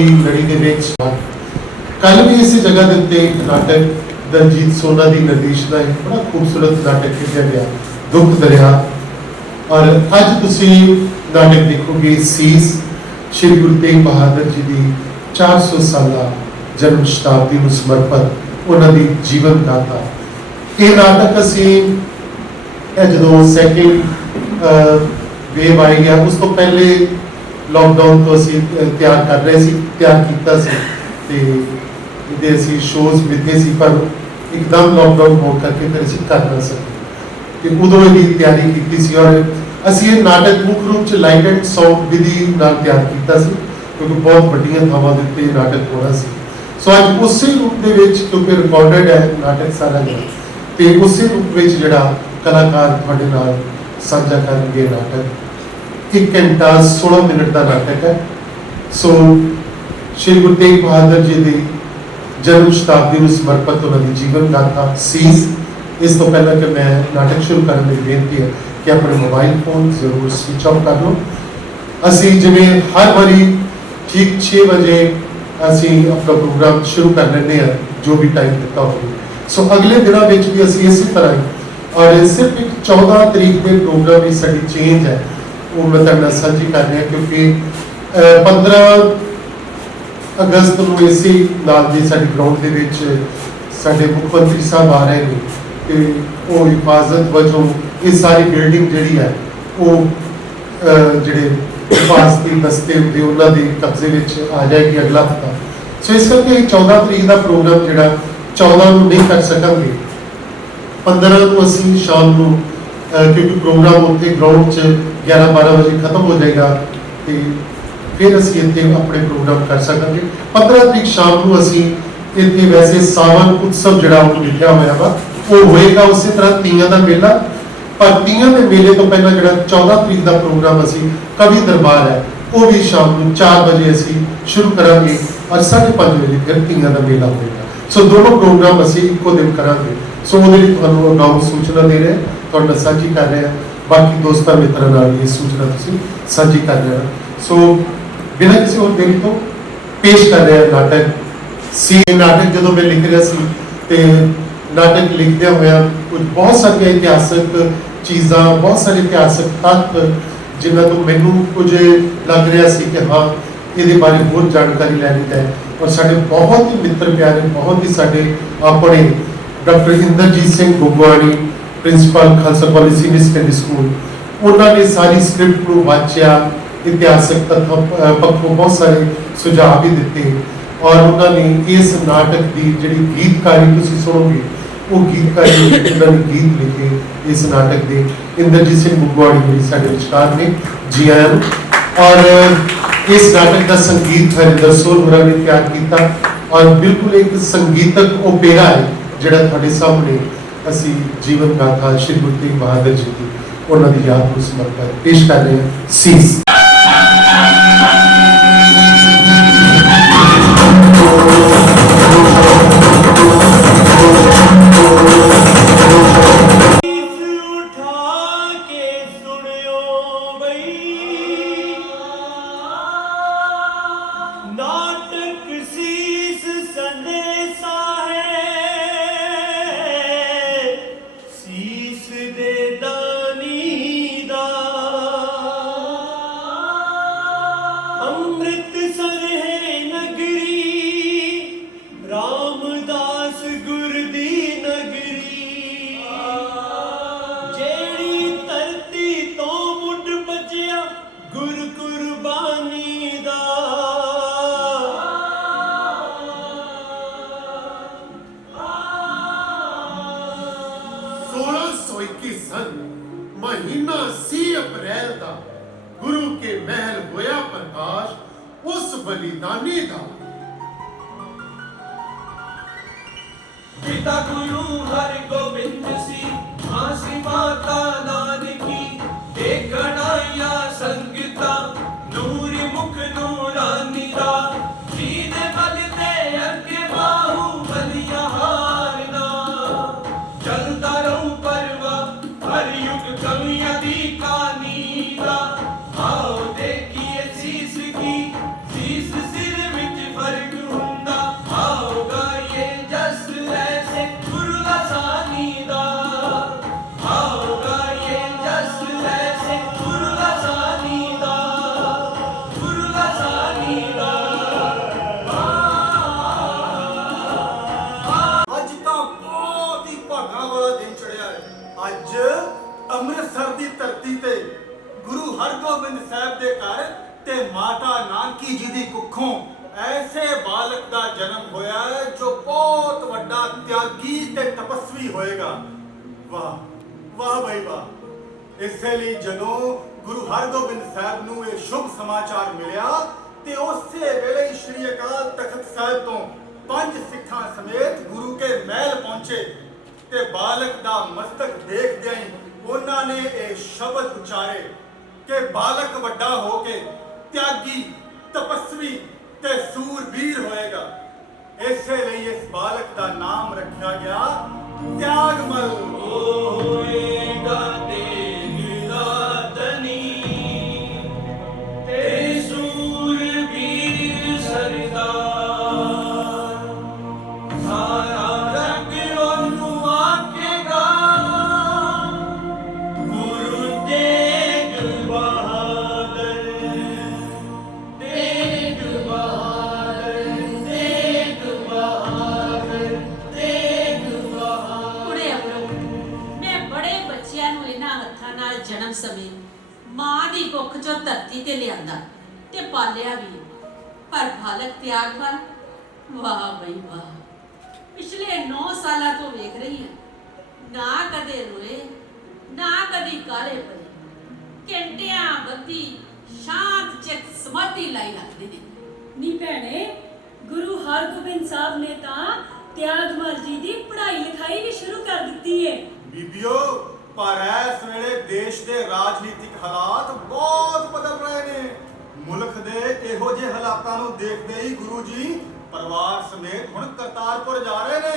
लड़ी के ਵਿੱਚ कल भी इस जगह के उत्ते एक नाटक दलजीत सोना की निर्देश का एक बड़ा खूबसूरत नाटक लिखा गया दुख दरिया। और अज तुसी नाटक देखोगे सीस श्री गुरु तेग बहादुर जी की 400 साला जन्म शताब्दी को समर्पित उन्होंने जीवन गाथा। ये नाटक असी जो सैकेंड वेव आई गया उस तो पहले लॉकडाउन तो असी तैयार कर रहे सी, तैयार किया असी शोज मिथे सी, पर एकदम लॉकडाउन हो करके फिर असी कर ना सके। उदों ये तैयारी की सी और असी ये नाटक मुख्य रूप से लाइट एंड साउंड विधि नाल तैयार किया सी, क्योंकि बहुत वड्डियां थावां दे उत्ते नाटक होना सी। सो अज उस रूप दे विच क्योंकि रिकॉर्डेड है नाटक सारा ते उस रूप विच जिहड़ा कलाकार तुहाडे नाल साझा करनगे नाटक 1 घंटा 16 मिनट का नाटक है। सो श्री गुरु तेग बहादुर जी की जन्म शताब्दी को समर्पित उन्होंने जीवन गाथा सीस। इस तो पहले कि मैं नाटक शुरू करने की बेनती है कि अपने मोबाइल फोन जरूर स्विच ऑफ कर लो। असी जिवें हर बारी ठीक 6 बजे असी अपना प्रोग्राम शुरू कर लेंगे हैं जो भी टाइम दिता हो। सो अगले दिनों में भी असी इसी तरह और सिर्फ एक 14 तरीक के प्रोग्राम की साड़ी चेंज है वो मैं तुहाडे साझी कर रहा, क्योंकि 15 अगस्त को इसी नाल जी साडी ग्राउंड के विच साडे मुख्यमंत्री साहब आ रहे हैं कि वो हिफाजत वजों ये सारी बिल्डिंग जिहड़ी है वो जिहड़े हिफाजती दस्ते होंदे उन्हां दे कब्जे विच आ जाएगी अगला हफ्ता। सो इस करके 14 तरीक का प्रोग्राम जिहड़ा 14 को नहीं कर सकांगे, 15 को असीं शाम को क्योंकि प्रोग्राम उत्ते ग्राउंड 11-12 बजे खत्म हो जाएगा तो फिर असीं इत्थे अपने प्रोग्राम कर सकांगे। 15 तरीक शाम को असीं इत्थे वैसे सावन उत्सव जिहड़ा वो लिखिया होया वा वो होएगा। उसी तरह तीयां दा मेला, पर तीयां दे मेले तो पहला जिहड़ा 14 तरीक का प्रोग्राम असीं कवि दरबार है वो भी शाम को 4 बजे असीं शुरू करांगे और 5:30 बजे फिर तीयां दा मेला होएगा। सो दोनों प्रोग्राम असीं इक्को दिन करांगे। सो ਉਹਦੇ ਲਈ ਤੁਹਾਨੂੰ ਅਗਾਊਂ सूचना दे रहे हैं, ਤੁਹਾਡੇ ਨਾਲ ਸਾਂਝੀ कर रहे हैं, बाकी दोस्तों मित्रों नाल ये सूचना ਤੁਸੀਂ ਸਾਂਝੀ कर रहे हैं। सो बिना किसी और देरी तो पेश कर रहे हैं नाटक सी। नाटक जो मैं लिख रहा सी ते नाटक लिखदे होया कुछ बहुत सारी इतिहासक चीज़ां, बहुत सारे इतिहासक तत्व जिन्हां तो मैनूं कुछ लग रहा सी कि हाँ ये बारे होर जानकारी लैनी है। और साडे बहुत ही मित्र प्यारे, बहुत ही साडे अपने doctor Inderjit Singh Gugwani principal Khalsa college senior secondary school, उन्होंने सारी स्क्रिप्ट को वाचिया, इतिहासक तत्व पक्षों बहुत सारे सुझाव भी दिते और उन्होंने इस नाटक की जी गीतकारी तुसीं सुनोगे वो गीतकारी उन्होंने गीत लिखे इस नाटक के। इंद्रजीत सिंह गुगवाणी जी साडे विचकार ने, जी आया। और इस नाटक का संगीत हरिंदर सोल होरां ने तैयार किया और बिल्कुल एक संगीतक ओपेरा है जिहड़ा तुहाडे सामने असी जीवन गाथा श्री गुरु तेग बहादुर जी की उन्होंने याद को समर्पित पेश कर रहे हैं सीस। महीना सी अप्रैल दा गुरु के महल होया प्रकाश उस बलिदानी दा। पिता गुरु हर गोबिंद सी आसी माता नानकी देखणाया संगता नूर मुख नूरानी दा जीने बल दे अगे बाहु बलिया हारना चलता रहूं परवा हर युग कवियां दी कहानी दा आओ देखिए शीश की शीश सिर विच माता नानकी जी की कुखों ऐसे बालक का जन्म होया जो बहुत वड्डा त्यागी ते तपस्वी होएगा। वाह वाह भाई वाह। इसे लिए जदों गुरु हरगोबिंद साहब नूं ये शुभ समाचार मिलिया ते उसे वेले ही श्री अकाल तखत साहब तो 5 सिखां समेत गुरु के महल पहुंचे ते बालक दा मस्तक देखदे ही उन्होंने ये शब्द उचारे कि बालक वड्डा हो के त्यागी तपस्वी ते सूरबीर होएगा। इसे लिए इस बालक का नाम रखा गया त्यागमल। होएगा तेरा धनी ते सूरबीर सरदार, सारा रंग ओनू आखेगा गुरु तेग बहादुर, तेग बहादुर, तेग बहादुर, तेग बहादुर। ਕੁੜੇ ਅਮਰੋ ਮੈਂ ਬੜੇ ਬੱਚਿਆਂ ਨੂੰ ਇਹਨਾਂ ਹੱਥਾਂ ਨਾਲ ਜਨਮ ਸਮੇਂ ਮਾਂ ਦੀ ਕੁੱਖ ਚੋਂ ਧਰਤੀ ਤੇ ਲਿਆਂਦਾ ਤੇ ਪਾਲਿਆ ਵੀ, ਪਰ ਬਾਲਕ ਤਿਆਗਮਲ ਵਾਹ ਬਈ ਵਾਹ। ਪਿਛਲੇ 9 ਸਾਲਾਂ ਤੋਂ ਵੇਖ ਰਹੀ ਹਾਂ, ਨਾ ਕਦੇ ਰੋਏ ਨਾ ਕਦੀ ਕਾਲੇ ਪਏ, ਘੰਟਿਆਂ ਬੱਧੀ ਸ਼ਾਂਤ ਚਿੱਤ ਸਮਾਧੀ ਲਾਈ ਰੱਖਦੇ ਨੇ। ਨੀ ਭੈਣੇ, ਗੁਰੂ ਹਰਗੋਬਿੰਦ ਸਾਹਿਬ ਨੇ ਤਾਂ ਤਿਆਗਮਲ ਜੀ ਦੀ ਪੜ੍ਹਾਈ ਲਿਖਾਈ ਵੀ ਸ਼ੁਰੂ ਕਰ ਦਿੱਤੀ ਏ। ਬੀਬੀਓ ਪਰ ਇਸ ਵੇਲੇ ਦੇਸ਼ ਦੇ ਰਾਜਨੀਤਿਕ ਹਾਲਾਤ ਬਹੁਤ ਬਦਲ ਰਹੇ ਨੇ। ਮੁਲਕ ਦੇ ਇਹੋ ਜਿਹੇ ਹਾਲਾਤਾਂ ਨੂੰ ਦੇਖਦੇ ਹੀ ਗੁਰੂ ਜੀ ਪਰਿਵਾਰ ਸਮੇਤ ਹੁਣ ਕਰਤਾਰਪੁਰ ਜਾ ਰਹੇ ਨੇ।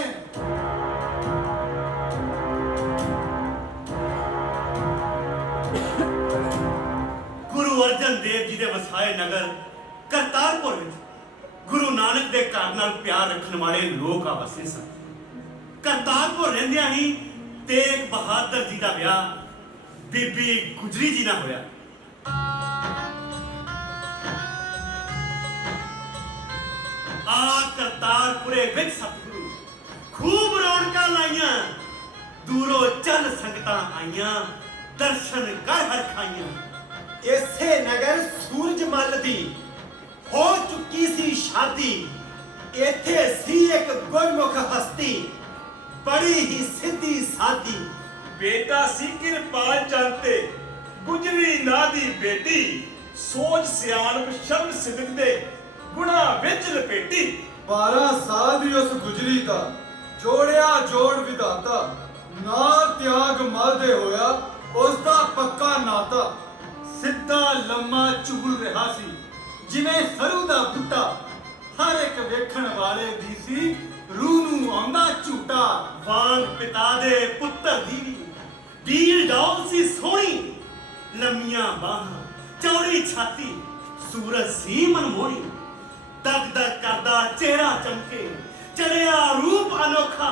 ਗੁਰੂ ਅਰਜਨ ਦੇਵ ਜੀ ਦੇ ਵਸਾਏ ਨਗਰ ਕਰਤਾਰਪੁਰ ਵਿੱਚ ਗੁਰੂ ਨਾਨਕ ਦੇ ਘਰ ਨਾਲ ਪਿਆਰ ਰੱਖਣ ਵਾਲੇ ਲੋਕ ਆ ਵਸੇ ਸਨ। ਕਰਤਾਰਪੁਰ ਰਹਿੰਦਿਆਂ ਹੀ ਤੇਗ ਬਹਾਦਰ ਜੀ ਦਾ ਵਿਆਹ ਬੀਬੀ ਗੁਜਰੀ ਜੀ ਨਾਲ ਹੋਇਆ। ਆ ਕਰਤਾਰਪੁਰੇ ਵਿੱਚ ਸਤਿਗੁਰੂ ਖੂਬ ਰੌਣਕਾਂ ਲਾਈਆਂ, ਦੂਰੋਂ ਚੰਨ ਸੰਗਤਾਂ ਆਈਆਂ, ਦਰਸ਼ਨ ਕਰ ਹਰ ਖਾਈਆਂ। ਇਸੇ ਨਗਰ ਸੂਰਜਮਲ ਦੀ ਹੋ ਚੁੱਕੀ ਸੀ ਸ਼ਾਦੀ। ਇੱਥੇ ਸੀ ਇੱਕ ਗੁਰਮੁਖ ਹਸਤੀ, ਬੜੀ ਹੀ ਸਿੱਧੀ ਸਾਦੀ। बेटा सी किरपाल चंद गुजरी ना दी बेटी, सोच सियाणप शब्द सिदक दे गुणा विच लपेटी। 12 ਸਾਲ ਦੀ ਉਸ ਗੁਜਰੀ ਦਾ ਜੋੜਿਆ ਜੋੜ ਵਿਧਾਤਾ, ਨਾਲ ਤਿਆਗ ਮਲਦੇ ਹੋਇਆ ਉਸ ਦਾ ਪੱਕਾ ਨਾਤਾ। ਸਿੱਧਾ ਲੰਮਾ ਝੂਲ ਰਿਹਾ ਸੀ ਜਿਵੇਂ ਸਰੂ ਦਾ ਬੂਟਾ, ਹਰ ਇੱਕ ਵੇਖਣ ਵਾਲੇ ਦੀ ਸੀ ਰੂਹ ਨੂੰ ਆਉਂਦਾ ਝੂਟਾ। ਵਾਂਗ ਪਿਤਾ ਦੇ ਪੁੱਤਰ ਦੀ ਦੀਲ ਡੌਲ ਸੀ ਸੋਹਣੀ, ਲੰਮੀਆਂ ਬਾਹਾਂ ਚੌੜੀ ਛਾਤੀ, ਸੂਰਜ ਸੀ ਮਨਮੋਹਣੀ। ਦਗ ਦਗ ਕਰਦਾ ਚਿਹਰਾ ਚਮਕੇ, ਚੜਿਆ ਰੂਪ ਅਨੋਖਾ,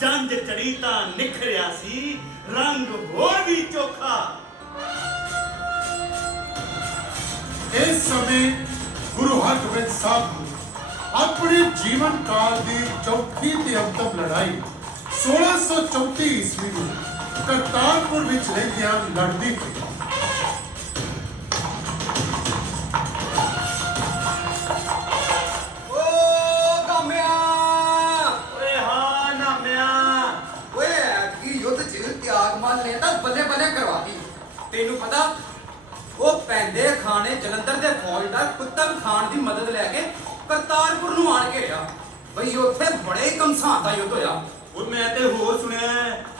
ਜੰਜ ਚੜੀ ਤਾਂ ਨਿਖਰਿਆ ਸੀ ਰੰਗ ਹੋਰ ਵੀ ਚੋਖਾ। ਇਸ ਸਮੇਂ ਗੁਰੂ ਹਰਗੋਬਿੰਦ ਸਾਹਿਬ ਨੂੰ ਆਪਣੇ ਜੀਵਨ ਕਾਲ ਦੀ ਚੌਥੀ ਤੇ ਅੰਤਮ ਲੜਾਈ 1634 ਈਸਵੀ ਨੂੰ ਕਰਤਾਰਪੁਰ ਵਿੱਚ ਰਹਿੰਦਿਆਂ ਲੜਦੀ ਸੀ। ਓਏ ਹਾਂ ਨਾਮਿਆ, ਓਏ ਕੀ ਯੁੱਧ ਚ ਤਿਆਗਮਲ ਨੇ ਤਾਂ ਬੱਲੇ ਬੱਲੇ ਕਰਵਾਤੀ। ਤੈਨੂੰ ਪਤਾ ਉਹ ਪੈਂਦੇ ਖਾਨੇ ਜਲੰਧਰ ਦੇ ਫੌਜਦਾਰ ਕੁੱਤਮ ਖਾਨ ਦੀ ਮਦਦ ਲੈ ਕੇ ਕਰਤਾਰਪੁਰ ਨੂੰ ਆਣ ਕੇ ਰਿਹਾ। ਬਈ ਉੱਥੇ ਬੜੇ ਕਮਸਾਂ ਦਾ ਯੁੱਧ ਹੋਇਆ। ਉਹ ਮੈਂ ਤੇ ਹੋਰ ਸੁਣਿਆ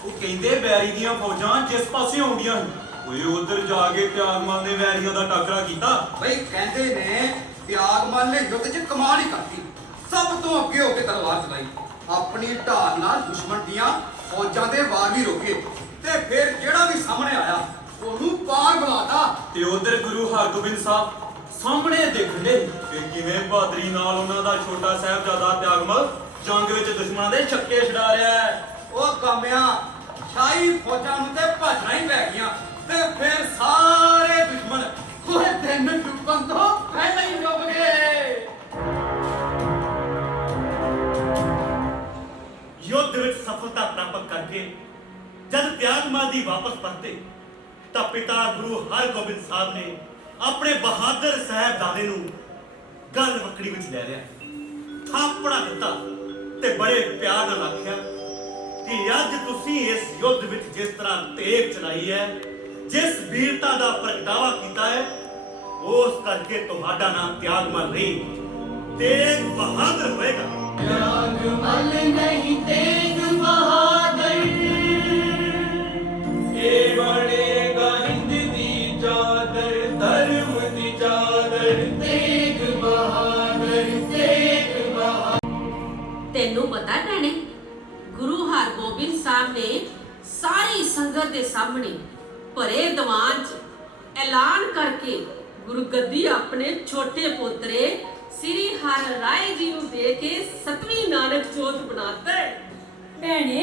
ਉਹ ਕਹਿੰਦੇ ਬੈਰੀ ਦੀਆਂ ਫੌਜਾਂ ਜਿਸ ਪਾਸੇ ਆਉਂਦੀਆਂ ਸੀ, ਓਏ ਉਧਰ ਜਾ ਕੇ ਤਿਆਗਮਲ ਨੇ ਵੈਰੀਆਂ ਦਾ ਟਾਕਰਾ ਕੀਤਾ। ਬਈ ਕਹਿੰਦੇ ਨੇ ਤਿਆਗਮਲ ਨੇ ਯੁੱਧ 'ਚ ਕਮਾਲ ਹੀ ਕਰਤੀ। ਸਭ ਤੋਂ ਅੱਗੇ ਹੋ ਕੇ ਤਲਵਾਰ ਚਲਾਈ, ਆਪਣੀ ਢਾਲ ਨਾਲ ਦੁਸ਼ਮਣ ਦੀਆਂ ਫੌਜਾਂ ਦੇ ਵਾਰ ਵੀ ਰੋਕੇ, ਤੇ ਫਿਰ ਜਿਹੜਾ ਵੀ ਸਾਹਮਣੇ ਆਇਆ ਉਹਨੂੰ ਪਾਰ ਬੁਲਾਤਾ। ਤੇ ਉਧਰ ਗੁਰੂ ਹਰਗੋਬਿੰਦ ਸਾਹਿਬ ਸਾਹਮਣੇ ਦੇਖਦੇ ਕਿ ਕਿਵੇਂ ਬਹਾਦਰੀ ਨਾਲ ਉਹਨਾਂ ਦਾ ਛੋਟਾ ਸਾਹਿਬਜ਼ਾਦਾ ਤਿਆਗਮਲ ਜੰਗ ਵਿੱਚ ਦੁਸ਼ਮਣਾਂ ਦੇ ਛੱਕੇ ਛਡਾ ਰਿਹਾ ਹੈ। ਉਹ ਕਾਮਿਆਂ ਸ਼ਾਹੀ ਫੌਜਾਂ ਨੂੰ ਤੇ ਭੱਜਣਾ ਹੀ ਪੈ ਗਈਆਂ, ਤੇ ਫਿਰ ਸਾਰੇ ਦੁਸ਼ਮਣ ਕੋਹੇ ਦਿਨ ਡੁੱਬਣ ਤੋਂ ਪਹਿਲਾਂ ਹੀ ਡੁੱਬ ਗਏ। ਯੁੱਧ ਵਿੱਚ ਸਫਲਤਾ ਪ੍ਰਾਪਤ ਕਰਕੇ ਜਦ ਤਿਆਗਮਲ ਦੀ ਵਾਪਸ ਪਰਤੇ ਤਾਂ ਪਿਤਾ ਗੁਰੂ ਹਰਗੋਬਿੰਦ ਸਾਹਿਬ ਨੇ ਆਪਣੇ ਬਹਾਦਰ ਸਾਹਿਬਜ਼ਾਦੇ ਨੂੰ ਗੱਲ ਵਕੜੀ ਵਿੱਚ ਲੈ ਲਿਆ, ਥਾਪੜਾ ਦਿੱਤਾ ਤੇ ਬੜੇ ਪਿਆਰ ਨਾਲ ਆਖਿਆ ਕਿ ਅੱਜ ਤੁਸੀਂ ਇਸ ਯੁੱਧ ਵਿੱਚ ਜਿਸ ਤਰ੍ਹਾਂ ਤੇਗ ਚਲਾਈ ਹੈ, ਜਿਸ ਵੀਰਤਾ ਦਾ ਪ੍ਰਗਟਾਵਾ ਕੀਤਾ ਹੈ, ਉਸ ਕਰਕੇ ਤੁਹਾਡਾ ਨਾਮ ਤਿਆਗਮਲ ਨਹੀਂ, ਤੇਗ ਬਹਾਦਰ ਹੋਏਗਾ। ਤਿਆਗਮਲ ਨਹੀਂ ਤੇਗ ਬਹਾਦਰ, ਇਹ ਬਣੇਗਾ ਹਿੰਦ ਦੀ ਚਾਦਰ, ਧਰਮ ਦੀ ਚਾਦਰ, ਤੇਗ ਬਹਾਦਰ, ਤੇਗ ਬਹਾਦਰ। ਤੈਨੂੰ ਪਤਾ ਭੈਣੇ, ਗੁਰੂ ਹਰਗੋਬਿੰਦ ਸਾਹਿਬ ਨੇ ਸਾਰੀ ਸੰਗਤ ਦੇ ਸਾਹਮਣੇ ਭਰੇ ਦੀਵਾਨ 'ਚ ਐਲਾਨ ਕਰਕੇ ਗੁਰਗੱਦੀ ਆਪਣੇ ਛੋਟੇ ਪੋਤਰੇ ਸ੍ਰੀ ਹਰਿ ਰਾਏ ਜੀ ਨੂੰ ਦੇ ਕੇ 7ਵੀਂ ਨਾਨਕ ਜੋਤ ਬਣਾਤਾ ਹੈ। ਭੈਣੇ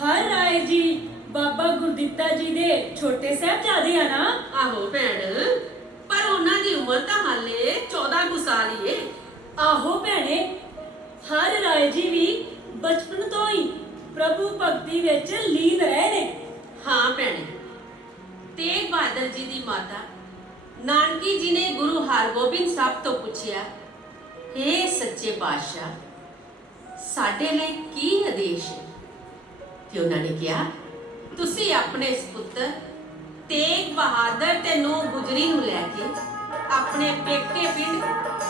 ਹਰ ਰਾਏ ਜੀ ਬਾਬਾ ਗੁਰਦਿੱਤਾ ਜੀ ਦੇ ਛੋਟੇ ਸਾਹਿਬਜ਼ਾਦੇ ਆ ਨਾ? ਆਹੋ ਭੈਣ, ਪਰ ਉਹਨਾਂ ਦੀ ਉਮਰ ਤਾਂ ਹਾਲੇ 14 ਕੁ ਸਾਲ ਹੀ ਏ। ਆਹੋ ਭੈਣੇ, ਹਰ ਰਾਏ ਜੀ ਵੀ ਬਚਪਨ ਤੋਂ ਹੀ ਪ੍ਰਭੂ ਭਗਤੀ ਵਿੱਚ ਲੀਨ ਰਹੇ ਨੇ। ਹਾਂ ਭੈਣੇ, ਤੇਗ ਬਹਾਦਰ ਜੀ ਦੀ ਮਾਤਾ ਨਾਨਕੀ ਜੀ ਨੇ ਗੁਰੂ ਹਰਗੋਬਿੰਦ ਸਾਹਿਬ ਤੋਂ ਪੁੱਛਿਆ, ਹੇ ਸੱਚੇ ਪਾਤਸ਼ਾਹ, ਸਾਡੇ ਲਈ ਕੀ ਆਦੇਸ਼ ਹੈ? ਤੇ ਉਹਨਾਂ ਨੇ ਕਿਹਾ, ਤੁਸੀਂ ਆਪਣੇ ਇਸ ਪੁੱਤਰ ਤੇਗ ਬਹਾਦਰ ਤੇ ਨੂੰਹ ਗੁਜਰੀ ਨੂੰ ਲੈ ਕੇ ਆਪਣੇ ਪੇਕੇ ਪਿੰਡ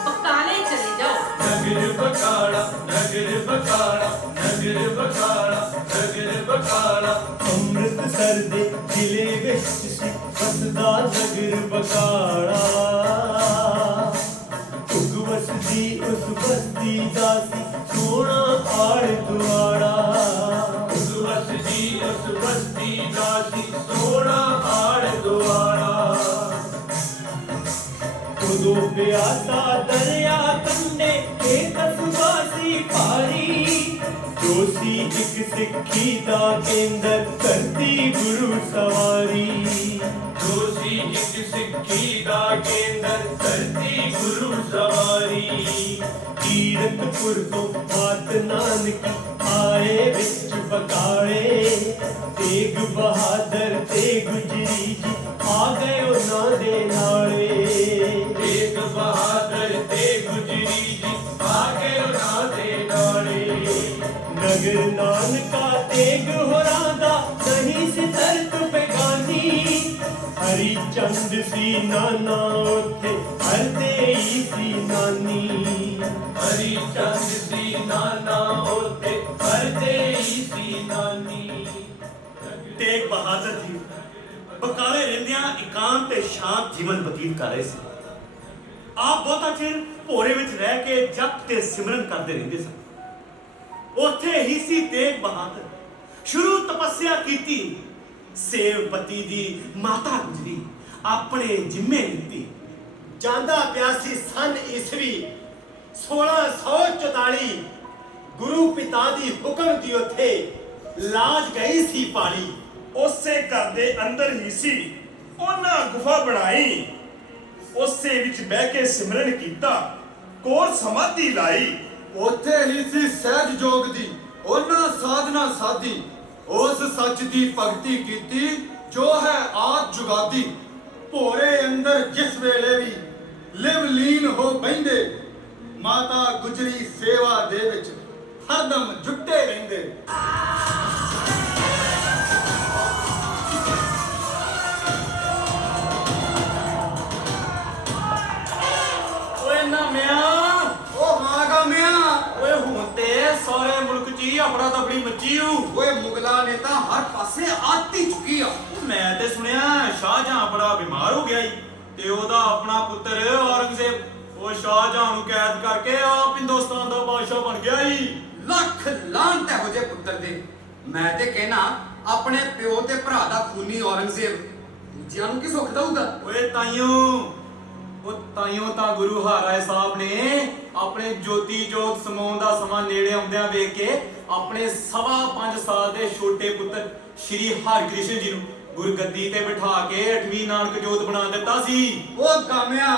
ਬਕਾਲੇ ਚਲੇ ਜਾਓ। ਨਗਰ ਬਕਾਲਾ, ਨਗਰ ਬਕਾਲਾ, ਨਗਰ ਬਕਾਲਾ, ਨਗਰ ਬਕਾਲਾ, ਅੰਮ੍ਰਿਤਸਰ ਦੇ ਜ਼ਿਲ੍ਹੇ ਵਿੱਚ ਸੀ ਵਸਦਾ ਨਗਰ ਬਕਾਲਾ। ਉਗ ਵਸਦੀ ਉਸ ਬਸਤੀ ਦਾ ਸੀ ਸੋਹਣਾ ਆੜ ਦੁਆੜਾ, ਉਗ ਵਸਦੀ ਉਸ ਬਸਤੀ ਦਾ ਸੀ ਸੋਹਣਾ ਆੜ ਦੁਆੜਾ। ਉਦੋਂ ਪਿਆਸਾ ਦਰਿਆ ਕੰਢੇ ਇਹ ਕਸਬਾ ਸੀ ਭਾਰੀ, ਜੋ ਸੀ ਇੱਕ ਸਿੱਖੀ ਦਾ ਕੇਂਦਰ ਧਰਤੀ ਗੁਰੂ ਸਵਾਰੀ, ਜੋ ਸੀ ਇੱਕ ਸਿੱਖੀ ਦਾ ਕੇਂਦਰ ਧਰਤੀ ਗੁਰੂ ਸਵਾਰੀ। ਕੀਰਤਪੁਰ ਤੋਂ ਮਾਤ ਨਾਨਕੀ ਆਏ ਵਿੱਚ ਬਕਾਲੇ, ਤੇਗ ਬਹਾਦਰ ਤੇ ਗੁਜਰੀ ਜੀ ਆ ਗਏ ਉਹਨਾਂ ਦੇ ਨਾਲੇ, ਤੇਗ ਬਹਾਦਰ ਤੇ ਗੁਜਰੀ ਜੀ ਆ ਗਏ ਉਹਨਾਂ ਦੇ ਨਾਲੇ। ਨਗਰ ਨਾਨਕਾ ਤੇਗ ਹੋਰਾਂ ਦਾ ਨਹੀਂ ਸੀ ਤਰਕ ਬੇਗਾਨੀ, ਹਰੀ ਚੰਦ ਸੀ ਨਾਨਾ ਉੱਥੇ ਹਰਦੇ ਹੀ ਸੀ ਨਾਨੀ, ਹਰੀ ਚੰਦ ਸੀ ਨਾਨਾ ਉੱਥੇ ਹਰਦੇ ਹੀ ਸੀ ਨਾਨੀ। ਤੇਗ ਬਹਾਦਰ ਜੀ ਬਕਾਲੇ ਰਹਿੰਦਿਆਂ ਇਕਾਂਤ ਤੇ ਸ਼ਾਂਤ ਜੀਵਨ ਬਤੀਤ ਕਰ ਰਹੇ ਸੀ। ਆਪ ਬਹੁਤਾ ਚਿਰ ਭੋਰੇ ਵਿੱਚ ਰਹਿ ਕੇ ਜਪ ਤੇ ਸਿਮਰਨ ਕਰਦੇ ਰਹਿੰਦੇ ਸਨ। ਉੱਥੇ ਹੀ ਸੀ ਤੇਗ ਬਹਾਦਰ, ਸ਼ੁਰੂ ਤਪੱਸਿਆ ਕੀਤੀ, ਸੇਵਪਤੀ ਦੀ ਮਾਤਾ ਗੁਜਰੀ ਆਪਣੇ ਜਿੰਮੇ ਲਿੱਤੀ। ਜਾਂਦਾ ਪਿਆ ਸੀ ਸਨ ਈਸਵੀ 1644, ਗੁਰੂ ਪਿਤਾ ਦੀ ਹੁਕਮ ਦੀ ਉੱਥੇ ਲਾਜ ਗਈ ਸੀ ਪਾਲੀ। ਉਸੇ ਘਰ ਦੇ ਅੰਦਰ ਹੀ ਸੀ ਉਹਨਾਂ ਗੁਫਾ ਬਣਾਈ, ਉਸੇ ਵਿੱਚ ਬਹਿ ਕੇ ਸਿਮਰਨ ਕੀਤਾ, ਕੋਲ ਸਮਾਧੀ ਲਾਈ। ਉੱਥੇ ਹੀ ਸੀ ਸਹਿਜ ਜੋਗ ਦੀ ਉਹਨਾਂ ਸਾਧਨਾ ਸਾਧੀ, ਉਸ ਸੱਚ ਦੀ ਭਗਤੀ ਕੀਤੀ ਜੋ ਹੈ ਆਦ ਜੁਗਾਦੀ। ਭੋਰੇ ਅੰਦਰ ਜਿਸ ਵੇਲੇ ਵੀ ਲਿਵ ਲੀਨ ਹੋ ਬੈਂਦੇ, ਮਾਤਾ ਗੁਜਰੀ ਸੇਵਾ ਦੇ ਵਿੱਚ ਹਰਦਮ ਜੁਟੇ ਰਹਿੰਦੇ। ਓਏ ਨਾਮਿਆ, ਉਹ ਹਾਂ ਗਾਮਿਆ, ਓਏ ਹੁਣ ਤੇ ਸਾਰੇ ਮੁਲਕ 'ਚ ਹੀ ਆਪਣਾ ਤਪੜੀ ਮੱਚੀ ਹੂ। ਓਏ ਮੁਗਲਾਂ ਨੇ ਤਾਂ ਹਰ ਪਾਸੇ ਆਤੀ ਚੁੱਕੀ ਆ। ਮੈਂ ਤੇ ਸੁਣਿਆ ਸ਼ਾਹਜਹਾਂ ਬੜਾ ਬਿਮਾਰ ਹੋ ਗਿਆ ਈ, ਤੇ ਉਹਦਾ ਆਪਣਾ ਪੁੱਤਰ ਔਰੰਗਜ਼ੇਬ ਉਹ ਸ਼ਾਹਜਹਾਂ ਨੂੰ ਕੈਦ ਕਰਕੇ ਆਪ ਹਿੰਦੁਸਤਾਨ ਦਾ ਬਾਦਸ਼ਾਹ ਬਣ ਗਿਆ ਈ। ਲੱਖ ਲਾਂਤ ਇਹੋ ਜਿਹੇ ਪੁੱਤਰ ਦੇ। ਮੈਂ ਤੇ ਕਹਿਣਾ ਆਪਣੇ ਪਿਓ ਤੇ ਭਰਾ ਦਾ ਖੂਨੀ ਔਰੰਗਜ਼ੇਬ ਦੂਜਿਆਂ ਨੂੰ ਕੀ ਸੁੱਖ ਦਊਗਾ? ਓਏ ਤਾਈਓ ਤਾਂ ਗੁਰੂ ਹਰਿਰਾਏ ਸਾਹਿਬ ਨੇ ਆਪਣੇ ਜੋਤੀ ਜੋਤ ਸਮਾਉਣ ਦਾ ਸਮਾਂ ਨੇੜੇ ਆਉਂਦਿਆਂ ਵੇਖ ਕੇ ਆਪਣੇ 5.25 ਸਾਲ ਦੇ ਛੋਟੇ ਪੁੱਤਰ ਸ਼੍ਰੀ ਹਰਿਕ੍ਰਿਸ਼ਨ ਜੀ ਨੂੰ ਗੁਰਗੱਦੀ ਤੇ ਬਿਠਾ ਕੇ 8ਵੀਂ ਨਾਨਕ ਜੋਤ ਬਣਾ ਦਿੱਤਾ ਸੀ। ਉਹ ਗਾਮਿਆ,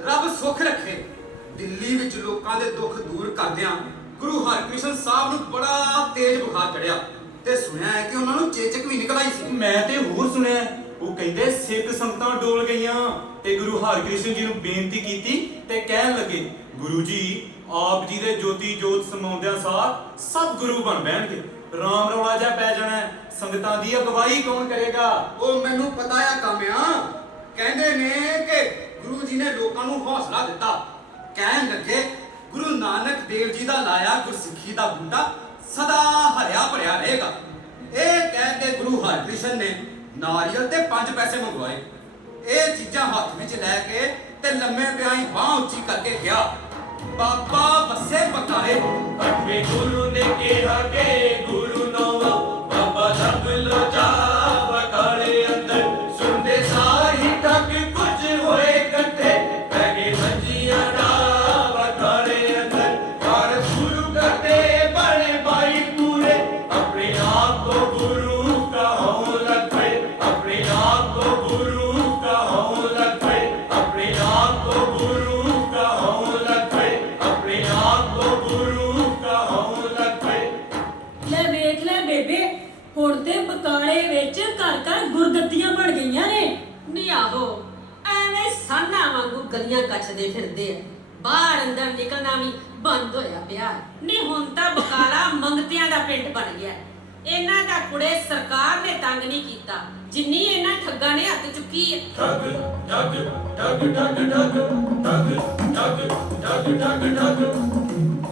ਰੱਬ ਸੁੱਖ ਰੱਖੇ। ਦਿੱਲੀ ਵਿੱਚ ਲੋਕਾਂ ਦੇ ਦੁੱਖ ਦੂਰ ਕਰਦਿਆਂ ਗੁਰੂ ਹਰਕ੍ਰਿਸ਼ਨ ਸਾਹਿਬ ਨੂੰ ਬੜਾ ਤੇਜ਼ ਬੁਖਾਰ ਚੜਿਆ ਤੇ ਸੁਣਿਆ ਹੈ ਕਿ ਉਹਨਾਂ ਨੂੰ ਚੇਚਕ ਵੀ ਨਿਕਲ ਆਈ ਸੀ। ਮੈਂ ਤੇ ਹੋਰ ਸੁਣਿਆ ਉਹ ਕਹਿੰਦੇ ਸਿੱਖ ਸੰਗਤਾਂ ਡੋਲ ਗਈਆਂ ਤੇ ਗੁਰੂ ਹਰਕ੍ਰਿਸ਼ਨ ਜੀ ਨੂੰ ਬੇਨਤੀ ਕੀਤੀ ਤੇ ਕਹਿਣ ਲੱਗੇ, ਗੁਰੂ ਜੀ ਆਪ ਜੀ ਦੇ ਜੋਤੀ ਜੋਤ ਸਮਾਉਂਦਿਆਂ ਸਾਰ ਸਭ ਗੁਰੂ ਬਣ ਬਹਿਣਗੇ, ਰਾਮ ਰੌਲਾ ਜਿਹਾ ਪੈ ਜਾਣਾ ਹੈ, ਸੰਗਤਾਂ ਦੀ ਅਗਵਾਈ ਕੌਣ ਕਰੇਗਾ? ਉਹ ਮੈਨੂੰ ਪਤਾ ਆ ਕਾਮਿਆ, ਕਹਿੰਦੇ ਨੇ ਕਿ ਗੁਰੂ ਜੀ ਨੇ ਲੋਕਾਂ ਨੂੰ ਹੌਸਲਾ ਦਿੱਤਾ। ਕਹਿਣ ਲੱਗੇ ਗੁਰੂ ਨਾਨਕ ਦੇਵ ਜੀ ਦਾ ਲਾਇਆ ਗੁਰਸਿੱਖੀ ਦਾ ਬੂਟਾ ਸਦਾ ਹਰਿਆ ਭਰਿਆ ਰਹੇਗਾ। ਇਹ ਕਹਿ ਕੇ ਗੁਰੂ ਹਰਕ੍ਰਿਸ਼ਨ ਨੇ ਨਾਰੀਅਲ ਤੇ 5 ਪੈਸੇ ਮੰਗਵਾਏ। ਇਹ ਚੀਜ਼ਾਂ ਹੱਥ ਵਿੱਚ ਲੈ ਕੇ ਤੇ ਲੰਮੇ ਪਿਆਈ ਬਾਹ ਉੱਚੀ ਕਰਕੇ ਗਿਆ, ਬਾਬਾ ਵਸੇ ਬਕਾਲੇ। 8ਵੇਂ ਗੁਰੂ ਨੇ ਕਿਹਾ ਕਿ ਗੁਰੂ ਨੌਵਾਂ ਬਾਬਾ ਰੱਬ ਲੋ ਜਾ ਬਕਾਲੇ ਅੰਦਰ, ਸੁਣਦੇ ਸਾਰ ਹੀ ਠੱਗ ਕੁਝ ਹੋਏ ਇਕੱਠੇ, ਪੈ ਗਏ ਮੰਜੀਆਂ ਦਾ ਬਕਾਲੇ ਅੰਦਰ। ਕਾਰ ਗੁਰੂ ਕਰਦੇ ਬਣੇ ਬਾਈ ਪੂਰੇ, ਆਪਣੇ ਆਪ ਕੋ ਗੁਰੂ ਕਹੋ ਲਗ ਪਏ, ਆਪਣੇ ਆਪ ਕੋ ਗੁਰੂ ਕਹੋ ਲਗ ਪਏ, ਆਪਣੇ ਆਪ ਕੋ ਗੁਰੂ ਕਹੋ ਲਗ ਪਏ, ਆਪਣੇ ਆਪ ਕੋ ਗੁਰੂ ਕਹੋ ਲਗ ਪਏ। ਲੈ ਵੇਖ ਲੈ ਬੇਬੇ, ਹੁਣ ਤੇ ਬਕਾਲੇ ਵਿੱਚ ਘਰ ਘਰ ਗੁਰਗੱਦੀਆਂ ਬਣ ਗਈਆਂ ਨੇ। ਨਹੀਂ ਆਹੋ, ਐਵੇਂ ਸਾਨਾ ਵਾਂਗੂ ਗਲੀਆਂ ਕੱਚਦੇ ਫਿਰਦੇ ਆ, ਬਾਹਰ ਅੰਦਰ ਨਿਕਲਣਾ ਵੀ ਬੰਦ ਹੋਇਆ ਪਿਆ। ਨਹੀਂ ਹੁਣ ਤਾਂ ਬਕਾਲਾ ਮੰਗਤਿਆਂ ਦਾ ਪਿੰਡ ਬਣ ਗਿਆ। ਇਹਨਾਂ ਦਾ ਕੁੜੇ ਸਰਕਾਰ ਨੇ ਤੰਗ ਨਹੀਂ ਕੀਤਾ ਜਿੰਨੀ ਇਹਨਾਂ ਠੱਗਾਂ ਨੇ ਹੱਥ ਚੁੱਕੀ ਹੈ। ਠੱਗ ਠੱਗ ਠੱਗ ਠੱਗ ਠੱਗ ਠੱਗ ਠੱਗ ਠੱਗ ਠੱਗ ਠੱਗ।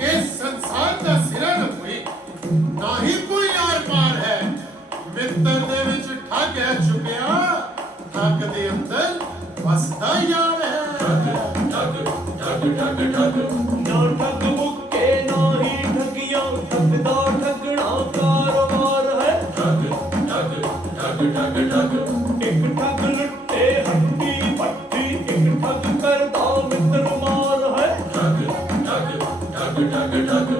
ਇਸ ਸੰਸਾਰ ਦਾ ਸਿਰਾ ਨਾ ਕੋਈ, ਨਾ ਹੀ ਕੋਈ ਆਰ ਪਾਰ ਹੈ। ਮਿੱਤਰ ਦੇ ਵਿੱਚ ਠੱਗ ਹੈ ਛੁਪਿਆ, ਠੱਗ ਦੇ ਅੰਦਰ ਵਸਦਾ ਯਾਰ ਹੈ। ਠੱਗ ਠੱਗ ਠੱਗ ਠੱਗ ਨਾ ਠੱਗ ਮੁੱਕੇ ਨਾ ਹੀ ਠੱਗੀਆਂ, ਠੱਗ ਦਾ ਠੱਗਣਾ ਕਾਰੋਬਾਰ ਹੈ। ਠੱਗ ਠੱਗ ਠੱਗ ਠੱਗ ਠੱਗ। ਇੱਕ ਠੱਗ ਲੁੱਟੇ ਹੱਟੀ ਪੱਟੀ, ਇੱਕ ਠੱਗ ਕਰਦਾ ਮਿੱਤਰ ਮਾਰ ਹੈ। ਠੱਗ ਠੱਗ ਠੱਗ ਠੱਗ ਠੱਗ।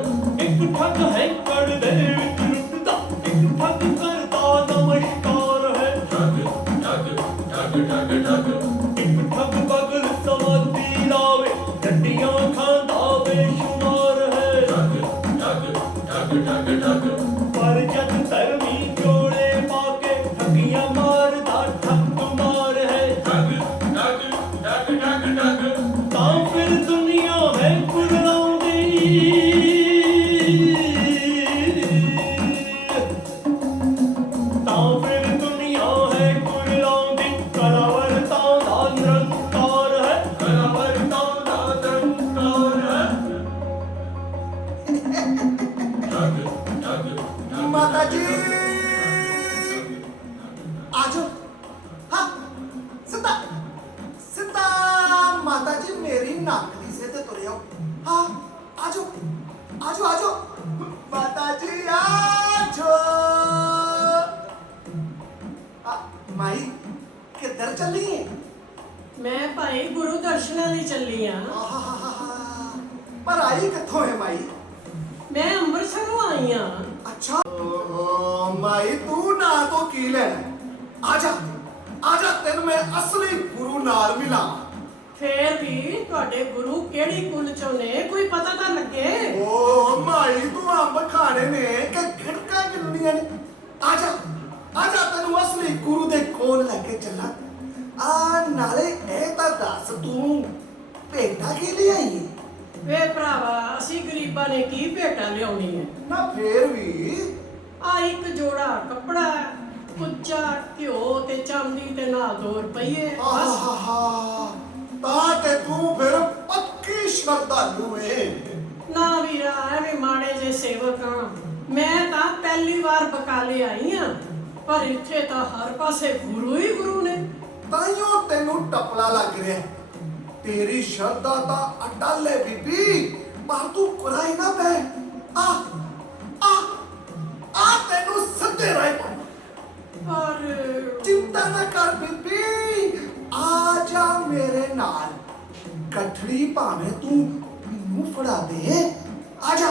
ਇੱਕ ਠੱਗ ਹੈਂਕੜ ਦੇ ਵਿੱਚ ਲੁੱਟਦਾ, ਇੱਕ ਠੱਗ ਕਰਦਾ ਨਮਸਕਾਰ ਹੈ। ਠੱਗ ਠੱਗ ਠੱਗ ਠੱਗ ਠੱਗ। ਇੱਕ ਠੱਗ ਬਗਲ ਸਮਾਧੀ ਲਾਵੇ, ਡੱਡੀਆਂ ਖਾਂਦਾ ਬੇਸ਼ੁਮਾਰ ਹੈ। ਠੱਗ ਠੱਗ ਠੱਗ ਠੱਗ ਠੱਗ। ਪਰ ਜਦ ਧਰਮੀ ਚੋਲੇ ਪਾ ਕੇ ਠੱਗੀਆਂ ਮਾਰਦਾ ਠੱਗ ਮਾਰ ਹੈ। ਠੱਗ ਠੱਗ ਠੱਗ ਠੱਗ ਠੱਗ। ਤਾਂ ਫਿਰ ਦੁਨੀਆ ਹੈ ਕੁਰਲਾਉਂਦੀ, ਤਾਂ ਫਿਰ ਦੁਨੀਆ ਹੈ ਕੁਰਲਾਉਂਦੀ, ਕਲਾਵਰਤਾਂ ਦਾ ਨਿਰੰਕਾਰ ਹੈ, ਕਲਾਵਰਤਾਂ ਦਾ ਨਿਰੰਕਾਰ ਹੈ। ਠੱਗ ਠੱਗ ਮਾਤਾ ਜੀ ਆਜੋ। ਹਾਂ ਸਿੱਧਾ ਸਿੱਧਾ ਮਾਤਾ ਜੀ ਮੇਰੀ ਨੱਕ ਦੀ ਸੇ ਤੇ ਤੁਰਿਓ। ਹਾਂ ਆਜੋ ਆਜੋ ਆਜੋ ਮਾਤਾ ਜੀ ਆਜੋ। ਮਾਈ ਕਿੱਧਰ ਚੱਲੀ ਹੈ? ਮੈਂ ਭਾਈ ਗੁਰੂ ਦਰਸ਼ਨਾਂ ਲਈ ਚੱਲੀ ਆ। ਪਰ ਆਈ ਕਿੱਥੋਂ ਹੈ ਮਾਈ? ਮੈਂ ਅੰਮ੍ਰਿਤਸਰੋਂ ਆਈ ਆ। ਅੱਛਾ ਓਹ ਮਾਈ ਤੂੰ ਨਾ ਤੋਂ ਕੀ ਲੈਣਾ? ਆਜਾ ਆਜਾ ਤੈਨੂੰ ਮੈਂ ਅਸਲੀ ਗੁਰੂ ਨਾਲ ਮਿਲਾਂ। ਫੇਰ ਵੀ ਤੁਹਾਡੇ ਗੁਰੂ ਕਿਹੜੀ ਕੁਲ ਚੋਂ ਨੇ, ਕੋਈ ਪਤਾ ਤਾਂ ਲੱਗੇ। ਓ ਮਾਈ ਤੂੰ ਅੰਬ ਖਾਣੇ ਨੇ ਕਿ ਖਿੜਕਾਂ ਕਿੰਨੀਆਂ ਨੇ? ਆਜਾ ਆਜਾ ਤੈਨੂੰ ਅਸਲੀ ਗੁਰੂ ਦੇ ਕੋਲ ਲੈ ਕੇ ਚੱਲਾਂ। ਆ ਨਾਲੇ ਇਹ ਤਾਂ ਦੱਸ ਤੂੰ ਭੇਟਾ ਕੀ ਲਿਆਈ? ਵੇ ਭਰਾਵਾ, ਅਸੀਂ ਗਰੀਬਾਂ ਨੇ ਕੀ ਭੇਟਾ ਲਿਆਉਣੀ ਹੈ? ਨਾ ਫੇਰ ਵੀ ਆ ਇੱਕ ਜੋੜਾ ਕੱਪੜਾ, ਕੁੱਚਾ ਘਿਓ ਤੇ ਚਾਂਦੀ ਤੇ ਨਾਲ 2 ਰੁਪਈਏ ਬਸ। ਆਹਾ ਤਾਂ ਤੇ ਤੂੰ ਫਿਰ ਪੱਕੀ ਸ਼ਰਧਾਲੂ ਏ। ਨਾ ਵੀਰਾ, ਐਵੇਂ ਮਾੜੇ ਜੇ ਸੇਵਕ ਆ। ਮੈਂ ਤਾਂ ਪਹਿਲੀ ਵਾਰ ਬਕਾਲੇ ਆਈ ਆ, ਪਰ ਇੱਥੇ ਤਾਂ ਹਰ ਪਾਸੇ ਗੁਰੂ ਹੀ ਗੁਰੂ ਨੇ। ਤਾਈਓ ਤੈਨੂੰ ਟਪਲਾ ਲੱਗ ਰਿਹਾ। ਤੇਰੀ ਸ਼ਰਧਾ ਤਾਂ ਅਟਲ ਹੈ ਬੀਬੀ, ਪਰ ਤੂੰ ਕੁਰਾਈ ਨਾ ਪੈ। ਆ ਆ ਆ ਤੈਨੂੰ ਸਿੱਧੇ ਰਾਹ ਪਾ। ਪਰ ਚਿੰਤਾ ਨਾ ਕਰ ਬੀਬੀ, ਆ ਜਾ ਮੇਰੇ ਨਾਲ। ਗੱਠੜੀ ਭਾਵੇਂ ਤੂੰ ਮੈਨੂੰ ਫੜਾ ਦੇ। ਆ ਜਾ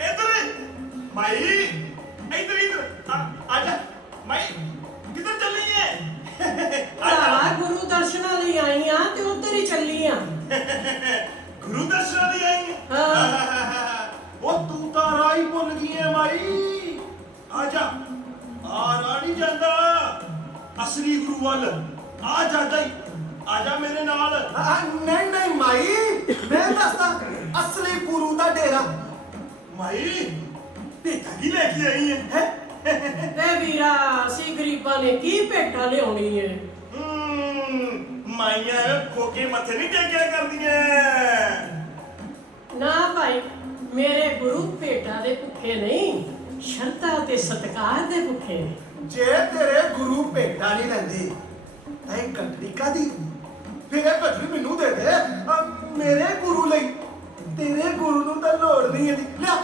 ਇੱਧਰ ਮਾਈ, ਇੱਧਰ ਇੱਧਰ ਆ ਜਾ ਮਾਈ। ਕਿੱਧਰ ਚੱਲੀ ਏ? ਭਰਾਵਾ, ਗੁਰੂ ਦਰਸ਼ਨਾਂ ਲਈ ਆਈ ਆ ਤੇ ਉੱਧਰ ਹੀ ਚੱਲੀ ਆ। ਗੁਰੂ ਦਰਸ਼ਨਾਂ ਲਈ ਆਈ ਏ? ਹਾਂ। ਉਹ ਤੂੰ ਤਾਂ ਰਾਹ ਹੀ ਭੁੱਲ ਗਈ ਏ ਮਾਈ। ਆ ਜਾ, ਆ ਰਾਹ ਨਹੀਂ ਜਾਂਦਾ। ਅਸਲੀ ਗੁਰੂ ਵੱਲ ਆ ਜਾਂਦਾ ਹੀ ਆ ਜਾ ਮੇਰੇ ਨਾਲ। ਨਹੀਂ ਨਹੀਂ ਮਾਈ, ਮੈਂ ਦੱਸਦਾ ਅਸਲੀ ਗੁਰੂ ਦਾ ਡੇਰਾ। ਮਾਈ ਭੇਟਾ ਕੀ ਲੈ ਕੇ ਆਈ ਹੈ? ਤੇ ਵੀਰਾ ਅਸੀਂ ਗਰੀਬਾਂ ਨੇ ਕੀ ਭੇਟਾ ਲਿਆਉਣੀ ਏ? ਮਾਈਆਂ ਖੋਕੇ ਮੱਥੇ ਨਹੀਂ ਟੇਕਿਆ ਕਰਦੀਆਂ। ਨਾ ਭਾਈ, ਮੇਰੇ ਗੁਰੂ ਭੇਟਾ ਦੇ ਭੁੱਖੇ ਨਹੀਂ, ਸ਼ਰਧਾ ਤੇ ਸਤਿਕਾਰ ਦੇ ਭੁੱਖੇ ਨੇ। ਜੇ ਤੇਰੇ ਗੁਰੂ ਭੇਟਾ ਨਹੀਂ ਲੈਂਦੇ ਤਾਂ ਇਹ ਗੱਠੜੀ ਕਾਦੀ? ਫਿਰ ਇਹ ਗੱਠੜੀ ਮੈਨੂੰ ਦੇ ਦੇ, ਮੇਰੇ ਗੁਰੂ ਲਈ। ਤੇਰੇ ਗੁਰੂ ਨੂੰ ਤਾਂ ਲੋੜ ਨਹੀਂ ਇਹਦੀ। ਲੈ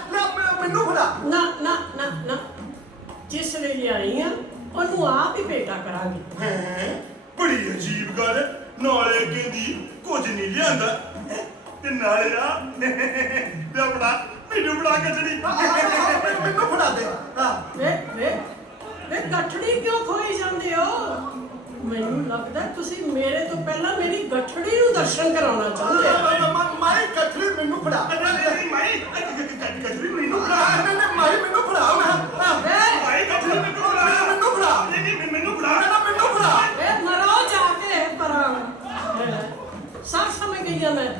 ਮੈਨੂੰ ਫੜਾ। ਨਾ ਨਾ ਨਾ ਨਾ, ਜਿਸ ਲਈ ਲਿਆਈ ਆ ਉਹਨੂੰ ਆਪ ਹੀ ਭੇਟਾ ਕਰਾਂਗੇ। ਹੈ ਬੜੀ ਅਜੀਬ ਗੱਲ। ਨਾਲੇ ਕਹਿੰਦੀ ਕੁਝ ਨਹੀਂ ਲਿਆਂਦਾ ਤੇ ਨਾਲੇ ਆ ਤੇ ਆਪਣਾ ਮੈਨੂੰ ਬਣਾ ਕੇ ਚੜੀ। ਮੈਨੂੰ ਫੜਾ ਦੇ। ਵੇ ਗੱਠੜੀ ਕਿਉਂ ਖੋਈ ਜਾਂਦੇ ਹੋ? ਮੈਨੂੰ ਲੱਗਦਾ ਤੁਸੀਂ ਮੇਰੇ ਤੋਂ ਪਹਿਲਾਂ ਮੇਰੀ ਗੱਠੜੀ ਨੂੰ ਦਰਸ਼ਨ ਕਰਾਉਣਾ ਚਾਹੁੰਦੇ ਹੋ। ਮਾਈ ਗੱਠੜੀ ਮੈਨੂੰ ਫੜਾ। ਨਹੀਂ ਮਾਈ ਗੱਠੜੀ ਮੈਨੂੰ ਫੜਾ। ਨਹੀਂ ਮਾਈ ਮੈਨੂੰ ਫੜਾ। ਮਾਈ ਗੱਠੜੀ ਮੈਨੂੰ ਫੜਾ। ਮੈਨੂੰ ਫੜਾ। ਨਹੀਂ ਮੈਨੂੰ ਫੜਾ। ਮੈਨੂੰ ਫੜਾ। ਵੇ ਮਰੋ ਜਾ ਕੇ ਪਰਾਂ। ਸਭ ਸਮਝ ਗਈ ਆ ਮੈਂ।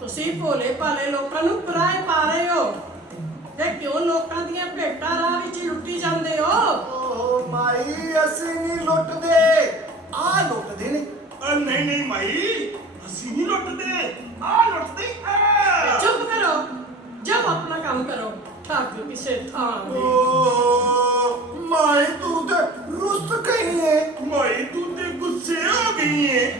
ਤੁਸੀਂ ਭੋਲੇ ਭਾਲੇ ਲੋਕਾਂ ਨੂੰ ਪਰਾਏ ਪਾ ਰਹੇ ਹੋ ਤੇ ਕਿਉਂ ਲੋਕਾਂ ਦੀਆਂ ਭੇਟਾਂ ਰਾਹ ਵਿੱਚ ਲੁੱਟੀ ਜਾਂਦੇ ਹੋ? ਓ ਮਾਈ, ਅਸੀਂ ਨਹੀਂ ਲੁੱਟਦੇ, ਆ ਲੁੱਟਦੇ ਨੇ। ਨਹੀਂ ਮਾਈ, ਅਸੀਂ ਨਹੀਂ ਲੁੱਟਦੇ, ਆ ਲੁੱਟਦੇ ਆ। ਚੁੱਪ ਕਰੋ, ਜਬ ਆਪਣਾ ਕੰਮ ਕਰੋ। ਠੱਗ ਕਿਸੇ ਥਾਂ ਦੇ। ਓ ਮਾਈ, ਤੂੰ ਤੇ ਰੁੱਸ ਗਈ ਏ। ਮਾਈ ਤੂੰ ਤੇ ਗੁੱਸੇ ਹੋ ਗਈ ਏ।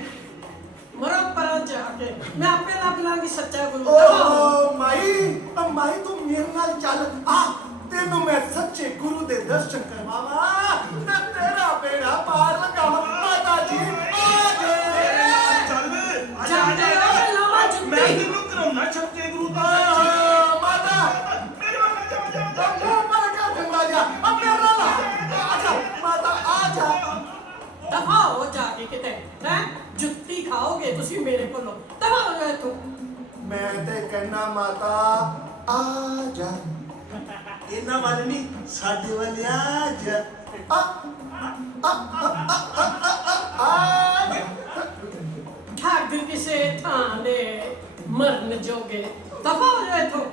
ਮਰੋ ਪਰਾਂ ਜਾ ਕੇ, ਮੈਂ ਆਪੇ ਲੱਭ ਲਾਂਗੀ ਸੱਚਾ ਗੁਰੂ। ਓ ਮਾਈ ਤੂੰ ਮੇਰੇ ਨਾਲ ਚੱਲ। ਆ ਤੈਨੂੰ ਮੈਂ ਸੱਚੇ ਗੁਰੂ ਦੇ ਦਰਸ਼ਨ ਕਰਵਾਵਾਂ ਤੇ ਤੇਰਾ ਬੇੜਾ ਪਾਰ ਲਗਾਵਾਂ। ਮਾਤਾ ਜੀ ਆ ਗਏ। ਜਾਂਦੇ ਹੋ ਲਾਵਾ ਮੈਂ ਜੁੱਤੀ। ਤੈਨੂੰ ਕਰਾਉਣਾ ਸੱਚੇ ਗੁਰੂ ਦਾ। ਮਾਤਾ ਮੇਰੇ ਵੱਲ ਜਾ। ਮੂੰਹ ਪਰ ਕਰ ਦਿੰਦਾ ਜਾ। ਆ ਮੇਰਾ ਲਾ। ਆ ਜਾ ਮਾਤਾ, ਆ ਜਾ। ਦਫਾ ਹੋ ਜਾ ਕੇ ਕਿਤੇ। ਹੈ ਜੁੱਤੀ ਖਾਓਗੇ ਤੁਸੀਂ ਮੇਰੇ ਕੋਲੋਂ। ਦਫਾ ਹੋ ਜਾ ਇੱਥੋਂ। ਮੈਂ ਤੇ ਕਹਿਣਾ ਮਾਤਾ, ਆ ਜਾ। ਇਹਨਾਂ ਵੱਲ ਨਹੀਂ, ਸਾਡੇ ਵੱਲ ਆ ਜਾ। ਠੱਗ ਕਿਸੇ ਥਾਂ ਦੇ ਮਰਨ ਜੋਗੇ। ਦਫਾ ਹੋ ਜਾ ਇੱਥੋਂ।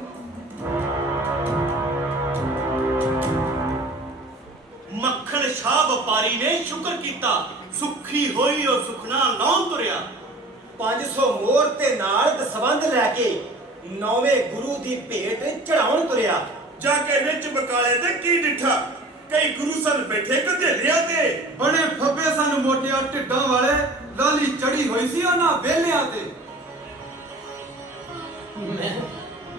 ਮੱਖਣ ਸ਼ਾਹ ਵਪਾਰੀ ਨੇ ਸ਼ੁਕਰ ਕੀਤਾ, ਸੁੱਖੀ ਹੋਈ ਉਹ ਸੁਖਣਾ ਲਾਉਣ ਤੁਰਿਆ। 500 ਮੋਹਰ ਤੇ ਨਾਲ ਦਸਵੰਧ ਲੈ ਕੇ ਨੌਵੇਂ ਗੁਰੂ ਦੀ ਭੇਟ ਚੜਾਉਣ ਤੁਰਿਆ। ਜਾ ਕੇ ਵਿੱਚ ਬਕਾਲੇ ਤੇ ਕੀ ਡਿੱਠਾ, ਕਈ ਗੁਰੂ ਸਨ ਬੈਠੇ ਗਧੇਲਿਆਂ ਤੇ। ਬੜੇ ਫੱਬੇ ਸਨ ਮੋਟਿਆਂ ਢਿੱਡਾਂ ਵਾਲੇ, ਲਾਲੀ ਚੜੀ ਹੋਈ ਸੀ ਉਹਨਾਂ ਵੇਲਿਆਂ ਤੇ।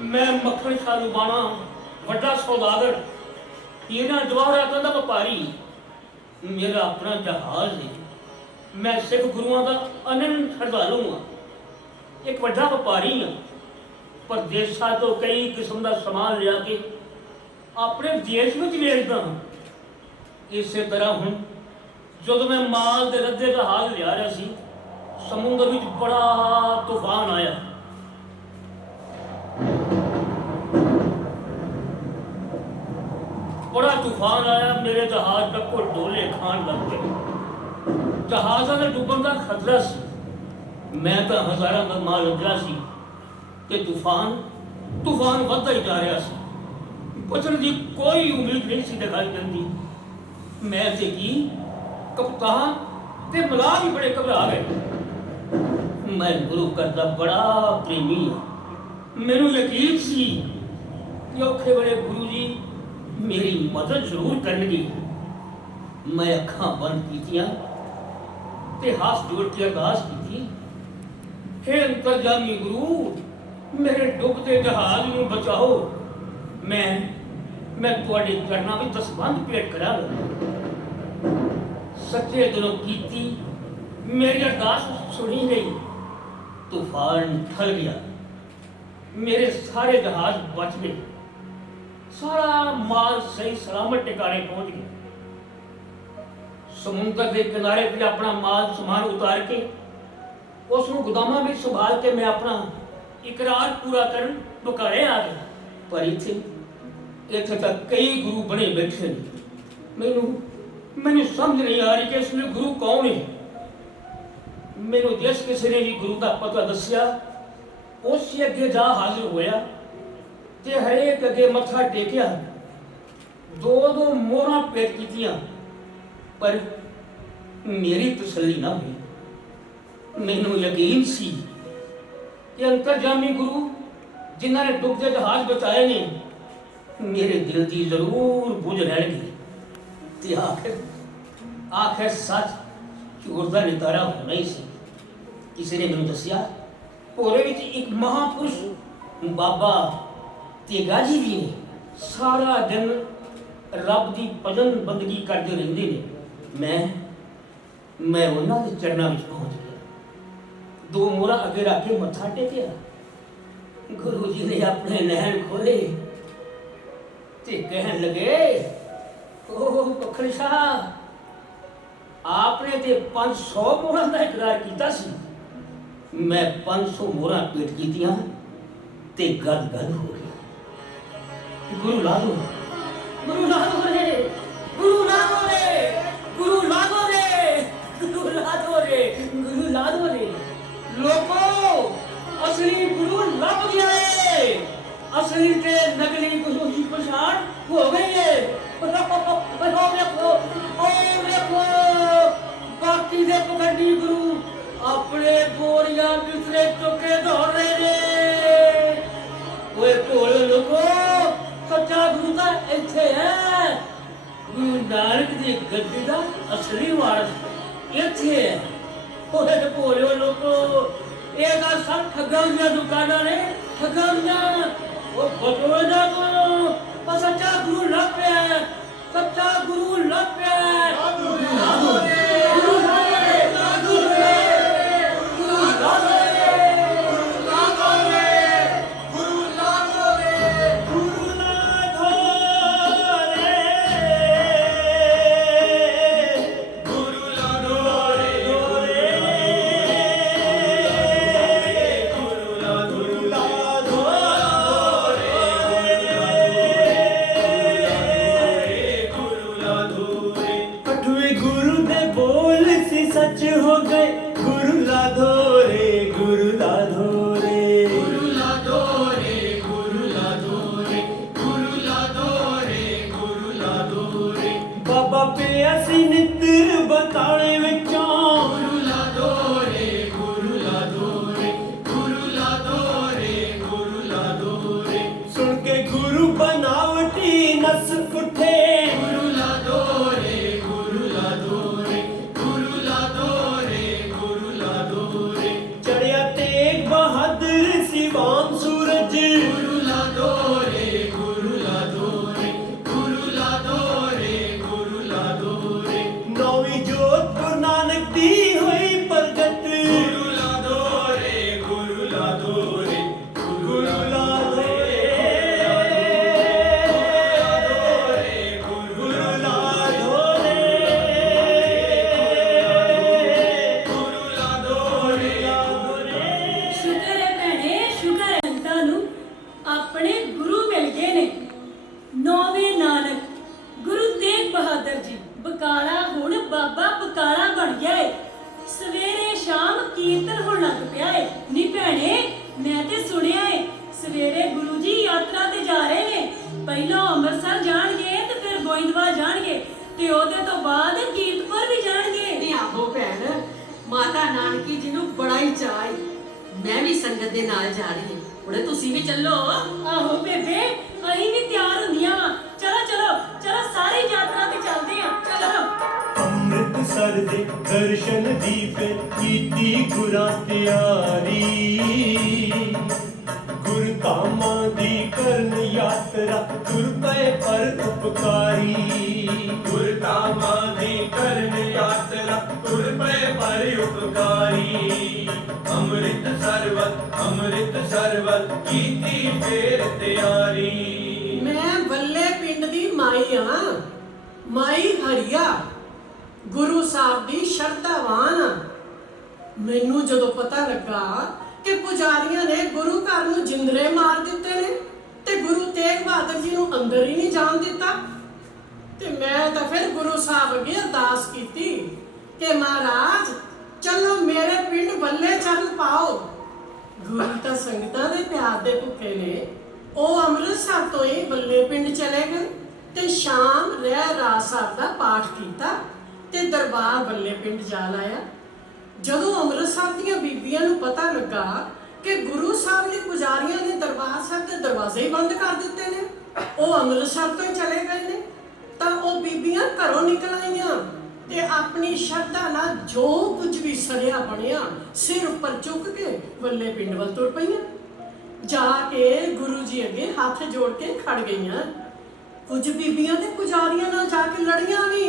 ਮੈਂ ਮੱਖਣ ਸ਼ਾਹ ਲੁਬਾਣਾ, ਵੱਡਾ ਸੌਦਾਗਰ, ਇਹਨਾਂ ਜਵਾਹਰਾਤਾਂ ਦਾ ਵਪਾਰੀ। ਮੇਰਾ ਆਪਣਾ ਜਹਾਜ਼ ਹੈ। ਮੈਂ ਸਿੱਖ ਗੁਰੂਆਂ ਦਾ ਅਨੰਨ ਸ਼ਰਧਾਲੂ ਹਾਂ, ਇੱਕ ਵੱਡਾ ਵਪਾਰੀ ਹਾਂ। ਪਰਦੇਸਾਂ ਤੋਂ ਕਈ ਕਿਸਮ ਦਾ ਸਮਾਨ ਲਿਆ ਕੇ ਆਪਣੇ ਦੇਸ਼ ਵਿੱਚ ਵੇਚਦਾ ਹਾਂ। ਇਸੇ ਤਰ੍ਹਾਂ ਹੁਣ ਜਦੋਂ ਮੈਂ ਮਾਲ ਦੇ ਰੱਦੇ ਦਾ ਹਾਲ ਲਿਆ ਰਿਹਾ ਸੀ, ਸਮੁੰਦਰ ਵਿੱਚ ਬੜਾ ਤੂਫਾਨ ਆਇਆ। बड़ा तूफान आया, मेरे जहाज तक को डोले खान लग गए। जहाज़ां दे डुੱਬਣ ਦਾ ਖਤਰਾ ਸੀ। मैं तो हज़ारां ਦਾ ਮਾਲ ਲੱਗਾ ਸੀ ਕਿ ਤੂਫਾਨ ਵੱਧਦਾ ਹੀ ਜਾ ਰਿਹਾ ਸੀ। ਬਚਣ ਦੀ ਕੋਈ ਉਮੀਦ ਨਹੀਂ ਸੀ ਦਿਖਾਈ ਦਿੰਦੀ। ਮੈਂ ਤੇ ਕੀ ਕਪਤਾਨ ਤੇ ਮਲਾਹ ਵੀ ਬੜੇ ਘਬਰਾ ਗਏ। ਮੈਂ ਗੁਰੂ ਘਰ ਦਾ ਬੜਾ ਪ੍ਰੇਮੀ ਹਾਂ। ਮੈਨੂੰ ਯਕੀਨ ਸੀ ਕਿ ਔਖੇ ਵੇਲੇ ਗੁਰੂ ਜੀ मेरी मदद जरूर करनगे। मैं अखां बंद कीतियां ते हाथ जोड़ के अरदास की, हे अंतरजामी गुरु, मेरे डुबते जहाज नूं बचाओ। मैं तुहाडे चरनां विच दसवंध भेंट करांगा। सच्चे दिलों कीती मेरी अरदास सुनी गई। तूफान ठल गया, मेरे सारे जहाज बच गए। सारा माल सही सलामत टिकाने पहुंच गया। समुद्र के किनारे पे अपना माल सामान उतार के उसनूं गोदामां विच संभाल के मैं अपना इकरार पूरा करन बकाले आ गया। पर इत्थे तक कई गुरु बने बैठे ने। ਮੈਨੂੰ ਸਮਝ ਨਹੀਂ ਆ ਰਹੀ ਕਿ ਇਸ ਵਿੱਚ ਗੁਰੂ ਕੌਣ ਹੈ। ਮੈਨੂੰ ਜਿਸ ਕਿਸੇ ਨੇ ਵੀ ਗੁਰੂ ਦਾ ਪਤਾ ਦੱਸਿਆ ਉਸੇ ਅੱਗੇ ਜਾ ਹਾਜ਼ਰ ਹੋਇਆ ਤੇ ਹਰੇਕ ਅੱਗੇ ਮੱਥਾ ਟੇਕਿਆ, ਦੋ ਮੋਹਰਾਂ ਪੇਟ ਕੀਤੀਆਂ, ਪਰ ਮੇਰੀ ਤਸੱਲੀ ਨਾ ਹੋਈ। ਮੈਨੂੰ ਯਕੀਨ ਸੀ ਕਿ ਅੰਤਰਜਾਮੀ ਗੁਰੂ ਜਿਨ੍ਹਾਂ ਨੇ ਡੁੱਬਦੇ ਜਹਾਜ਼ ਬਚਾਏ ਨੇ ਮੇਰੇ ਦਿਲ ਦੀ ਜ਼ਰੂਰ ਬੁੱਝ ਲੈਣਗੇ ਤੇ ਆਖਿਰ ਸੱਚ ਝੂਠ ਦਾ ਨਿਤਾਰਾ ਹੋਣਾ ਹੀ ਸੀ। ਕਿਸੇ ਨੇ ਮੈਨੂੰ ਦੱਸਿਆ ਭੋਰੇ ਵਿੱਚ ਇੱਕ ਮਹਾਪੁਰਸ਼ ਬਾਬਾ ਤੇਗਾ ਜੀ ਵੀ ਨੇ, ਸਾਰਾ ਦਿਨ ਰੱਬ ਦੀ ਭਜਨ ਬੰਦਗੀ ਕਰਦੇ ਰਹਿੰਦੇ ਨੇ। ਮੈਂ ਉਹਨਾਂ ਦੇ ਚਰਨਾਂ ਵਿੱਚ ਪਹੁੰਚ ਗਿਆ, ਦੋ ਮੋਹਰਾਂ ਅੱਗੇ ਰੱਖ ਕੇ ਮੱਥਾ ਟੇਕਿਆ। ਗੁਰੂ ਜੀ ਨੇ ਆਪਣੇ ਨੈਣ ਖੋਲੇ ਤੇ ਕਹਿਣ ਲੱਗੇ, ਉਹ ਪਖੜ ਸ਼ਾਹ, ਆਪਨੇ ਤੇ 500 ਮੋਹਰਾਂ ਦਾ ਇਕਰਾਰ ਕੀਤਾ ਸੀ, ਮੈਂ 500 ਮੋਹਰਾਂ ਪੇਟ ਕੀਤੀਆਂ ਤੇ ਗਦ ਹੋ ਗਿਆ। ਗੁਰੂ ਲਾ ਦੋ, ਗੁਰੂ ਲਾ ਦੋ ਰੇ, ਗੁਰੂ ਲਾ ਦੋ ਰੇ, ਗੁਰੂ ਲਾ ਦੋ ਰੇ, ਗੁਰੂ ਲਾ ਦੋ ਰੇ, ਗੁਰੂ ਲਾ ਦੋ ਰੇ। ਲੋਕੋ, ਅਸਲੀ ਗੁਰੂ ਲੱਭ ਗਿਆ ਏ, ਅਸਲੀ ਤੇ ਨਕਲੀ ਗੁਰੂ ਦੀ ਪਛਾਣ ਹੋ ਗਈ ਏ। ਵੇਖੋ ਬਾਕੀ ਦੇ ਪਖੰਡੀ ਗੁਰੂ ਆਪਣੇ ਬੋਰੀਆਂ ਬਿਸਰੇ ਚੁੱਕੇ ਦੌੜ ਰਹੇ ਨੇ। ਓਏ ਭੋਲੇ ਲੋਕੋ, ਸੱਚਾ ਗੁਰੂ ਤਾਂ ਇੱਥੇ ਹੈ। ਗੁਰੂ ਨਾਨਕ ਦੀ ਗੱਦੀ ਦਾ ਅਸਲੀ ਵਾਰਸ ਇੱਥੇ ਹੈ। ਓਏ ਭੋਲੇ ਲੋਕੋ, ਇਹ ਤਾਂ ਸਭ ਠੱਗਾਂ ਦੀਆਂ ਦੁਕਾਨਾਂ ਨੇ, ਠੱਗਾਂ ਦੀਆਂ। ਉਹ ਬਟੋਏ ਨਾ ਕਰੋ, ਪਰ ਸੱਚਾ ਗੁਰੂ ਲੱਭ ਪਿਆ ਹੈ, ਸੱਚਾ ਗੁਰੂ ਲੱਭ ਪਿਆ ਹੈ। ਗੁਰੂ ਲਾ ਦੋ ਰੇ, ਗੁਰੂ ਲਾ ਦੋ ਰੇ, ਗੁਰੂ ਲਾ ਦੋ ਰੇ, ਗੁਰੂ ਲਾ ਦੋ ਰੇ, ਗੁਰੂ ਲਾ ਦੋ ਰੇ, ਗੁਰੂ ਲਾ ਦੋ ਰੇ, ਗੁਰੂ ਲਾ ਦੋ ਰੇ, ਗੁਰੂ ਲਾ ਦੋ ਰੇ, ਗੁਰੂ ਲਾ ਦੋ सच हो गए गुरु ला दो रे, गुरु ला दो रे, गुरु ला दो रे, गुरु ला दो रे, गुरु ला दो रे, गुरु ला दो रे। बाबा पे असी नितर बताने विचों गुरु ला दो रे, गुरु ला दो रे, गुरु ला दो रे, गुरु ला दो रे। सुन के गुरु बनावटी नस उठे गुरु ला दो रे, गुरु ला दो रे, गुरु ला दो रे, गुरु ला दो रे। चढ़िया तेग बहादुर सिवान सूरज गुरु ला दो रे, गुरु ला दो रे, गुरु ला दो रे, गुरु ला दो रे। नौवीं जोत गुरु नानक दी हुई प्रगट गुरु ला दो रे, गुरु ला दो रे, गुरु ला दो रे, गुरु ला दो रे, गुरु ला दो रे। ਸ਼ੁਕਰ ਹੈ ਭੈਣੇ, ਸ਼ੁਕਰ ਹੈ ਤੁਹਾਨੂੰ ਆਪਣੇ ਗੁਰੂ ਮਿਲ ਗਏ ਨੇ। ਨੌਵੇਂ ਨਾਨਕ ਗੁਰੂ ਤੇਗ ਬਹਾਦਰ ਜੀ ਬਕਾਲਾ ਹੁਣ ਬਾਬਾ ਬਕਾਲਾ ਬਣ ਗਿਆ ਏ। ਸਵੇਰੇ ਸ਼ਾਮ ਕੀਰਤਨ ਹੋਣ ਲੱਗ ਪਿਆ ਏ। ਨੀ ਭੈਣੇ, ਮੈਂ ਤੇ ਸੁਣਿਆ ਏ ਸਵੇਰੇ ਗੁਰੂ ਜੀ ਯਾਤਰਾ ਤੇ ਜਾ ਰਹੇ ਨੇ। ਪਹਿਲਾਂ ਅੰਮ੍ਰਿਤਸਰ ਜਾਣਗੇ ਤੇ ਫਿਰ ਗੋਇੰਦਵਾਲ ਜਾਣਗੇ ਤੇ ਉਹਦੇ ਤੋਂ ਬਾਅਦ ਕੀਰਤਪੁਰ ਵੀ ਜਾਣਗੇ। ਨਹੀਂ ਆਹੋ ਭੈਣ, ਮਾਤਾ ਨਾਨਕੀ ਜੀ ਨੂੰ ਬੜਾ ਹੀ ਚਾਅ ਏ। ਮੈਂ ਵੀ ਸੰਗਤ ਦੇ ਨਾਲ ਜਾ ਰਹੀ ਹਾਂ, ਹੁਣੇ ਤੁਸੀਂ ਵੀ ਚੱਲੋ। ਆਹੋ ਬੇਬੇ, ਅਸੀਂ ਵੀ ਤਿਆਰ ਹੁੰਦੀਆਂ ਵਾਂ। ਚਲੋ ਚਲੋ ਚਲੋ, ਸਾਰੀ ਯਾਤਰਾ ਤੇ ਚੱਲਦੇ ਆਂ। ਚਲੋ। ਅੰਮ੍ਰਿਤਸਰ ਦੇ ਦਰਸ਼ਨ ਦੀ ਫਿਰ ਕੀਤੀ ਗੁਰਾਂ ਤਿਆਰੀ, ਗੁਰਧਾਮਾਂ ਦੀ ਕਰਨ ਯਾਤਰਾ ਤੁਰ ਪਏ ਪਰ ਉਪਕਾਰੀ, ਗੁਰਧਾਮਾਂ ਦੀ ਕਰਨ ਯਾਤਰਾ ਤੁਰ ਪਏ ਪਰ ਉਪਕਾਰੀ। ਅੰਮ੍ਰਿਤਸਰ ਵੱਲ ਕੀਤੀ ਫੇਰ ਤਿਆਰੀ। ਮੈਂ ਬੱਲੇ ਪਿੰਡ ਦੀ ਮਾਈ ਆ, ਮਾਈ ਹਰੀਆ, ਗੁਰੂ ਸਾਹਿਬ ਦੀ ਸ਼ਰਧਾਵਾਨ ਆ। ਮੈਨੂੰ ਜਦੋਂ ਪਤਾ ਲੱਗਾ ਕਿ ਪੁਜਾਰੀਆਂ ਨੇ ਗੁਰੂ ਘਰ ਨੂੰ ਜਿੰਦਰੇ ਮਾਰ ਦਿੱਤੇ ਨੇ ਤੇ ਗੁਰੂ ਤੇਗ ਬਹਾਦਰ ਜੀ ਨੂੰ ਅੰਦਰ ਹੀ ਨਹੀਂ ਜਾਣ ਦਿੱਤਾ, ਤੇ ਮੈਂ ਤਾਂ ਫਿਰ ਗੁਰੂ ਸਾਹਿਬ ਅੱਗੇ ਅਰਦਾਸ ਕੀਤੀ ਕਿ ਮਹਾਰਾਜ ਚਲੋ ਮੇਰੇ ਪਿੰਡ ਬੱਲੇ ਚਰਨ ਪਾਓ। ਗੁਰੂ ਤਾਂ ਸੰਗਤਾਂ ਦੇ ਪਿਆਰ ਦੇ ਭੁੱਖੇ ਨੇ। ਉਹ ਅੰਮ੍ਰਿਤਸਰ ਤੋਂ ਹੀ ਬੱਲੇ ਪਿੰਡ ਚਲੇ ਗਏ ਤੇ ਸ਼ਾਮ ਰਹਿਰਾਸ ਸਾਹਿਬ ਦਾ ਪਾਠ ਕੀਤਾ ਤੇ ਦਰਬਾਰ ਬੱਲੇ ਪਿੰਡ ਜਾ ਲਾਇਆ। ਜਦੋਂ ਅੰਮ੍ਰਿਤਸਰ ਦੀਆਂ ਬੀਬੀਆਂ ਨੂੰ ਪਤਾ ਲੱਗਾ ਕਿ ਗੁਰੂ ਸਾਹਿਬ ਨੇ ਪੁਜਾਰੀਆਂ ਨੇ ਦਰਬਾਰ ਸਾਹਿਬ ਦੇ ਦਰਵਾਜ਼ੇ ਹੀ ਬੰਦ ਕਰ ਦਿੱਤੇ ਨੇ, ਉਹ ਅੰਮ੍ਰਿਤਸਰ ਤੋਂ ਹੀ ਚਲੇ ਗਏ ਨੇ, ਤਾਂ ਉਹ ਬੀਬੀਆਂ ਘਰੋਂ ਨਿਕਲ ਆਈਆਂ ਤੇ ਆਪਣੀ ਸ਼ਰਧਾ ਨਾਲ ਜੋ ਕੁਝ ਵੀ ਸੜਿਆ ਬਣਿਆ ਸਿਰ ਉੱਪਰ ਚੁੱਕ ਕੇ ਬੱਲੇ ਪਿੰਡ ਵੱਲ ਤੁਰ ਪਈਆਂ। ਜਾ ਕੇ ਗੁਰੂ ਜੀ ਅੱਗੇ ਹੱਥ ਜੋੜ ਕੇ ਖੜ ਗਈਆਂ। ਕੁਝ ਬੀਬੀਆਂ ਤੇ ਪੁਜਾਰੀਆਂ ਨਾਲ ਜਾ ਕੇ ਲੜੀਆਂ ਵੀ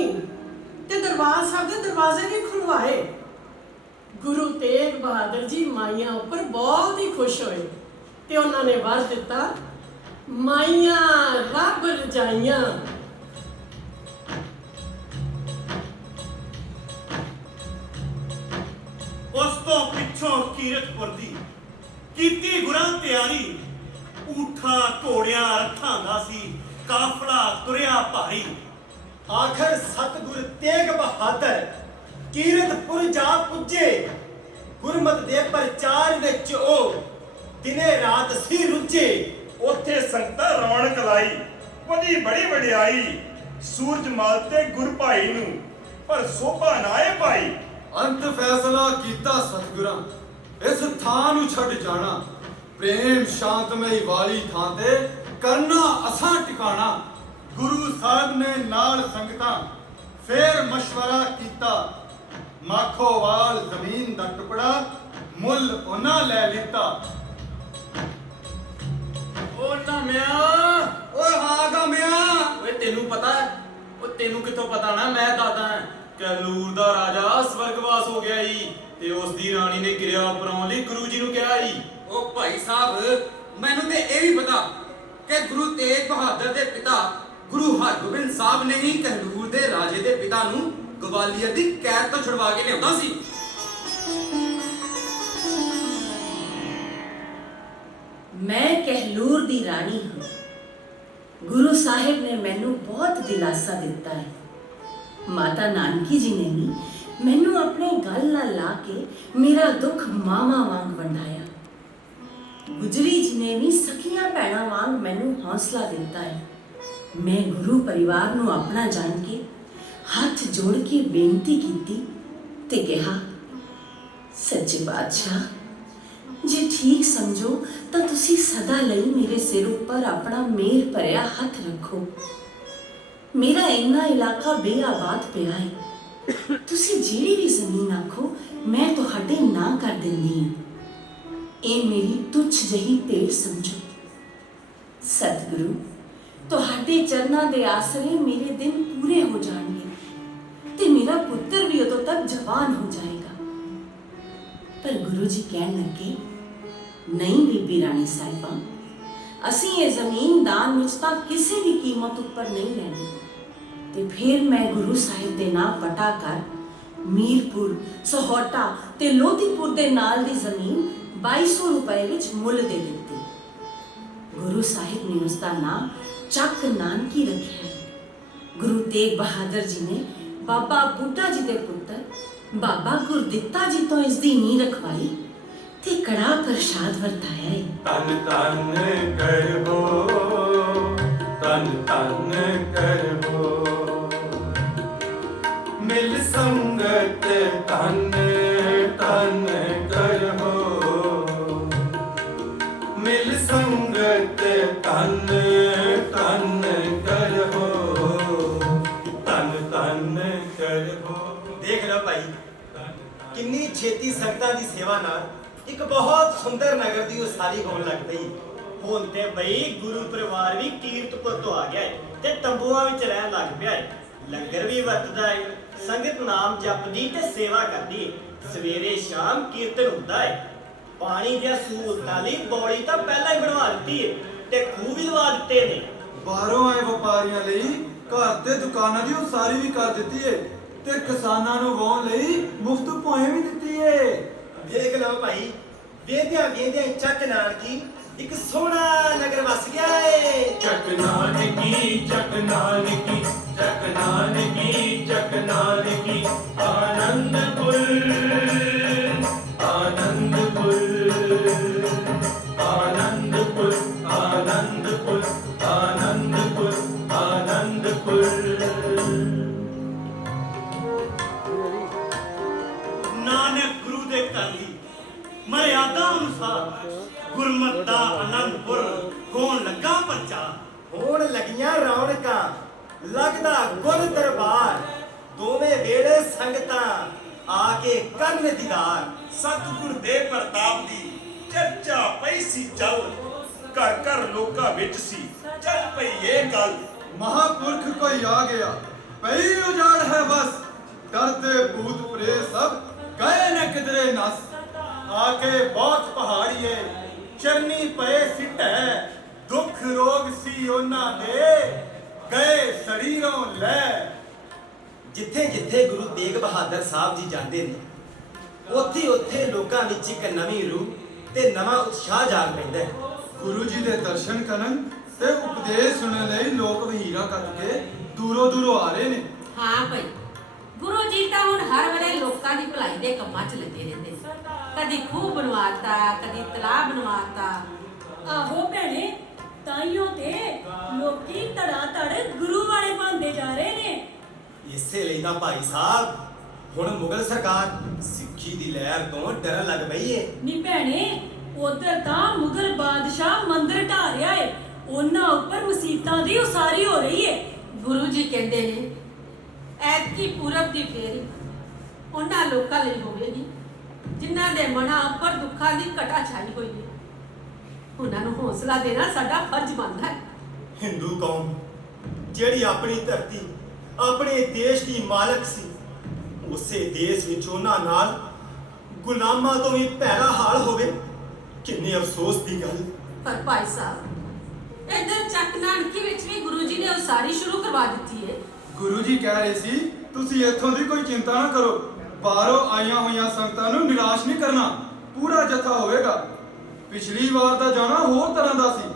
ਤੇ ਦਰਬਾਰ ਸਾਹਿਬ ਦੇ ਦਰਵਾਜ਼ੇ ਵੀ ਖੁਲਵਾਏ। ਗੁਰੂ ਤੇਗ ਬਹਾਦਰ ਜੀ ਮਾਈਆਂ ਉੱਪਰ ਬਹੁਤ ਹੀ ਖੁਸ਼ ਹੋਏ ਤੇ ਉਹਨਾਂ ਨੇ ਵਰ ਦਿੱਤਾ, ਮਾਈਆਂ ਰੱਬ ਰਜਾਈਆਂ। ਉਸ ਤੋਂ ਪਿੱਛੋਂ ਕੀਰਤਪੁਰ ਦੀ ਕੀਤੀ ਗੁਰਾਂ ਤਿਆਰੀ, ਊਠਾਂ ਘੋੜਿਆਂ ਰੱਥਾਂ ਦਾ ਸੀ ਕਾਫਲਾ ਤੁਰਿਆ ਭਾਰੀ। ਆਖਰ ਸਤਿਗੁਰ ਤੇਗ ਬਹਾਦਰ ਕੀਰਤਪੁਰ ਜਾ ਪੁੱਜੇ, ਗੁਰਮਤਿ ਦੇ ਪ੍ਰਚਾਰ ਵਿੱਚ ਉਹ ਦਿਨੇ ਰਾਤ ਸੀ ਰੁੱਝੇ। ਉੱਥੇ ਸੰਗਤਾਂ ਰੌਣਕ ਲਾਈ, ਬੜੀ ਬੜੀ ਵਡਿਆਈ, ਸੂਰਜ ਮਲ ਤੇ ਗੁਰ ਭਾਈ ਨੂੰ ਪਰ ਸੋਭਾ ਨਾਏ ਭਾਈ। ਅੰਤ ਫੈਸਲਾ ਕੀਤਾ ਸਤਿਗੁਰਾਂ, ਇਸ ਥਾਂ ਨੂੰ ਛੱਡ ਜਾਣਾ। ਪ੍ਰੇਮ ਸ਼ਾਂਤਮਈ ਵਾਲੀ ਥਾਂ ਤੇ ਕਰਨਾ ਅਸਾਂ ਟਿਕਾਣਾ। ਗੁਰੂ ਸਾਹਿਬ ਨੇ ਨਾਲ ਸੰਗਤਾਂ ਫੇਰ ਮਸ਼ਵਰਾ ਕੀਤਾ, ਮਾਖੋਵਾਲ ਜ਼ਮੀਨ ਦਾ ਟੁਕੜਾ ਮੁੱਲ ਉਹਨਾਂ ਲੈ ਲਿੱਤਾ। ਓ ਨਾਮਿਆ, ਓਏ ਹਾਂ ਗਮਿਆ, ਓਏ ਤੈਨੂੰ ਪਤਾ ਹੈ? ਓ ਤੈਨੂੰ ਕਿੱਥੋਂ ਪਤਾ ਨਾ, ਮੈਂ ਦਾਦਾ ਹਾਂ। ਕੈਲੂਰ ਦਾ ਰਾਜਾ ਸਵਰਗਵਾਸ ਹੋ ਗਿਆ ਈ ਤੇ ਉਸ ਦੀ ਰਾਣੀ ਨੇ ਕਿਰਿਆ ਉਪਰਾਉਣ ਲਈ ਗੁਰੂ ਜੀ ਨੂੰ ਕਿਹਾ ਈ। ਉਹ ਭਾਈ ਸਾਹਿਬ, ਮੈਨੂੰ ਤੇ ਇਹ ਵੀ ਪਤਾ ਕਿ ਗੁਰੂ ਤੇਗ ਬਹਾਦਰ ਦੇ ਪਿਤਾ ਗੁਰੂ ਹਰਗੋਬਿੰਦ ਸਾਹਿਬ ਨੇ ਹੀ ਕਹਿਲੂਰ ਦੇ ਰਾਜੇ ਦੇ ਪਿਤਾ ਨੂੰ ਗਵਾਲੀਅਰ ਦੀ ਕੈਦ ਤੋਂ ਛੁਡਵਾ ਕੇ ਲਿਆਉਂਦਾ ਸੀ। ਮੈਂ ਕਹਿਲੂਰ ਦੀ ਰਾਣੀ ਹਾਂ। ਗੁਰੂ ਸਾਹਿਬ ਨੇ ਮੈਨੂੰ ਬਹੁਤ ਦਿਲਾਸਾ ਦਿੱਤਾ ਹੈ। ਮਾਤਾ ਨਾਨਕੀ ਜੀ ਨੇ ਵੀ ਮੈਨੂੰ ਆਪਣੇ ਗਲ ਨਾਲ ਲਾ ਕੇ ਮੇਰਾ ਦੁੱਖ ਮਾਵਾਂ ਵਾਂਗ ਵੰਡਾਇਆ। ਗੁਜਰੀ ਜੀ ਨੇ ਵੀ ਸਖੀਆਂ ਭੈਣਾਂ ਵਾਂਗ ਮੈਨੂੰ ਹੌਸਲਾ ਦਿੱਤਾ ਹੈ। ਮੈਂ ਗੁਰੂ ਪਰਿਵਾਰ ਨੂੰ ਆਪਣਾ ਜਾਣ ਕੇ ਹੱਥ ਜੋੜ ਕੇ ਬੇਨਤੀ ਕੀਤੀ ਤੇ ਕਿਹਾ, ਸੱਚੇ ਬਾਦਸ਼ਾਹ, ਜੇ ਠੀਕ ਸਮਝੋ ਤਾਂ ਤੁਸੀਂ ਸਦਾ ਲਈ ਮੇਰੇ ਸਿਰ ਉੱਪਰ ਆਪਣਾ ਮਿਹਰ ਭਰਿਆ ਹੱਥ ਰੱਖੋ। ਮੇਰਾ ਇੰਨਾ ਇਲਾਕਾ ਬੇਆਬਾਦ ਪਿਆ ਹੈ। ਤੁਸੀਂ ਜਿਹੜੀ ਵੀ ਜ਼ਮੀਨ ਆਖੋ ਮੈਂ ਤੁਹਾਡੇ ਨਾਂ ਕਰ ਦਿੰਦੀ ਹਾਂ। ਇਹ ਮੇਰੀ ਤੁੱਛ ਜਿਹੀ ਭੇਟ ਸਮਝੋ। ਸਤਿਗੁਰੂ, ਤੁਹਾਡੇ ਚਰਨਾਂ ਦੇ ਆਸਰੇ ਮੇਰੇ ਦਿਨ ਪੂਰੇ ਹੋ ਜਾਣਗੇ ਤੇ ਮੇਰਾ ਪੁੱਤਰ ਵੀ ਉਦੋਂ ਤੱਕ ਜਵਾਨ ਹੋ ਜਾਏਗਾ। ਪਰ ਗੁਰੂ ਜੀ ਕਹਿਣ ਲੱਗੇ, ਨਹੀਂ ਬੀਬੀ ਰਾਣੀ ਸਾਹਿਬਾਂ, ਅਸੀਂ ਇਹ ਜ਼ਮੀਨ ਦਾਨ ਵਿੱਚ ਤਾਂ ਕਿਸੇ ਵੀ ਕੀਮਤ ਉੱਪਰ ਨਹੀਂ ਲੈਣੀ। ਤੇ ਫਿਰ ਮੈਂ ਗੁਰੂ ਸਾਹਿਬ ਦੇ ਨਾਂ ਪਟਾ ਕਰ ਮੀਰਪੁਰ, ਸਹੋਟਾ ਤੇ ਲੋਧੀਪੁਰ ਦੇ ਨਾਲ ਦੀ ਜ਼ਮੀਨ 2200 ਰੁਪਏ ਵਿੱਚ ਮੁੱਲ ਦੇ ਦਿੱਤੀ। ਗੁਰੂ ਸਾਹਿਬ ਨੇ ਉਸ ਦਾ ਨਾਂ ਚੱਕ ਨਾਨਕੀ ਰੱਖਿਆ। ਗੁਰੂ ਤੇਗ ਬਹਾਦਰ ਜੀ ਨੇ ਬਾਬਾ ਬੁੱਢਾ ਜੀ ਦੇ ਪੁੱਤਰ ਬਾਬਾ ਗੁਰਦਿੱਤਾ ਜੀ ਤੋਂ ਇਸ ਦੀ ਨੀਂਹ ਰਖਵਾਈ ਤੇ ਕੜਾ ਪ੍ਰਸ਼ਾਦ ਵਰਤਾਇਆ ਹੈ। ਤਨ ਤਨ ਕਰੋ, ਤਨ ਤਨ ਕਰੋ, ਮਿਲ ਸੰਗਤ ਤਨ ਤਨ ਕਰੋ, ਮਿਲ ਸੰਗਤ ਤਨ ਤਨ ਕਰੋ, ਤਨ ਤਨ ਕਰੋ। ਦੇਖ ਲਓ ਭਾਈ, ਕਿੰਨੀ ਛੇਤੀ ਸੰਗਤਾਂ ਦੀ ਸੇਵਾ ਨਾਲ ਇੱਕ ਬਹੁਤ ਸੁੰਦਰ ਨਗਰ ਦੀ ਉਸਾਰੀ ਹੋਣ ਲੱਗ ਪਈ। ਹੁਣ ਤੇ ਬਈ ਗੁਰੂ ਪਰਿਵਾਰ ਵੀ ਕੀਰਤਪੁਰ ਤੋਂ ਆ ਗਿਆ ਹੈ ਤੇ ਤੰਬੂਆਂ ਵਿੱਚ ਰਹਿਣ ਲੱਗ ਪਿਆ ਹੈ। ਲੰਗਰ ਵੀ ਵਰਤਦਾ ਹੈ, ਸੰਗਤ ਨਾਮ ਜਪਦੀ ਤੇ ਸੇਵਾ ਕਰਦੀ ਹੈ। ਸਵੇਰੇ ਸ਼ਾਮ ਕੀਰਤਨ ਹੁੰਦਾ ਹੈ। ਪਾਣੀ ਦੀਆਂ ਸਹੂਲਤਾਂ ਲਈ ਬੌਲੀ ਤਾਂ ਪਹਿਲਾਂ ਹੀ ਬਣਵਾ ਦਿੱਤੀ ਹੈ ਤੇ ਖੂਹ ਵੀ ਲਵਾ ਦਿੱਤੇ ਨੇ। ਬਾਹਰੋਂ ਆਏ ਵਪਾਰੀਆਂ ਲਈ ਘਰ ਤੇ ਦੁਕਾਨਾਂ ਦੀ ਉਸਾਰੀ ਵੀ ਕਰ ਦਿੱਤੀ ਏ ਤੇ ਕਿਸਾਨਾਂ ਨੂੰ ਵਾਹੁਣ ਲਈ ਮੁਫਤ ਭੋਏ ਵੀ ਦਿੱਤੀ ਏ। ਦੇਖ ਲਓ ਭਾਈ, ਵੇਦਿਆਂ ਵੇਦਿਆਂ ਚੱਕ ਨਾਨਕੀ ਇੱਕ ਸੋਹਣਾ ਨਗਰ ਵਸ ਗਿਆ ਏ। ਚੱਕ ਨਾਨਕੀ, ਚੱਕ ਨਾਨਕੀ, जग नानकी आनंदपुर आनंदपुर आनंदपुर आनंदपुर आनंदपुर आनंदपुर। नानक गुरु दे घर दी मर्यादा अनुसार गुरमत दा आनंदपुर होण लगा परचा। ਹੋਣ ਲੱਗੀਆਂ ਰੌਣਕਾਂ ਲੱਗਦਾ ਗੁਰ ਦਰਬਾਰ ਦੋਵੇਂ ਵੇਲੇ ਸੰਗਤਾਂ ਆ ਕੇ ਕਰਨ ਦੀਦਾਰ। ਸਤਿਗੁਰ ਦੇ ਪ੍ਰਤਾਪ ਦੀ ਚਰਚਾ ਪਈ ਸੀ ਚੱਲ, ਘਰ ਘਰ ਲੋਕਾਂ ਵਿੱਚ ਸੀ ਚੱਲ ਪਈ ਇਹ ਗੱਲ। महापुरख कोई आ गया, पई उजाड़ है बस, डरते भूत प्रेत सब गए न किधरे नस। आके बहुत पहाड़िए चरनी पए सिटै दुख रोग सी ओना दे गए शरीरों ले। ਜਿੱਥੇ ਜਿੱਥੇ ਗੁਰੂ ਤੇਗ ਬਹਾਦਰ ਸਾਹਿਬ ਜੀ ਜਾਂਦੇ ਨੇ ਉੱਥੇ ਉੱਥੇ ਲੋਕਾਂ ਵਿੱਚ ਇੱਕ ਨਵੀਂ ਰੂਹ ਤੇ ਨਵਾਂ ਉਤਸ਼ਾਹ ਜਾਗ ਪੈਂਦਾ ਹੈ। गुरु जी दे दर्शन करन ते उपदेश सुनने लई लोक वहीरा कट के दूरों दूरों आ रहे ने। ਹਾਂ ਭਾਈ ਗੁਰੂ ਜੀ ਤਾਂ ਹੁਣ ਹਰ ਵੇਲੇ ਲੋਕਾਂ ਦੀ ਭਲਾਈ ਦੇ ਕੰਮਾਂ 'ਚ ਲੱਗੇ ਰਹਿੰਦੇ ਨੇ। ਕਦੀ ਖੂਹ ਬਣਵਾਤਾ, ਕਦੀ ਤਲਾਬ ਬਣਵਾਤਾ। ਆਹੋ ਭੈਣੇ, ਤਾਈਓ ਤੇ ਲੋਕੀ ਧੜਾ ਧੜ ਗੁਰੂ ਵਾਲੇ ਬਣਦੇ ਜਾ ਰਹੇ ਨੇ। ਇਸੇ ਲਈ ਤਾਂ ਭਾਈ ਸਾਹਿਬ ਹੁਣ ਮੁਗਲ ਸਰਕਾਰ ਸਿੱਖੀ ਦੀ ਲਹਿਰ ਤੋਂ ਡਰਨ ਲੱਗ ਪਈ ਏ। ਨੀ ਭੈਣੇ, ਉਧਰ ਤਾਂ ਮੁਗਲ ਬਾਦਸ਼ਾਹ ਮੰਦਰ ਢਾ ਰਿਹਾ ਏ, ਉਹਨਾਂ ਉੱਪਰ ਮੁਸੀਬਤਾਂ ਦੀ ਉਸਾਰੀ ਹੋ ਰਹੀ ਏ। ਗੁਰੂ ਜੀ ਕਹਿੰਦੇ ਨੇ ਐਤਕੀ ਪੂਰਬ ਦੀ ਫੇਰੀ ਉਹਨਾਂ ਲੋਕਾਂ ਲਈ ਹੋਵੇਗੀ ਜਿਨ੍ਹਾਂ ਦੇ ਮਨਾਂ ਉੱਪਰ ਦੁੱਖਾਂ ਦੀ ਘਟਾ ਛਾਈ ਹੋਈ ਹੈ। ਉਹਨਾਂ ਨੂੰ ਹੌਸਲਾ ਦੇਣਾ ਸਾਡਾ ਫਰਜ਼ ਬਣਦਾ ਹੈ। ਹਿੰਦੂ ਕੌਮ ਜਿਹੜੀ ਆਪਣੀ ਧਰਤੀ ਆਪਣੇ ਦੇਸ਼ ਦੀ ਮਾਲਕ ਸੀ, ਉਸੇ ਦੇਸ਼ ਵਿੱਚ ਉਹਨਾਂ ਨਾਲ ਗੁਲਾਮਾਂ ਤੋਂ ਵੀ ਭੈੜਾ ਹਾਲ ਹੋਵੇ, ਕਿੰਨੇ ਅਫਸੋਸ ਦੀ ਗੱਲ। ਪਰ ਭਾਈ ਸਾਹਿਬ ਇੱਧਰ ਚੱਕ ਨਾਨਕੀ ਵਿੱਚ ਵੀ ਗੁਰੂ ਜੀ ਨੇ ਉਸਾਰੀ ਸ਼ੁਰੂ ਕਰਵਾ ਦਿੱਤੀ ਹੈ। गुरु जी कह रहे सी तुसी इत्थों दी कोई चिंता ना करो, बाहरों आईयां होईयां संगतां नूं निराश नहीं करना, पूरा जत्था होवेगा। पिछली वार दा जाना होर तरह दा सी,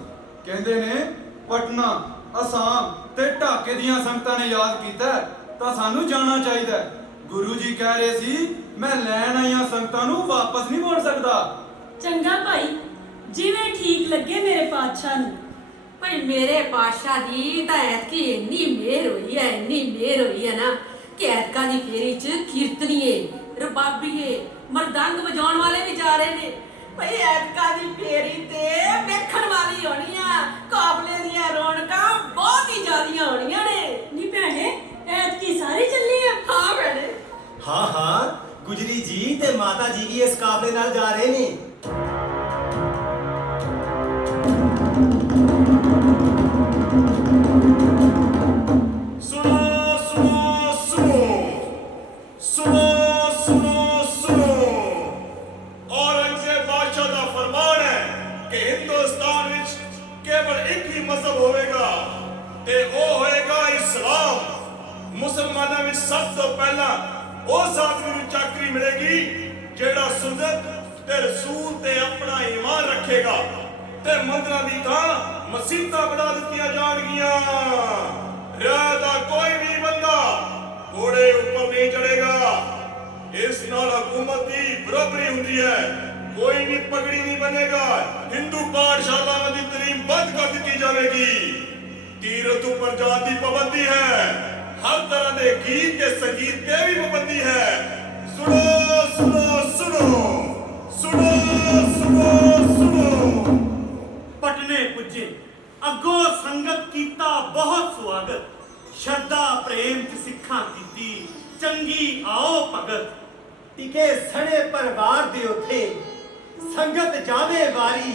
कहंदे ने पटना असाम ते ढाके दियां संगतां ने याद कीता तां सानू जाना चाहिदा। गुरु जी कह रहे सी मैं लैण आईयां संगतां नूं वापस नहीं मोड़ सकदा। ਚੰਗਾ ਭਾਈ, ਜਿਵੇਂ ਠੀਕ ਲੱਗੇ ਮੇਰੇ ਪਾਤਸ਼ਾਹ ਨੂੰ। ਭਾਈ ਮੇਰੇ ਪਾਤਸ਼ਾਹ ਦੀ ਤਾਂ ਐਤਕੀ ਇੰਨੀ ਮਿਹਰ ਹੋਈ ਹੈ, ਇੰਨੀ ਮਿਹਰ ਹੋਈ ਹੈ ਨਾ ਕਿ ਐਤਕਾਂ ਦੀ ਫੇਰੀ 'ਚ ਕੀਰਤਨੀਏ, ਰਬਾਬੀਏ, ਮਰਦੰਗ ਵਜਾਉਣ ਵਾਲੇ ਵੀ ਜਾ ਰਹੇ ਨੇ। ਭਾਈ ਐਤਕਾਂ ਦੀ ਫੇਰੀ ਤੇ ਵੇਖਣ ਵਾਲੀ ਹੋਣੀ ਆ, ਕਾਫਲੇ ਦੀਆਂ ਰੌਣਕਾਂ ਬਹੁਤ ਹੀ ਜ਼ਿਆਦੀਆਂ ਹੋਣੀਆਂ ਨੇ। ਨੀ ਭੈਣੇ, ਐਤਕੀ ਸਾਰੀ ਚੱਲੀ ਆ? ਹਾਂ ਭੈਣੇ। ਹਾਂ ਹਾਂ, ਗੁਜਰੀ ਜੀ ਤੇ ਮਾਤਾ ਜੀ ਵੀ ਇਸ ਕਾਫਲੇ ਨਾਲ ਜਾ ਰਹੇ ਨੇ। ਸੁਣੋ ਸੁਣੋ ਸੁਣੋ ਸੁਣੋ ਸੁਣੋ ਸੁਣੋ। ਔਰੰਗਜ਼ੇਬ ਬਾਦਸ਼ਾਹ ਦਾ ਫਰਮਾਨ ਹੈ ਕਿ ਹਿੰਦੁਸਤਾਨ ਵਿੱਚ ਕੇਵਲ ਇੱਕ ਹੀ ਮਜ਼ਹਬ ਹੋਵੇਗਾ ਤੇ ਉਹ ਹੋਏਗਾ ਇਸਲਾਮ। ਮੁਸਲਮਾਨਾਂ ਵਿੱਚ ਸਭ ਤੋਂ ਪਹਿਲਾਂ ਉਸ ਆਦਮੀ ਨੂੰ ਚਾਕਰੀ ਮਿਲੇਗੀ ਜਿਹੜਾ ਸੁnnਤ ਤੇ ਰਸੂਲ ਤੇ ਆਪਣਾ ਈਮਾਨ ਰੱਖੇਗਾ, ਤੇ ਮੰਦਰਾਂ ਦੀ ਥਾਂ ਮਸੀਤਾਂ ਬਣਾ ਦਿੱਤੀਆਂ ਜਾਣਗੀਆਂ। ਰਿਆਤ ਦਾ ਕੋਈ ਵੀ ਬੰਦਾ ਘੋੜੇ ਉੱਪਰ ਨਹੀਂ ਚੜੇਗਾ। ਇਸ ਨਾਲ ਹਕੂਮਤ ਦੀ ਬਰਾਬਰੀ ਹੁੰਦੀ ਹੈ। ਕੋਈ ਵੀ ਪਗੜੀ ਨਹੀਂ ਬਣੇਗਾ। ਹਿੰਦੂ ਪਾਠਸ਼ਾਲਾਵਾਂ ਦੀ ਤਾਲੀਮ ਬੰਦ ਕਰ ਦਿੱਤੀ ਜਾਵੇਗੀ। ਤੀਰਥ ਉੱਪਰ ਜਾਣ ਦੀ ਪਾਬੰਦੀ ਹੈ। ਹਰ ਤਰ੍ਹਾਂ ਦੇ ਗੀਤ ਤੇ ਸੰਗੀਤ ਤੇ ਵੀ ਪਾਬੰਦੀ ਹੈ। ਸੁਣੋ ਸੁਣੋ ਸੁਣੋ ਸੁਣੋ ਸੁਣੋ ਸੁਣੋ। पटने पुजे अगो संगत कीता बहुत स्वागत। श्रद्धा प्रेम च सिखा कीती चंगी आओ भगत। ਟਿਕੇ ਸਣੇ ਪਰਿਵਾਰ ਦੇ ਉੱਥੇ ਸੰਗਤ ਜਾਵੇ ਵਾਰੀ।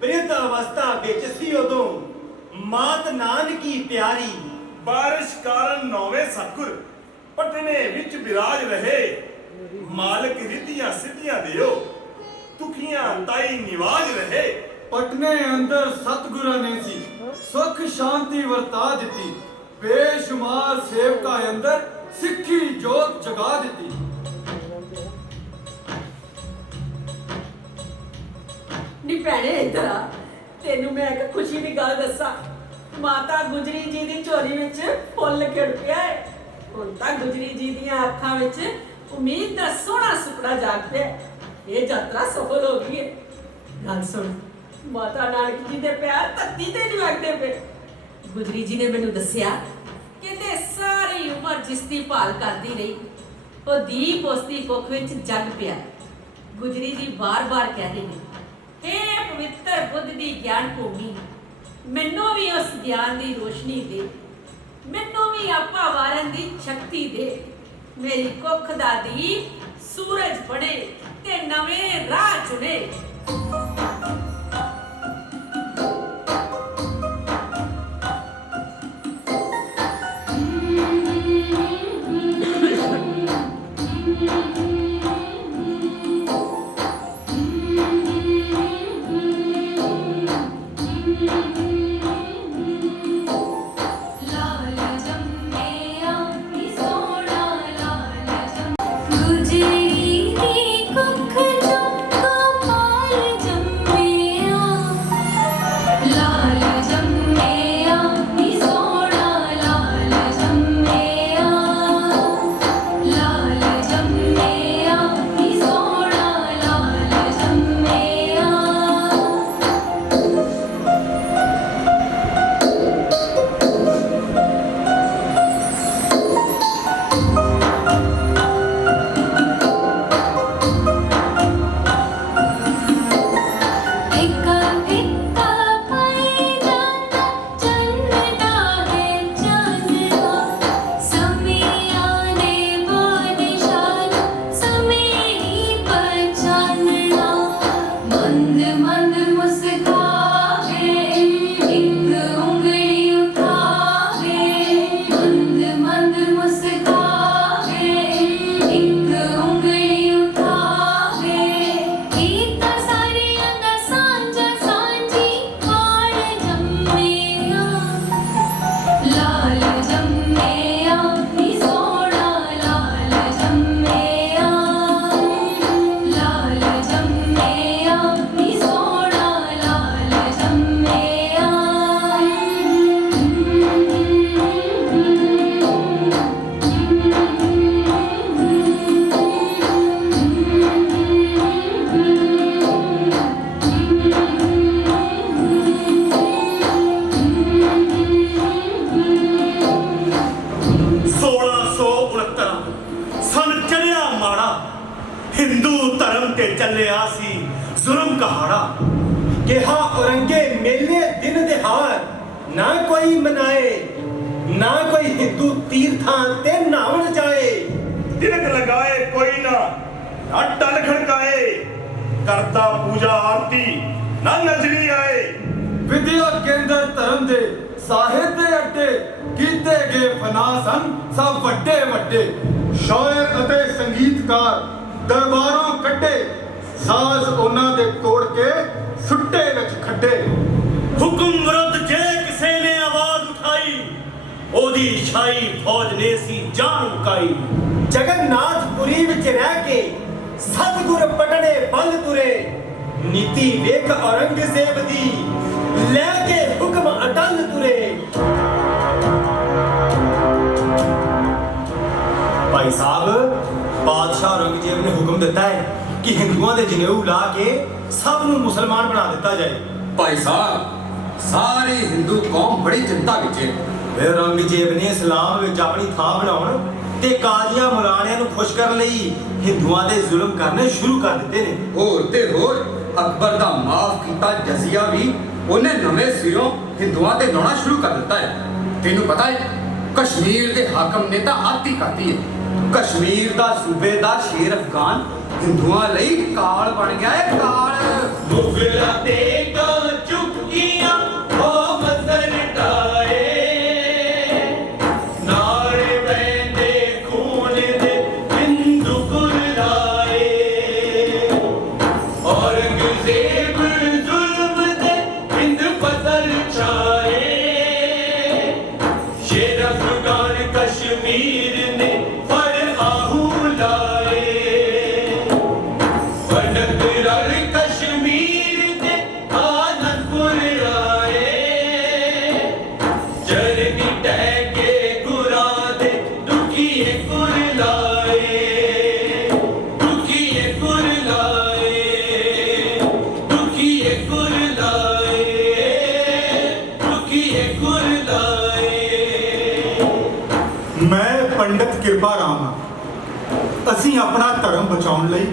ਬ੍ਰਿਧ ਅਵਸਥਾ ਵਿੱਚ ਸੀ ਉਦੋਂ ਮਾਤ ਨਾਨਕੀ ਪਿਆਰੀ। ਬਾਰਿਸ਼ ਕਾਰਨ ਨੌਵੇਂ ਸਤਿਗੁਰ ਪਟਨੇ ਵਿੱਚ ਵਿਰਾਜ ਰਹੇ। ਮਾਲਕ ਰਿੱਧੀਆਂ ਸਿੱਧੀਆਂ ਦਿਓ, ਦੁਖੀਆਂ ਤਾਈ ਨਿਵਾਜ ਰਹੇ। पटने अंदर सतगुरा ने सी सुख शांति वरता दी, बेशुमार सेवका अंदर सिखी जोत जगा दी। ਨੀ ਭੈਣੇ ਇੱਧਰ ਆ, ਤੈਨੂੰ ਮੈਂ ਇੱਕ ਖੁਸ਼ੀ ਦੀ ਗੱਲ ਦੱਸਾਂ। ਮਾਤਾ ਗੁਜਰੀ ਜੀ ਦੀ ਝੋਲੀ ਵਿੱਚ ਫੁੱਲ ਖਿੜ ਪਿਆ ਹੈ। ਹੁਣ ਤਾਂ ਗੁਜਰੀ ਜੀ ਦੀਆਂ ਅੱਖਾਂ ਵਿੱਚ ਉਮੀਦ ਦਾ ਸੋਹਣਾ ਸੁਪਨਾ ਜਾਗ ਪਿਆ। ਇਹ ਯਾਤਰਾ ਸਫਲ ਹੋ ਗਈ ਹੈ। ਗੱਲ ਸੁਣ, ਮਾਤਾ ਨਾਨਕ ਜੀ ਦੇ ਪਿਆਰ ਧਰਤੀ ਤੇ ਨਹੀਂ ਲੱਗਦੇ ਪਏ। ਗੁਜਰੀ ਜੀ ਨੇ ਮੈਨੂੰ ਦੱਸਿਆ ਕਹਿੰਦੇ ਸਾਰੀ ਉਮਰ ਜਿਸ ਦੀ ਭਾਲ ਕਰਦੀ ਰਹੀ ਉਹ ਦੀਪ ਉਸ ਦੀ ਕੁੱਖ ਵਿੱਚ ਜਗ ਪਿਆ। ਗੁਜਰੀ ਜੀ ਬਾਰ-ਬਾਰ ਕਹਿ ਰਹੇ ਨੇ, ਹੇ ਪਵਿੱਤਰ ਬੁੱਧ ਦੀ ਗਿਆਨ ਭੂਮੀ, ਮੈਨੂੰ ਵੀ ਉਸ ਗਿਆਨ ਦੀ ਰੋਸ਼ਨੀ ਦੇ, ਮੈਨੂੰ ਵੀ ਆਪਾ ਵਾਰਨ ਦੀ ਸ਼ਕਤੀ ਦੇ। ਮੇਰੀ ਕੁੱਖ ਦਾ ਦੀਪ ਸੂਰਜ ਬਣੇ ਤੇ ਨਵੇਂ ਰਾਹ ਚੁਣੇ। अकबर का माफ किया जजिया भी उन्हें नवे सिरों हिंदुओं से लाना शुरू कर दिता है। तेनू पता है कश्मीर के हाकम ने तो आती खाती है। कश्मीर का सूबेदार शेर अफगान हिंदुओं लई काल बन गया है। काल मुगला ते का चुकिया ओ मंदर टाए नारे बहते खून दे हिंदू कुर्लाए औरंगजेब जुल्म दे हिंद पतल छाए शेर अफगान कश्मीर ने फर आहू लाए वनक रल कश्मीर दे आनंदपुर आए मैं पंडित कृपा राम हाँ। ਅਸੀਂ ਆਪਣਾ ਧਰਮ ਬਚਾਉਣ ਲਈ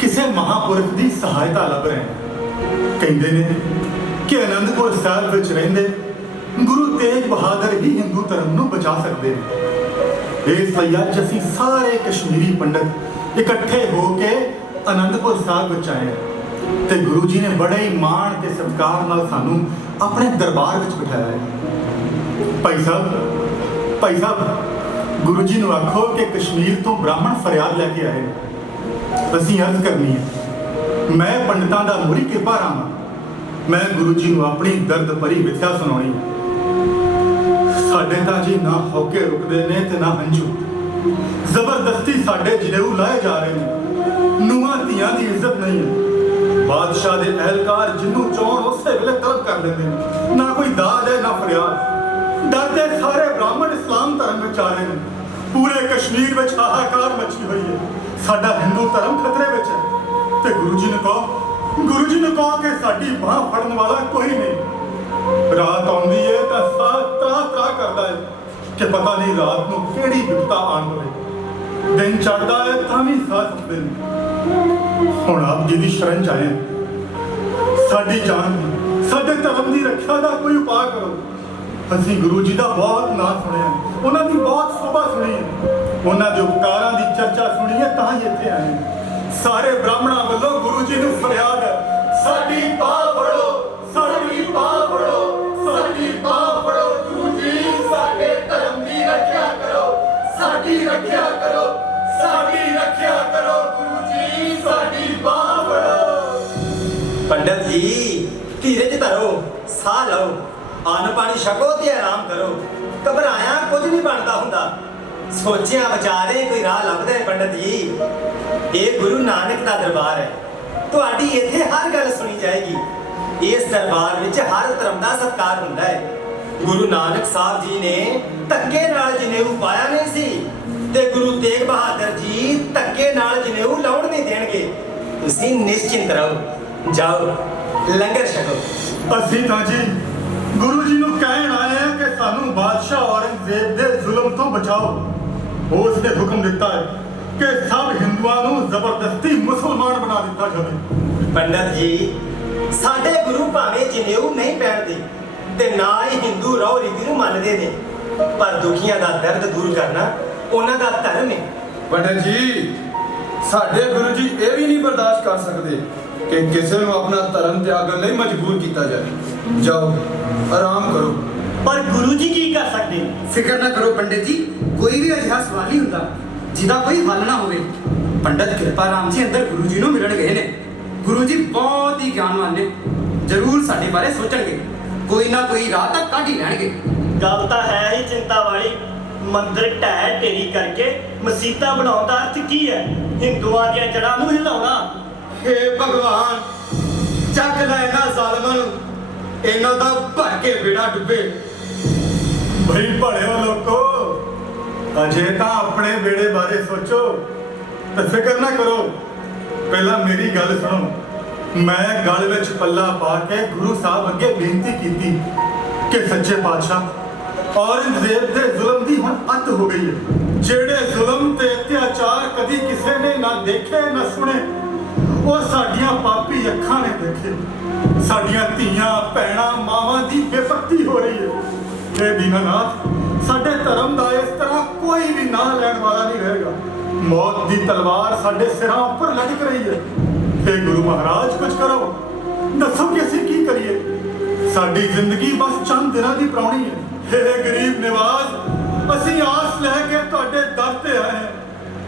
ਕਿਸੇ ਮਹਾਪੁਰਖ ਦੀ ਸਹਾਇਤਾ ਲੱਭ ਰਹੇ ਹਾਂ। ਕਹਿੰਦੇ ਨੇ ਕਿ ਅਨੰਦਪੁਰ ਸਾਹਿਬ ਵਿੱਚ ਰਹਿੰਦੇ ਗੁਰੂ ਤੇਗ ਬਹਾਦਰ ਹੀ ਹਿੰਦੂ ਧਰਮ ਨੂੰ ਬਚਾ ਸਕਦੇ ਨੇ। ਇਸ ਲਈ ਅੱਜ ਅਸੀਂ ਸਾਰੇ ਕਸ਼ਮੀਰੀ ਪੰਡਤ ਇਕੱਠੇ ਹੋ ਕੇ ਅਨੰਦਪੁਰ ਸਾਹਿਬ ਵਿੱਚ ਆਏ ਹਾਂ ਤੇ ਗੁਰੂ ਜੀ ਨੇ ਬੜੇ ਹੀ ਮਾਣ ਤੇ ਸਤਿਕਾਰ ਨਾਲ ਸਾਨੂੰ ਆਪਣੇ ਦਰਬਾਰ ਵਿੱਚ ਬਿਠਾਇਆ ਹੈ। ਭਾਈ ਸਾਹਿਬ ਗੁਰੂ ਜੀ ਨੂੰ ਆਖੋ ਕਿ ਕਸ਼ਮੀਰ ਤੋਂ ਬ੍ਰਾਹਮਣ ਫਰਿਆਦ ਲੈ ਕੇ ਆਏ ਨੇ। ਅਸੀਂ ਅਰਜ਼ ਕਰਨੀ ਹੈ, ਮੈਂ ਪੰਡਤਾਂ ਦਾ ਮੁਰੀ ਕਿਰਪਾ ਰਾਮ ਹਾਂ। ਮੈਂ ਗੁਰੂ ਜੀ ਨੂੰ ਆਪਣੀ ਦਰਦ ਭਰੀ ਵਿਥਿਆ ਸੁਣਾਉਣੀ ਹੈ। ਸਾਡੇ ਤਾਂ ਜੀ ਨਾ ਹੌਕੇ ਰੁਕਦੇ ਨੇ ਤੇ ਨਾ ਹੰਝੂ। ਜ਼ਬਰਦਸਤੀ ਸਾਡੇ ਜਨੇਊ ਲਾਏ ਜਾ ਰਹੇ ਨੇ। ਨੂੰਹਾਂ ਧੀਆਂ ਦੀ ਇੱਜ਼ਤ ਨਹੀਂ ਹੈ। ਬਾਦਸ਼ਾਹ ਦੇ ਅਹਿਲਕਾਰ ਜਿਹਨੂੰ ਚਾਹਣ ਉਸੇ ਵੇਲੇ ਤਲਬ ਕਰ ਲੈਂਦੇ ਨੇ। ਨਾ ਕੋਈ ਦਾਦ ਹੈ ਨਾ ਫਰਿਆਦ। ਡਰਦੇ ਸਾਰੇ ਬ੍ਰਾਹਮਣ ਇਸਲਾਮ ਧਰਮ ਵਿੱਚ ਆ ਰਹੇ ਨੇ। ਪੂਰੇ ਕਸ਼ਮੀਰ ਵਿੱਚ ਹਾਹਾਕਾਰ ਮਚੀ ਹੋਈ ਹੈ। ਸਾਡਾ ਹਿੰਦੂ ਧਰਮ ਖਤਰੇ ਵਿੱਚ ਹੈ ਤੇ ਗੁਰੂ ਜੀ ਨੂੰ ਕਹੋ ਕਿ ਸਾਡੀ ਬਾਂਹ ਫੜਨ ਵਾਲਾ ਕੋਈ ਨਹੀਂ। ਰਾਤ ਆਉਂਦੀ ਹੈ ਤਾਂ ਸਾਹ ਤਰਾ ਕਰਦਾ ਹੈ ਕਿ ਪਤਾ ਨਹੀਂ ਰਾਤ ਨੂੰ ਕਿਹੜੀ ਵਿਪਤਾ ਆਣ ਪਵੇ। ਦਿਨ ਚੜ੍ਹਦਾ ਹੈ ਤਾਂ ਵੀ ਸਾਹ ਸੁੱਕਦੇ ਨੇ। ਹੁਣ ਆਪ ਜੀ ਦੀ ਸ਼ਰਨ ਚ ਆਏ ਹਾਂ। ਸਾਡੀ ਜਾਨ ਦੀ, ਸਾਡੇ ਧਰਮ ਦੀ ਰੱਖਿਆ ਦਾ ਕੋਈ ਉਪਾਅ ਕਰੋ। ਅਸੀਂ ਗੁਰੂ ਜੀ ਦਾ ਬਹੁਤ ਨਾਂ ਸੁਣਿਆ, ਉਹਨਾਂ ਦੀ ਬਹੁਤ ਸੋਭਾ ਸੁਣੀ ਹੈ, ਉਹਨਾਂ ਦੇ ਉਪਕਾਰਾਂ ਦੀ ਚਰਚਾ ਸੁਣੀ ਹੈ ਤਾਂ ਹੀ ਇੱਥੇ ਆਏ ਹਾਂ। ਸਾਰੇ ਬ੍ਰਾਹਮਣਾਂ ਵੱਲੋਂ ਗੁਰੂ ਜੀ ਨੂੰ ਫਰਿਆਦ ਹੈ, ਸਾਡੀ ਬਾਂਹ ਫੜੋ, ਸਾਡੀ ਬਾਂਹ ਫੜੋ, ਸਾਡੀ ਬਾਂਹ ਫੜੋ। ਗੁਰੂ ਜੀ ਸਾਡੇ ਧਰਮ ਦੀ ਰੱਖਿਆ ਕਰੋ, ਸਾਡੀ ਰੱਖਿਆ ਕਰੋ, ਸਾਡੀ ਰੱਖਿਆ ਕਰੋ। ਗੁਰੂ ਜੀ ਸਾਡੀ ਬਾਂਹ ਫੜੋ। ਪੰਡਤ ਜੀ ਧੀਰਜ ਧਰੋ, ਸਾਹ ਲਓ, ਅੰਨ ਪਾਣੀ ਛਕੋ ਤੇ ਆਰਾਮ ਕਰੋ। ਘਬਰਾਇਆ ਕੁਝ ਨਹੀਂ ਬਣਦਾ ਹੁੰਦਾ। ਸੋਚਿਆ ਵਿਚਾਰੇ ਕੋਈ ਰਾਹ ਲੱਭਦਾ ਹੈ। ਪੰਡਤ ਜੀ ਇਹ ਗੁਰੂ ਨਾਨਕ ਦਾ ਦਰਬਾਰ ਹੈ। ਤੁਹਾਡੀ ਇੱਥੇ ਹਰ ਗੱਲ ਸੁਣੀ ਜਾਏਗੀ। ਇਸ ਦਰਬਾਰ ਵਿੱਚ ਹਰ ਧਰਮ ਦਾ ਸਤਿਕਾਰ ਹੁੰਦਾ ਹੈ। ਗੁਰੂ ਨਾਨਕ ਸਾਹਿਬ ਜੀ ਨੇ ਧੱਕੇ ਨਾਲ ਜਨੇਊ ਪਾਇਆ ਨਹੀਂ ਸੀ ਤੇ ਗੁਰੂ ਤੇਗ ਬਹਾਦਰ ਜੀ ਧੱਕੇ ਨਾਲ ਜਨੇਊ ਲਾਉਣ ਨਹੀਂ ਦੇਣਗੇ। ਤੁਸੀਂ ਨਿਸ਼ਚਿੰਤ ਰਹੋ, ਜਾਓ ਲੰਗਰ ਛਕੋ। ਅਸੀਂ ਤਾਂ ਜੀ ਗੁਰੂ ਜੀ ਨੂੰ ਕਹਿਣ ਆਏ ਹਾਂ ਕਿ ਸਾਨੂੰ ਬਾਦਸ਼ਾਹ ਔਰੰਗਜ਼ੇਬ ਦੇ ਜ਼ੁਲਮ ਤੋਂ ਬਚਾਓ। ਉਸ ਨੇ ਹੁਕਮ ਦਿੱਤਾ ਹੈ ਕਿ ਸਭ ਹਿੰਦੂਆਂ ਨੂੰ ਜ਼ਬਰਦਸਤੀ ਮੁਸਲਮਾਨ ਬਣਾ ਦਿੱਤਾ ਜਾਵੇ। ਪੰਡਤ ਜੀ ਸਾਡੇ ਗੁਰੂ ਭਾਵੇਂ ਜਨੇਊ ਨਹੀਂ ਪਹਿਨਦੇ ਤੇ ਨਾ ਹੀ ਹਿੰਦੂ ਰਹੁ ਰੀਤੀ ਨੂੰ ਮੰਨਦੇ ਨੇ, ਪਰ ਦੁਖੀਆਂ ਦਾ ਦਰਦ ਦੂਰ ਕਰਨਾ ਉਹਨਾਂ ਦਾ ਧਰਮ ਹੈ। ਪੰਡਤ ਜੀ ਸਾਡੇ ਗੁਰੂ ਜੀ ਇਹ ਵੀ ਨਹੀਂ ਬਰਦਾਸ਼ਤ ਕਰ ਸਕਦੇ ਕਿ ਕਿਸੇ ਨੂੰ ਆਪਣਾ ਧਰਮ ਤਿਆਗਣ ਲਈ ਮਜਬੂਰ ਕੀਤਾ ਜਾਏ। ਜਾਓ ਆਰਾਮ ਕਰੋ। ਪਰ ਗੁਰੂ ਜੀ ਕੀ ਕਰ ਸਕਦੇ? ਫਿਕਰ ਨਾ ਕਰੋ ਪੰਡਿਤ ਜੀ, ਕੋਈ ਵੀ ਅਜਿਹਾ ਸਵਾਲ ਨਹੀਂ ਹੁੰਦਾ ਜਿਹਦਾ ਕੋਈ ਹੱਲ ਨਾ ਹੋਵੇ। ਪੰਡਤ ਕਿਰਪਾ ਰਾਮ ਜੀ ਅੰਦਰ ਗੁਰੂ ਜੀ ਨੂੰ ਮਿਲਣ ਗਏ ਨੇ। ਗੁਰੂ ਜੀ ਬਹੁਤ ਹੀ ਗਿਆਨਵਾਨ ਨੇ, ਜ਼ਰੂਰ ਸਾਡੇ ਬਾਰੇ ਸੋਚਣਗੇ। ਕੋਈ ਨਾ ਕੋਈ ਰਾਹ ਤਾਂ ਕੱਢ ਹੀ ਲੈਣਗੇ। ਗੱਲ ਤਾਂ ਹੈ ਹੀ ਚਿੰਤਾ ਵਾਲੀ। ਮੰਦਿਰ ਢਹਿ ਢੇਰੀ ਕਰਕੇ ਮਸੀਤਾਂ ਬਣਾਉਣ ਦਾ ਅਰਥ ਕੀ ਹੈ? ਹਿੰਦੂਆਂ ਦੀਆਂ ਜੜ੍ਹਾਂ ਨੂੰ ਹਿਲਾਉਣਾ। ਹੇ ਭਗਵਾਨ ਚੱਕ ਲੈ ਇਹਨਾਂ ਜ਼ਾਲਮਾਂ ਨੂੰ, ਇਹਨਾਂ ਦਾ ਭਰ ਕੇ ਬੇੜਾ ਡੁੱਬੇ। ਭਈ ਭੜਿਓ ਲੋਕੋ, ਅਜੇ ਤਾਂ ਆਪਣੇ ਬੇੜੇ ਬਾਰੇ ਸੋਚੋ ਤੇ ਫਿਕਰ ਨਾ ਕਰੋ। ਪਹਿਲਾਂ ਮੇਰੀ ਗੱਲ ਸੁਣੋ। ਮੈਂ ਗਲ ਵਿੱਚ ਪੱਲਾ ਪਾ ਕੇ ਗੁਰੂ ਸਾਹਿਬ ਅੱਗੇ ਬੇਨਤੀ ਕੀਤੀ ਕਿ ਸੱਚੇ ਪਾਤਸ਼ਾਹ ਔਰੰਗਜ਼ੇਬ ਦੇ ਜ਼ੁਲਮ ਦੀ ਹੁਣ ਅੱਤ ਹੋ ਗਈ ਹੈ। ਜਿਹੜੇ ਜ਼ੁਲਮ ਤੇ ਅਤਿਆਚਾਰ ਕਦੀ ਕਿਸੇ ਨੇ ਨਾ ਦੇਖੇ ਨਾ ਸੁਣੇ, ਉਹ ਸਾਡੀਆਂ ਪਾਪੀ ਅੱਖਾਂ ਨੇ ਦੇਖੇ। ਸਾਡੀਆਂ ਧੀਆਂ ਭੈਣਾਂ ਮਾਵਾਂ ਦੀ ਬੇਪਤੀ ਹੋ ਰਹੀ ਹੈ। ਇਹ ਦੀਨਾਨਾਥ ਸਾਡੇ ਧਰਮ ਦਾ ਇਸ ਤਰ੍ਹਾਂ ਕੋਈ ਵੀ ਨਾਂ ਲੈਣ ਵਾਲਾ ਨਹੀਂ ਰਹੇਗਾ। ਮੌਤ ਦੀ ਤਲਵਾਰ ਸਾਡੇ ਸਿਰਾਂ ਉੱਪਰ ਲਟਕ ਰਹੀ ਹੈ। हे ਗੁਰੂ ਮਹਾਰਾਜ ਕੁਝ ਕਰੋ, ਦੱਸੋ ਕਿ ਅਸੀਂ ਕੀ ਕਰੀਏ। ਸਾਡੀ ਜ਼ਿੰਦਗੀ ਬਸ ਚੰਦ ਦਿਨਾਂ ਦੀ ਪ੍ਰਾਹੁਣੀ ਹੈ। हे ਗਰੀਬ ਨਿਵਾਜ਼, ਅਸੀਂ ਆਸ ਲੈ ਕੇ ਤੁਹਾਡੇ ਦਰ ਤੇ ਆਏ ਹਾਂ।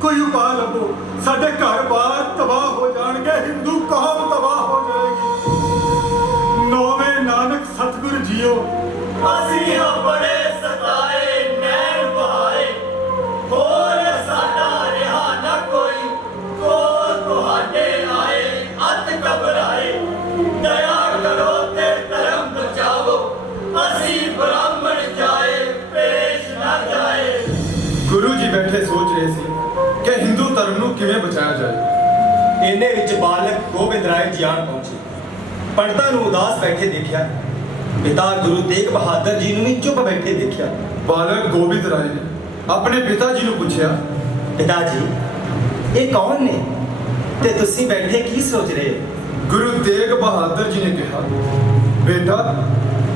ਕੋਈ ਉਪਾਅ ਲੱਭੋ। ਸਾਡੇ ਘਰ-ਬਾਰ ਤਬਾਹ ਹੋ ਜਾਣਗੇ, ਹਿੰਦੂ ਕੌਮ ਤਬਾਹ ਹੋ ਜਾਏਗੀ। ਨੌਵੇਂ ਨਾਨਕ ਸਤਿਗੁਰ ਜੀਓ, ਅਸੀਂ ਬੜੇ ਸਤਾਏ ਨੈਣ ਬਹਾਏ, ਹੋਰ ਸਾਡਾ ਰਿਹਾ ਨਾ ਕੋਈ। ਕੋਲ ਤੁਹਾਡੇ ਆਏ ਅੱਤ ਘਬਰਾਏ, ਦਇਆ ਕਰੋ ਤੇ ਧਰਮ ਬਚਾਓ। ਅਸੀਂ ਬ੍ਰਾਹਮਣ ਜਾਏ ਪੇਸ਼ ਨਾ ਜਾਏ। ਗੁਰੂ ਜੀ ਬੈਠੇ ਸੋਚ ਰਹੇ ਸੀ ਕਿ ਹਿੰਦੂ ਧਰਮ ਨੂੰ ਕਿਵੇਂ ਬਚਾਇਆ ਜਾਏ। ਇਹਨੇ ਵਿੱਚ ਬਾਲਕ ਗੋਬਿੰਦ ਰਾਏ ਜੀ ਆਣ ਪਹੁੰਚੇ। ਪੰਡਤਾਂ ਨੂੰ ਉਦਾਸ ਬੈਠੇ ਦੇਖਿਆ। ਪਿਤਾ ਗੁਰੂ ਤੇਗ ਬਹਾਦਰ ਜੀ ਨੂੰ ਵੀ ਚੁੱਪ ਬੈਠੇ ਦੇਖਿਆ। ਬਾਲਕ ਗੋਬਿੰਦ ਰਾਏ ਨੇ ਆਪਣੇ ਪਿਤਾ ਜੀ ਨੂੰ ਪੁੱਛਿਆ, ਪਿਤਾ ਜੀ ਇਹ ਕੌਣ ਨੇ ਤੇ ਤੁਸੀਂ ਬੈਠੇ ਕੀ ਸੋਚ ਰਹੇ ਹੋ? ਗੁਰੂ ਤੇਗ ਬਹਾਦਰ ਜੀ ਨੇ ਕਿਹਾ, ਬੇਟਾ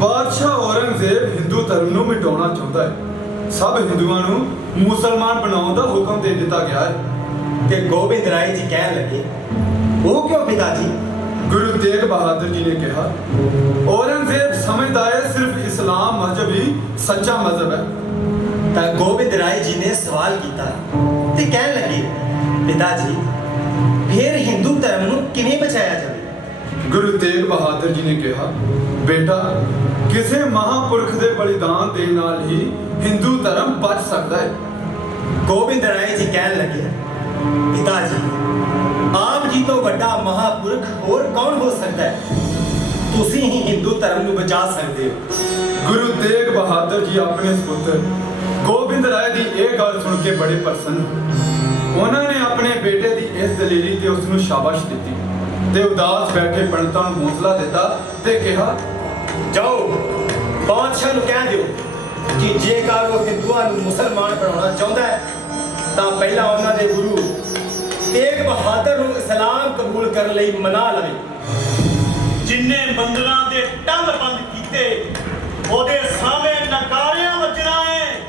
ਬਾਦਸ਼ਾਹ ਔਰੰਗਜ਼ੇਬ ਹਿੰਦੂ ਧਰਮ ਨੂੰ ਮਿਟਾਉਣਾ ਚਾਹੁੰਦਾ ਹੈ। ਸਭ ਹਿੰਦੂਆਂ ਨੂੰ ਮੁਸਲਮਾਨ ਬਣਾਉਣ ਦਾ ਹੁਕਮ ਦੇ ਦਿੱਤਾ ਗਿਆ ਹੈ। ਤੇ ਗੋਬਿੰਦ ਰਾਏ ਜੀ ਕਹਿਣ ਲੱਗੇ, ਉਹ ਕਿਉਂ ਪਿਤਾ ਜੀ? ਗੁਰੂ ਤੇਗ ਬਹਾਦਰ ਜੀ ਨੇ ਕਿਹਾ, ਔਰੰਗਜ਼ੇਬ ਸਮਝਦਾ ਹੈ ਸਿਰਫ ਇਸਲਾਮ ਮਜ਼ਹਬ ਹੀ ਸੱਚਾ ਮਜ਼ਹਬ ਹੈ। ਤਾਂ ਗੋਬਿੰਦ ਰਾਏ ਜੀ ਨੇ ਸਵਾਲ ਕੀਤਾ ਤੇ ਕਹਿਣ ਲੱਗੇ, ਪਿਤਾ ਜੀ ਫਿਰ ਹਿੰਦੂ ਧਰਮ ਨੂੰ ਕਿਵੇਂ ਬਚਾਇਆ ਜਾਵੇ? ਗੁਰੂ ਤੇਗ ਬਹਾਦਰ ਜੀ ਨੇ ਕਿਹਾ, ਬੇਟਾ ਕਿਸੇ ਮਹਾਪੁਰਖ ਦੇ ਬਲੀਦਾਨ ਦੇ ਨਾਲ ਹੀ ਹਿੰਦੂ ਧਰਮ ਬਚ ਸਕਦਾ ਹੈ। ਗੋਬਿੰਦ ਰਾਏ ਜੀ ਕਹਿਣ ਲੱਗੇ, ਪਿਤਾ ਜੀ ਆਪ ਜੀ ਤੋਂ ਵੱਡਾ ਮਹਾਪੁਰਖ ਹੋਰ ਕੌਣ ਹੋ ਸਕਦਾ ਹੈ? ਤੁਸੀਂ ਹੀ ਹਿੰਦੂ ਧਰਮ ਨੂੰ ਬਚਾ ਸਕਦੇ ਹੋ। ਗੁਰੂ ਤੇਗ ਬਹਾਦਰ ਜੀ ਆਪਣੇ ਸੁਪੁੱਤਰ ਗੋਬਿੰਦ ਰਾਏ ਦੀ ਇਹ ਗੱਲ ਸੁਣ ਕੇ ਬੜੇ ਪ੍ਰਸੰਨ ਹੋਏ। ਉਹਨਾਂ ਨੇ ਆਪਣੇ ਬੇਟੇ ਦੀ ਇਸ ਦਲੇਰੀ ਤੇ ਉਸ ਨੂੰ ਸ਼ਾਬਾਸ਼ ਦਿੱਤੀ ਤੇ ਉਦਾਸ ਬੈਠੇ ਪੰਡਤਾਂ ਨੂੰ ਹੌਸਲਾ ਦਿੱਤਾ ਤੇ ਕਿਹਾ, ਜਾਓ ਬਾਦਸ਼ਾਹ ਨੂੰ ਕਹਿ ਦਿਓ ਕਿ ਜੇਕਰ ਉਹ ਹਿੰਦੂਆਂ ਨੂੰ ਮੁਸਲਮਾਨ ਬਣਾਉਣਾ ਚਾਹੁੰਦਾ ਹੈ ਤਾਂ ਪਹਿਲਾਂ ਉਹਨਾਂ ਦੇ ਗੁਰੂ ਤੇਗ ਬਹਾਦਰ ਨੂੰ ਇਸਲਾਮ ਕਬੂਲ ਕਰਨ ਲਈ ਮਨਾ ਲਵੇ। ਜਿੰਨੇ ਮੰਦਰਾਂ ਦੇ ਟੰਗ ਬੰਦ ਕੀਤੇ ਉਹਦੇ ਸਾਹਮਣੇ ਨਕਾਰਿਆਂ ਵੱਜਣਾ ਹੈ।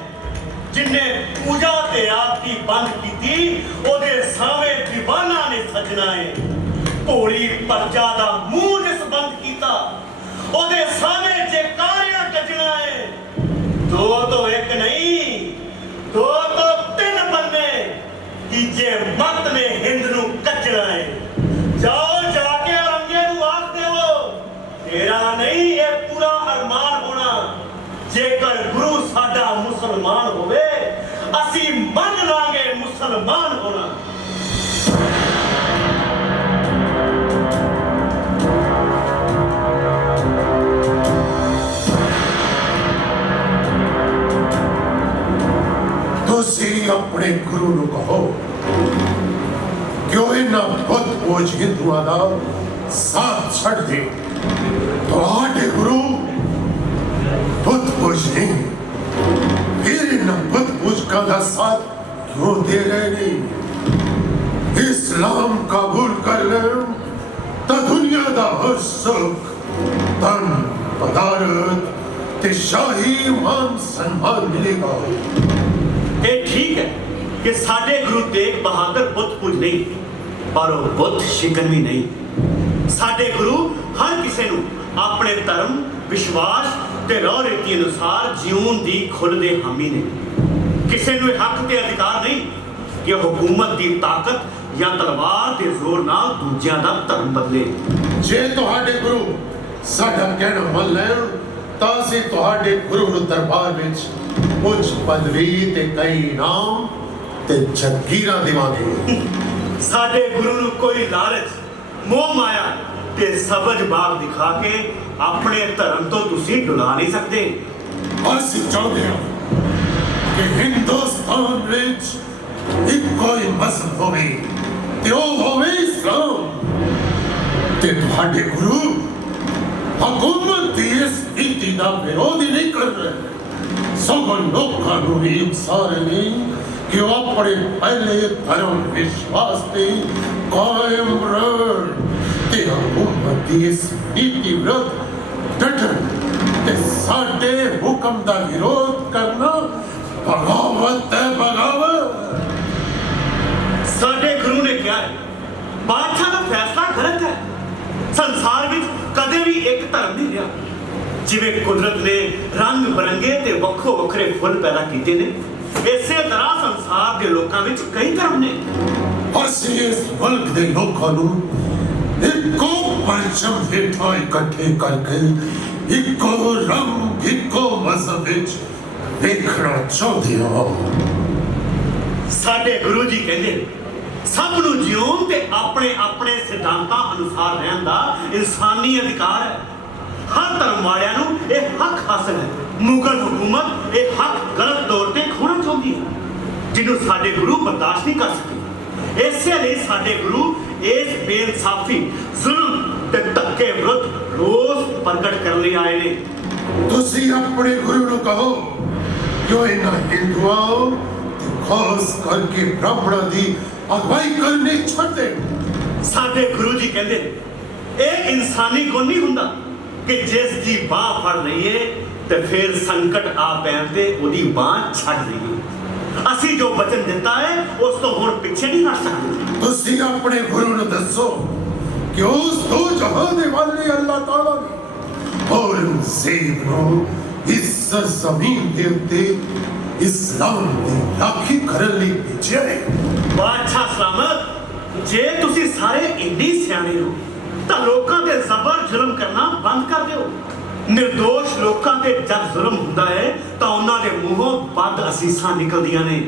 ਜਿੰਨੇ ਪੂਜਾ ਤੇ ਆਰਤੀ ਬੰਦ ਕੀਤੀ ਉਹਦੇ ਸਾਹਮਣੇ ਦੀਵਾਨਾ ਨੇ ਸਜਣਾ ਹੈ। ਭੋਲੀ ਪਰਜਾ ਦਾ ਮੂੰਹ ਜਿਸ ਬੰਦ ਕੀਤਾ ਉਹਦੇ ਸਾਹਮਣੇ ਜੈਕਾਰਿਆਂ ਕੱਜਣਾ ਹੈ। ਦੋ ਤੋਂ ਇੱਕ ਨਹੀਂ, ਦੋ ਤੋਂ ਤਿੰਨ ਬੰਨੇ ਤੀਜੇ ਮਤ ਨੇ ਹਿੰਦ ਨੂੰ ਕੱਜਣਾ ਹੈ। ਜਾਓ ਜਾ ਕੇ ਔਰੰਗੇ ਨੂੰ ਆਖ ਦਿਓ, ਤੇਰਾ ਨਹੀਂ ਇਹ ਪੂਰਾ ਅਰਮਾਨ ਹੋਣਾ। ਜੇਕਰ ਗੁਰੂ ਸਾਡਾ ਮੁਸਲਮਾਨ ਹੋਵੇ ਅਸੀਂ ਮੰਨ ਲਾਂਗੇ ਮੁਸਲਮਾਨ ਹੋਣਾ। ਤੁਸੀਂ ਆਪਣੇ ਗੁਰੂ ਨੂੰ ਕਹੋ ਕਿ ਉਹ ਇਹਨਾਂ ਬੁੱਧ-ਪੂਜ ਹਿੰਦੂਆਂ ਦਾ ਸਾਥ ਛੱਡ ਦੇ। ਤੁਹਾਡੇ ਗੁਰੂ ਬੁੱਧ-ਪੂਜ ਨਹੀਂ, ਫਿਰ ਇਹਨਾਂ ਬੁੱਧ-ਪੂਜਕਾਂ ਦਾ ਸਾਥ क्यों दे रहे नहीं? इस्लाम कबूल कर ले तो दुनिया दा हर सुख धन पदार्थ ते शाही मान सम्मान मिलेगा। ये ठीक है कि साडे गुरु तेग बहादुर बुत पूज नहीं पर वो बुत शिकन भी नहीं। साडे गुरु हर किसी नू अपने धर्म विश्वास ते रौह रीति अनुसार जीवन दी खुल दे हामी ने। किसी ਨੂੰ ਹੱਕ ਤੇ ਅਧਿਕਾਰ ਨਹੀਂ ਕਿ ਹਕੂਮਤ ਦੀ ਤਾਕਤ ਜਾਂ ਤਲਵਾਰ ਦੇ ਜ਼ੋਰ ਨਾਲ ਦੂਜਿਆਂ ਦਾ ਧਰਮ ਬਦਲੇ। ਜੇ ਤੁਹਾਡੇ ਗੁਰੂ ਸਾਡਾ ਕਹਿਣਾ ਮੰਨ ਲੈਣ ਤਾਂ ਅਸੀਂ ਤੁਹਾਡੇ ਗੁਰੂ ਨੂੰ ਦਰਬਾਰ ਵਿੱਚ ਉੱਚ ਪਦਵੀ ਤੇ ਕਈ ਇਨਾਮ ਤੇ ਜਗੀਰਾਂ ਦੇਵਾਂਗੇ। ਸਾਡੇ ਗੁਰੂ ਨੂੰ ਕੋਈ ਲਾਲਚ ਮੋਹ ਮਾਇਆ ਤੇ ਸਬਜ਼ ਬਾਗ ਦਿਖਾ ਕੇ ਆਪਣੇ ਧਰਮ ਤੋਂ ਤੁਸੀਂ ਡੁਲਾ ਨਹੀਂ ਸਕਦੇ। ਅਸੀਂ ਚਾਹੁੰਦੇ ਹਾਂ कि हिंदुस्तान विच इक्को ही मजहब होवे ते ओ होवे इस्लाम। ते तुहाडे गुरु हुकूमत दी इस नीति दा विरोध ही नहीं कर रहे, सगों लोकां नूं भी उकसा रहे ने कि वो अपने पहले धर्म विश्वास ते कायम रहन ते हुकूमत दी इस नीति विरुद्ध डटन ते साडे हुक्म दा विरोध करना बगावत है, बगावत। साडे गुरु ने क्या है बादशाह का फैसला गलत है। संसार में कदे भी एक धर्म नहीं रहा। जिवें कुदरत ने रंग बिरंगे ते वक्खो वखरे फुल पैदा कीते ने इसे तरह संसार के लोकां विच कई धर्म ने। ਅਸੀਂ ਇਸ ਮੁਲਕ ਦੇ ਲੋਕਾਂ ਨੂੰ ਇੱਕੋ ਪਰਚਮ ਹੇਠਾਂ ਇਕੱਠੇ ਕਰਕੇ ਇੱਕੋ ਰੰਗ ਇੱਕੋ ਮਜ਼ਹਬ ਵਿੱਚ ਵੇਖਣਾ ਚਾਹੁੰਦੇ ਹੋ। ਸਾਡੇ ਗੁਰੂ ਜੀ ਕਹਿੰਦੇ ਸਭ ਨੂੰ ਜਿਉਣ ਤੇ ਆਪਣੇ ਆਪਣੇ ਸਿਧਾਂਤਾਂ ਅਨੁਸਾਰ ਰਹਿਣ ਦਾ ਇਨਸਾਨੀ ਅਧਿਕਾਰ ਹੈ। ਹਰ ਧਰਮ ਵਾਲਿਆਂ ਨੂੰ ਇਹ ਹੱਕ ਹਾਸਲ ਹੈ। ਮੁਗਲ ਹਕੂਮਤ ਇਹ ਹੱਕ ਗਲਤ ਤੌਰ ਤੇ ਖੋਹਣਾ ਚਾਹੁੰਦੀ ਹੈ ਜਿਹਨੂੰ ਸਾਡੇ ਗੁਰੂ ਬਰਦਾਸ਼ਤ ਨਹੀਂ ਕਰ ਸਕੇ। ਇਸੇ ਲਈ ਸਾਡੇ ਗੁਰੂ ਇਸ ਬੇਇਨਸਾਫੀ ਜ਼ੁਲਮ ਤੇ ਧੱਕੇ ਵਿਰੁੱਧ ਰੋਸ ਪ੍ਰਗਟ ਕਰਨ ਲਈ ਆਏ ਨੇ। ਤੁਸੀਂ ਆਪਣੇ ਗੁਰੂ ਨੂੰ ਕਹੋ ਕਿ क्यों इन्हां हिंदुओं ते खास करके ब्राह्मणों की अगवाई करने छड़ दे। ਸਾਡੇ ਗੁਰੂ ਜੀ ਕਹਿੰਦੇ ਨੇ ਇਹ ਇਨਸਾਨੀ ਗੁਣ ਨਹੀਂ ਹੁੰਦਾ ਕਿ ਜਿਸ ਦੀ ਬਾਹ ਫੜ ਲਈਏ ਤੇ ਫਿਰ ਸੰਕਟ ਆ ਪੈਣ ਤੇ ਉਹਦੀ ਬਾਹ ਛੱਡ ਦਈਏ। ਅਸੀਂ ਜੋ ਬਚਨ ਦਿੱਤਾ ਹੈ ਉਸ ਤੋਂ ਹੁਣ ਪਿੱਛੇ ਨਹੀਂ ਹਟ ਸਕਦੇ। ਤੁਸੀਂ ਆਪਣੇ ਗੁਰੂ ਨੂੰ ਦੱਸੋ ਕਿ ਉਸ ਦੋ ਜਹਾਨ ਦੇ ਵਾਲੇ ਅੱਲਾਹ ਤਾਲਾ ਨੇ ਔਰੰਗਜ਼ੇਬ ਨੂੰ ਇਸ ਜ਼ਮੀਨ ਦੇ ਉੱਤੇ ਇਸਲਾਮ ਦੀ ਰਾਖੀ ਕਰਨ ਲਈ ਭੇਜਿਆ ਹੈ। ਬਾਦਸ਼ਾਹ ਸਲਾਮਤ, ਜੇ ਤੁਸੀਂ ਸਾਰੇ ਇੰਨੀ ਸਿਆਣੇ ਹੋ ਤਾਂ ਲੋਕਾਂ ਤੇ ਜ਼ਬਰ ਜ਼ੁਲਮ ਕਰਨਾ ਬੰਦ ਕਰ ਦਿਓ। ਨਿਰਦੋਸ਼ ਲੋਕਾਂ ਤੇ ਜਦ ਜ਼ੁਲਮ ਹੁੰਦਾ ਹੈ ਤਾਂ ਉਹਨਾਂ ਦੇ ਮੂੰਹੋਂ ਬਦ ਅਸੀਸਾਂ ਨਿਕਲਦੀਆਂ ਨੇ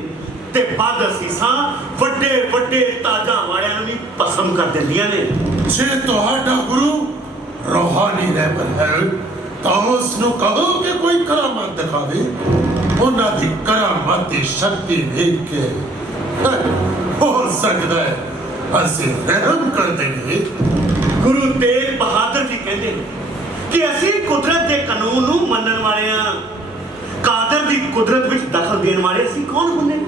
ਤੇ ਬਦ ਅਸੀਸਾਂ ਵੱਡੇ ਵੱਡੇ ਤਾਜਾਂ ਵਾਲਿਆਂ ਨੂੰ ਵੀ ਭਸਮ ਕਰ ਦਿੰਦੀਆਂ ਨੇ। ਜੇ ਤੁਹਾਡਾ ਗੁਰੂ ਰੂਹਾਨੀ ਰਹਿਬਰ ਹੈ ਤਾਂ ਉਸ ਨੂੰ ਕਹੋ ਕਿ ਕੋਈ ਕਰਾਮਾਤ ਦਿਖਾਵੇ। ਉਹਨਾਂ ਦੀ ਕਰਾਮਾਤ ਦੀ ਸ਼ਕਤੀ ਵੇਖ ਕੇ ਹੋ ਸਕਦਾ ਹੈ ਅਸੀਂ ਰਹਿਮ ਕਰ ਦੇਈਏ। ਗੁਰੂ ਤੇਗ ਬਹਾਦਰ ਜੀ ਕਹਿੰਦੇ ਨੇ ਕਿ ਅਸੀਂ ਕੁਦਰਤ ਦੇ ਕਾਨੂੰਨ ਨੂੰ ਮੰਨਣ ਵਾਲੇ ਹਾਂ। ਕਾਦਰ ਦੀ ਕੁਦਰਤ ਵਿੱਚ ਦਖਲ ਦੇਣ ਵਾਲੇ ਅਸੀਂ ਕੌਣ ਹੁੰਦੇ ਨੇ?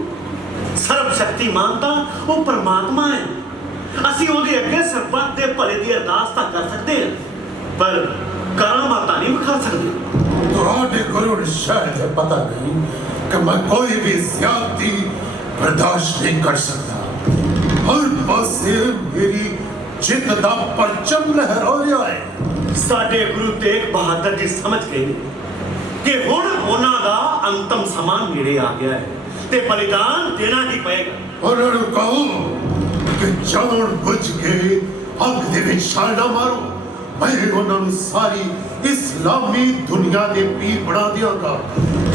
ਸਰਬ ਸ਼ਕਤੀਮਾਨ ਤਾਂ ਉਹ ਪਰਮਾਤਮਾ ਹੈ। ਅਸੀਂ ਉਹਦੇ ਅੱਗੇ ਸਰਬੱਤ ਦੇ ਭਲੇ ਦੀ ਅਰਦਾਸ ਤਾਂ ਕਰ ਸਕਦੇ ਹਾਂ ਪਰ ਕਰਾਮਾਤਾਂ ਨਹੀਂ ਵਿਖਾ ਸਕਦੇ। ਤੁਹਾਡੇ ਗੁਰੂ ਨੂੰ ਸ਼ਾਇਦ ਪਤਾ ਨਹੀਂ ਕਿ ਮੈਂ ਕੋਈ ਵੀ ਜ਼ਿਆਦਤੀ ਬਰਦਾਸ਼ਤ ਨਹੀਂ ਕਰ ਸਕਦਾ। ਹਰ ਪਾਸੇ ਮੇਰੀ ਜਿੱਤ ਦਾ ਪਰਚਮ ਲਹਿਰਾ ਰਿਹਾ ਹੈ। ਸਾਡੇ ਗੁਰੂ ਤੇਗ ਬਹਾਦਰ ਜੀ ਸਮਝ ਗਏ ਕਿ ਹੁਣ ਉਹਨਾਂ ਦਾ ਅੰਤਮ ਸਮਾਂ ਨੇੜੇ ਆ ਗਿਆ ਹੈ ਤੇ ਬਲੀਦਾਨ ਦੇਣਾ ਹੀ ਪਏਗਾ। ਉਹਨਾਂ ਨੂੰ ਕਹੋ ਕਿ ਜਾਣ ਬੁੱਝ ਕੇ ਅੱਗ ਦੇ ਵਿੱਚ ਛਾਲ ਨਾ ਮਾਰੋ। ਮੈਂ ਉਹਨਾਂ ਨੂੰ ਸਾਰੀ ਇਸਲਾਮੀ ਦੁਨੀਆ ਦੇ ਪੀਰ ਬਣਾ ਦਿਆਂਗਾ।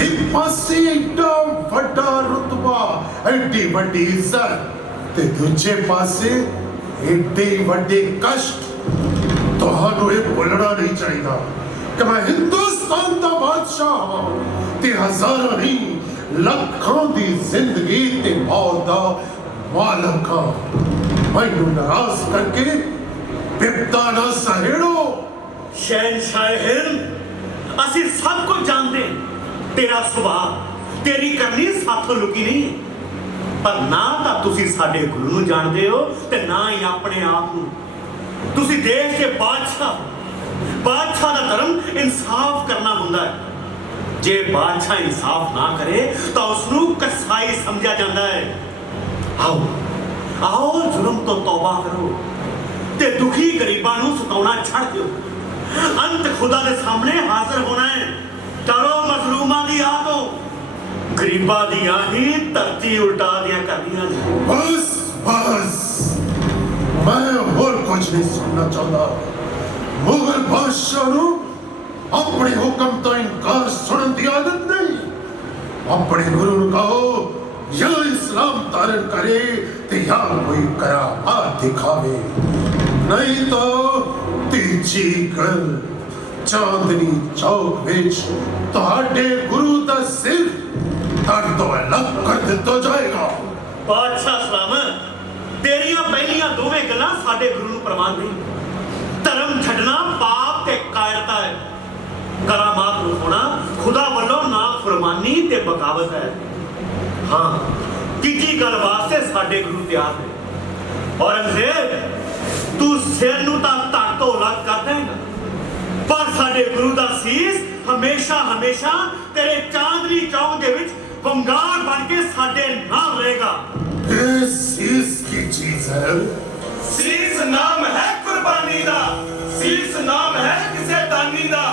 ਇੱਕ ਪਾਸੇ ਏਡਾ ਵੱਡਾ ਰੁਤਬਾ, ਐਡੀ ਵੱਡੀ ਇੱਜ਼ਤ ਤੇ ਦੂਜੇ ਪਾਸੇ ਏਡੇ ਵੱਡੇ ਕਸ਼ਟ। ਤੁਹਾਨੂੰ ਇਹ ਭੁੱਲਣਾ ਨਹੀਂ ਚਾਹੀਦਾ ਕਿ ਮੈਂ ਹਿੰਦੁਸਤਾਨ ਦਾ ਬਾਦਸ਼ਾਹ ਹਾਂ ਤੇ ਹਜ਼ਾਰਾਂ ਨਹੀਂ ਲੱਖਾਂ ਦੀ ਜ਼ਿੰਦਗੀ ਤੇ ਮੌਤ ਦਾ ਮਾਲਕ ਹਾਂ। ਮੈਨੂੰ ਨਾਰਾਜ਼ ਕਰਕੇ ਬਿਪਤਾ ਨਾ ਸਹਿੜੋ। ਸ਼ਹਿਨਸ਼ਾਹ ਹਿੰਦ, ਅਸੀਂ ਸਭ ਕੁਝ ਜਾਣਦੇ ਤੇਰਾ ਸੁਭਾਅ, ਤੇਰੀ ਕਰਨੀ ਸਾਥੋਂ ਲੁਕੀ ਨਹੀਂ ਹੈ ਪਰ ਨਾ ਤਾਂ ਤੁਸੀਂ ਸਾਡੇ ਗੁਰੂ ਨੂੰ ਜਾਣਦੇ ਹੋ ਤੇ ਨਾ ਹੀ ਆਪਣੇ ਆਪ ਨੂੰ। ਤੁਸੀਂ ਦੇਸ਼ ਦੇ ਬਾਦਸ਼ਾਹ ਦਾ ਧਰਮ ਇਨਸਾਫ ਕਰਨਾ ਹੁੰਦਾ ਹੈ। ਜੇ ਬਾਦਸ਼ਾਹ ਇਨਸਾਫ ਨਾ ਕਰੇ ਤਾਂ ਉਸ ਨੂੰ ਕਸਾਈ ਸਮਝਿਆ ਜਾਂਦਾ ਹੈ। ਆਓ ਜ਼ੁਲਮ ਤੋਂ ਤੌਬਾ ਕਰੋ ਤੇ ਦੁਖੀ ਗਰੀਬਾਂ ਨੂੰ ਸਤਾਉਣਾ ਛੱਡ ਦਿਓ। ਅੰਤ ਖੁਦਾ ਦੇ ਸਾਹਮਣੇ ਹਾਜ਼ਰ ਹੋਣਾ ਹੈ। ਡਰੋ ਮਜ਼ਲੂਮਾਂ ਦੀ ਆਹ ਤੋਂ, ਗਰੀਬਾਂ ਦੀਆਂ ਹੀ ਧਰਤੀ ਉਲਟਾ ਦੀਆਂ ਕਰਦੀਆਂ ਨੇ। ਬਸ ਬਸ, ਮੈਂ ਹੋਰ ਕੁਝ ਨਹੀਂ ਸੁਣਨਾ ਚਾਹੁੰਦਾ। ਮੁਗਲ ਬਾਦਸ਼ਾਹ ਨੂੰ ਆਪਣੇ ਹੁਕਮ ਤੋਂ ਇਨਕਾਰ ਸੁਣਨ ਦੀ ਆਦਤ ਨਹੀਂ। ਆਪਣੇ ਗੁਰੂ ਨੂੰ ਕਹੋ ਜਾਂ ਇਸਲਾਮ ਧਾਰਨ ਕਰੇ ਤੇ ਜਾਂ ਕੋਈ ਕਰਾਮਾਤ ਦਿਖਾਵੇ, ਨਹੀਂ ਤਾਂ ਤੀਜੀ ਗੱਲ ਚਾਂਦਨੀ ਚੌਕ ਵਿੱਚ ਤੁਹਾਡੇ ਗੁਰੂ ਦਾ ਸਿਰ ਧੜ ਤੋਂ ਅਲੱਗ ਕਰ ਦਿੱਤਾ ਜਾਏਗਾ। ਬਾਦਸ਼ਾਹ ਸਲਾਮਤ, ਤੇਰੀਆਂ ਪਹਿਲੀਆਂ ਦੋਵੇਂ ਗੱਲਾਂ ਸਾਡੇ ਗੁਰੂ ਨੂੰ ਪ੍ਰਵਾਨ ਨਹੀਂ। ਧਰਮ ਛੱਡਣਾ ਪਾਪ ਤੇ ਕਾਇਰਤਾ ਹੈ। ਕਰਾਮਾਤ ਨੂੰ ਹੋਣਾ ਖੁਦਾ ਵੱਲੋਂ ਨਾਫਰਮਾਨੀ ਤੇ ਬਗਾਵਤ ਹੈ। ਹਾਂ, ਤੀਜੀ ਗੱਲ ਵਾਸਤੇ ਸਾਡੇ ਗੁਰੂ ਤਿਆਰ ਨੇ। ਔਰੰਗਜ਼ੇਬ, ਤੂੰ ਸਿਰ ਨੂੰ ਤਾਂ ਧੜ ਤੋਂ ਅਲੱਗ ਕਰ ਦੇਂਗਾ ਪਰ ਸਾਡੇ ਗੁਰੂ ਦਾ ਸੀਸ ਹਮੇਸ਼ਾ ਹਮੇਸ਼ਾ ਤੇਰੇ ਚਾਂਦਨੀ ਚੌਕ ਦੇ ਵਿੱਚ ਵੰਗਾਰ ਬਣ ਕੇ ਸਾਡੇ ਨਾਲ ਰਹੇਗਾ। ਇਹ ਸੀਸ ਕੀ ਚੀਜ਼ ਹੈ? ਸੀਸ ਨਾਮ ਹੈ ਕੁਰਬਾਨੀ ਦਾ, ਸੀਸ ਨਾਮ ਹੈ ਕਿਸੇ ਦਾਨੀ ਦਾ।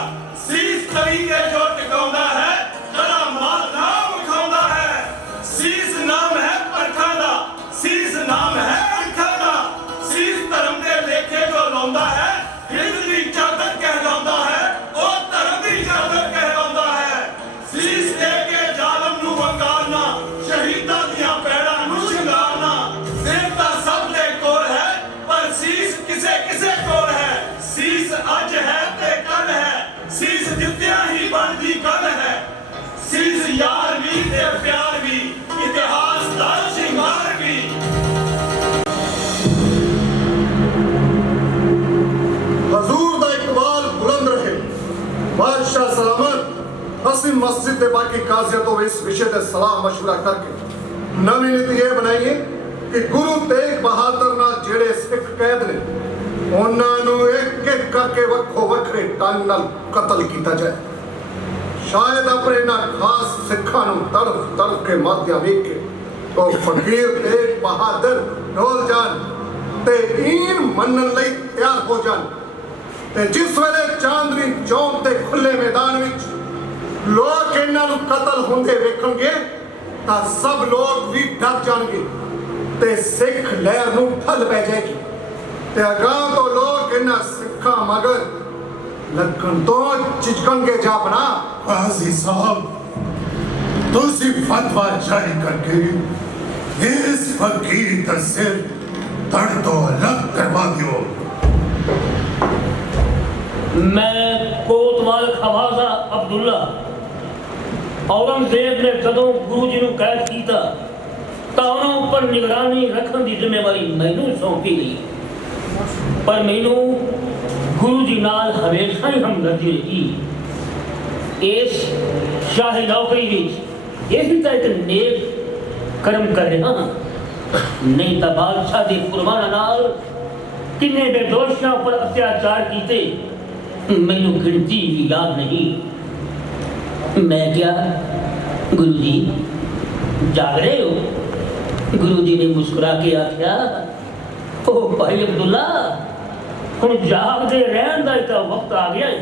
ਸੀਸ ਤਲੀ ਤੇ ਜੋ ਟਿਕਾਉਂਦਾ ਹੈ ਕਰਾਮਾਤ ਨਾ ਵਿਖਾਉਂਦਾ ਹੈ। ਸੀਸ ਨਾਮ ਹੈ ਪਰਖਾਂ ਦਾ, ਸੀਸ ਨਾਮ ਹੈ ਅੱਖਾਂ ਦਾ। ਸੀਸ ਧਰਮ ਦੇ ਲੇਖੇ ਜੋ ਲਾਉਂਦਾ ਹੈ ਹਿੰਦ ਦੀ ਚਾਦਰ ਕਹਿਲਾਉਂਦਾ ਹੈ, ਉਹ ਧਰਮ ਦੀ ਚਾਦਰ ਕਹਿਲਾਉਂਦਾ ਹੈ। ਸੀਸ ਦੇ ਕੇ ਜ਼ਾਲਮ ਨੂੰ ਵੰਗਾਰਨਾ, ਸ਼ਹੀਦਾਂ ਦੀਆਂ ਪੈੜਾਂ ਨੂੰ ਸ਼ਿੰਗਾਰਨਾ। ਸਿਰ ਤਾਂ ਸਭ ਦੇ ਕੋਲ ਹੈ ਪਰ ਸੀਸ ਕਿਸੇ ਕਿਸੇ ਕੋਲ ਹੈ। ਸੀਸ ਅੱਜ ਹੈ ਤੇ ਕੱਲ ਹੈ, ਸੀਸ ਦਿੱਤਿਆਂ ਹੀ ਬਣਦੀ ਗੱਲ ਹੈ। ਸੀਸ ਯਾਰ ਵੀ ਤੇ ਪਿਆਰ ਵੀ, ਇਤਿਹਾਸ ਦਾ ਸ਼ਿੰਗਾਰ ਵੀ। ਹਜ਼ੂਰ ਦਾ ਇਕਬਾਲ ਬੁਲੰਦ ਰਹੇ। ਬਾਦਸ਼ਾਹ ਸਲਾਮਤ, ਅਸੀਂ ਮਸਜਿਦ ਦੇ ਬਾਕੀ ਕਾਜ਼ੀਆਂ ਤੋਂ ਇਸ ਵਿਸ਼ੇ ਤੇ ਸਲਾਹ ਮਸ਼ਵਰਾ ਕਰਕੇ ਨਵੀਂ ਨੀਤੀ ਇਹ ਬਣਾਈਏ ਕਿ ਗੁਰੂ ਤੇਗ ਬਹਾਦਰ ਨਾਲ ਜਿਹੜੇ ਸਿੱਖ ਕੈਦ ਨੇ ਉਹਨਾਂ ਨੂੰ ਇੱਕ ਇੱਕ ਕਰਕੇ ਵੱਖੋ ਵੱਖਰੇ ਢੰਗ ਨਾਲ ਕਤਲ ਕੀਤਾ ਜਾਏ। ਸ਼ਾਇਦ ਆਪਣੇ ਇਹਨਾਂ ਖਾਸ ਸਿੱਖਾਂ ਨੂੰ ਤੜਫ ਤੜਫ ਕੇ ਮਾਰਿਆ ਵੇਖ ਕੇ ਉਹ ਫਕੀਰ ਤੇਗ ਬਹਾਦਰ ਡੋਲ ਜਾਣ ਤੇ ਈਨ ਮੰਨਣ ਲਈ ਤਿਆਰ ਹੋ ਜਾਣ। ਤੇ ਜਿਸ ਵੇਲੇ ਚਾਂਦਨੀ ਚੌਕ ਤੇ ਖੁੱਲੇ ਮੈਦਾਨ ਵਿੱਚ ਲੋਕ ਇਹਨਾਂ ਨੂੰ ਕਤਲ ਹੁੰਦੇ ਵੇਖਣਗੇ ਤਾਂ ਸਭ ਲੋਕ ਵੀ ਡਰ ਜਾਣਗੇ ਤੇ ਸਿੱਖ ਲਹਿਰ ਨੂੰ ਠੱਲ ਪੈ ਜਾਏਗੀ ਤੇ ਅਗਾਂਹ ਤੋਂ ਲੋਕ ਇਹਨਾਂ ਸਿੱਖਾਂ ਮਗਰ ਲੱਗਣ ਤੋਂ ਝਿਜਕਣਗੇ। ਜਾ ਬਣਾ ਕਾਜ਼ੀ ਸਾਹਿਬ, ਤੁਸੀਂ ਫਤਵਾ ਜਾਰੀ ਕਰਕੇ ਇਸ ਫਕੀਰ ਦਾ ਸਿਰ ਧੜ ਤੋਂ ਅਲੱਗ ਕਰਵਾ ਦਿਓ। मैं कोतवाल खवाजा अब्दुल्ला औरंगजेब ने जदों गुरु जी ਨੂੰ कैद ਕੀਤਾ ਤਾਂ ਉਹਨਾਂ ਉੱਪਰ ਨਿਗਰਾਨੀ ਰੱਖਣ ਦੀ ਜ਼ਿੰਮੇਵਾਰੀ ਮੈਨੂੰ ਸੌਂਪੀ ਗਈ। ਪਰ ਮੈਨੂੰ ਗੁਰੂ ਜੀ ਨਾਲ ਹਮੇਸ਼ਾ ਹੀ ਹਮਦਰਦੀ ਰਹੀ। ਇਸ ਸ਼ਾਹੀ ਨੌਕਰੀ ਵਿੱਚ ਇਹੀ ਤਾਂ ਇੱਕ ਨੇਕ ਕਰਮ ਕਰ ਰਿਹਾ ਹਾਂ। ਨਹੀਂ ਤਾਂ ਬਾਦਸ਼ਾਹ ਦੇ ਫਰਮਾਨਾਂ ਨਾਲ ਕਿੰਨੇ ਬੇਦੋਸ਼ੀਆਂ ਉੱਪਰ ਅਤਿਆਚਾਰ ਕੀਤੇ ਮੈਨੂੰ ਗਿਣਤੀ ਵੀ ਯਾਦ ਨਹੀਂ। ਮੈਂ ਕਿਹਾ ਗੁਰੂ ਜੀ ਜਾਗ ਰਹੇ ਹੋ? ਗੁਰੂ ਜੀ ਨੇ ਮੁਸਕਰਾ ਕੇ ਆਖਿਆ, ਉਹ ਭਾਈ ਅਬਦੁੱਲਾ ਹੁਣ ਜਾਗਦੇ ਰਹਿਣ ਦਾ ਤਾਂ ਵਕਤ ਆ ਗਿਆ ਹੈ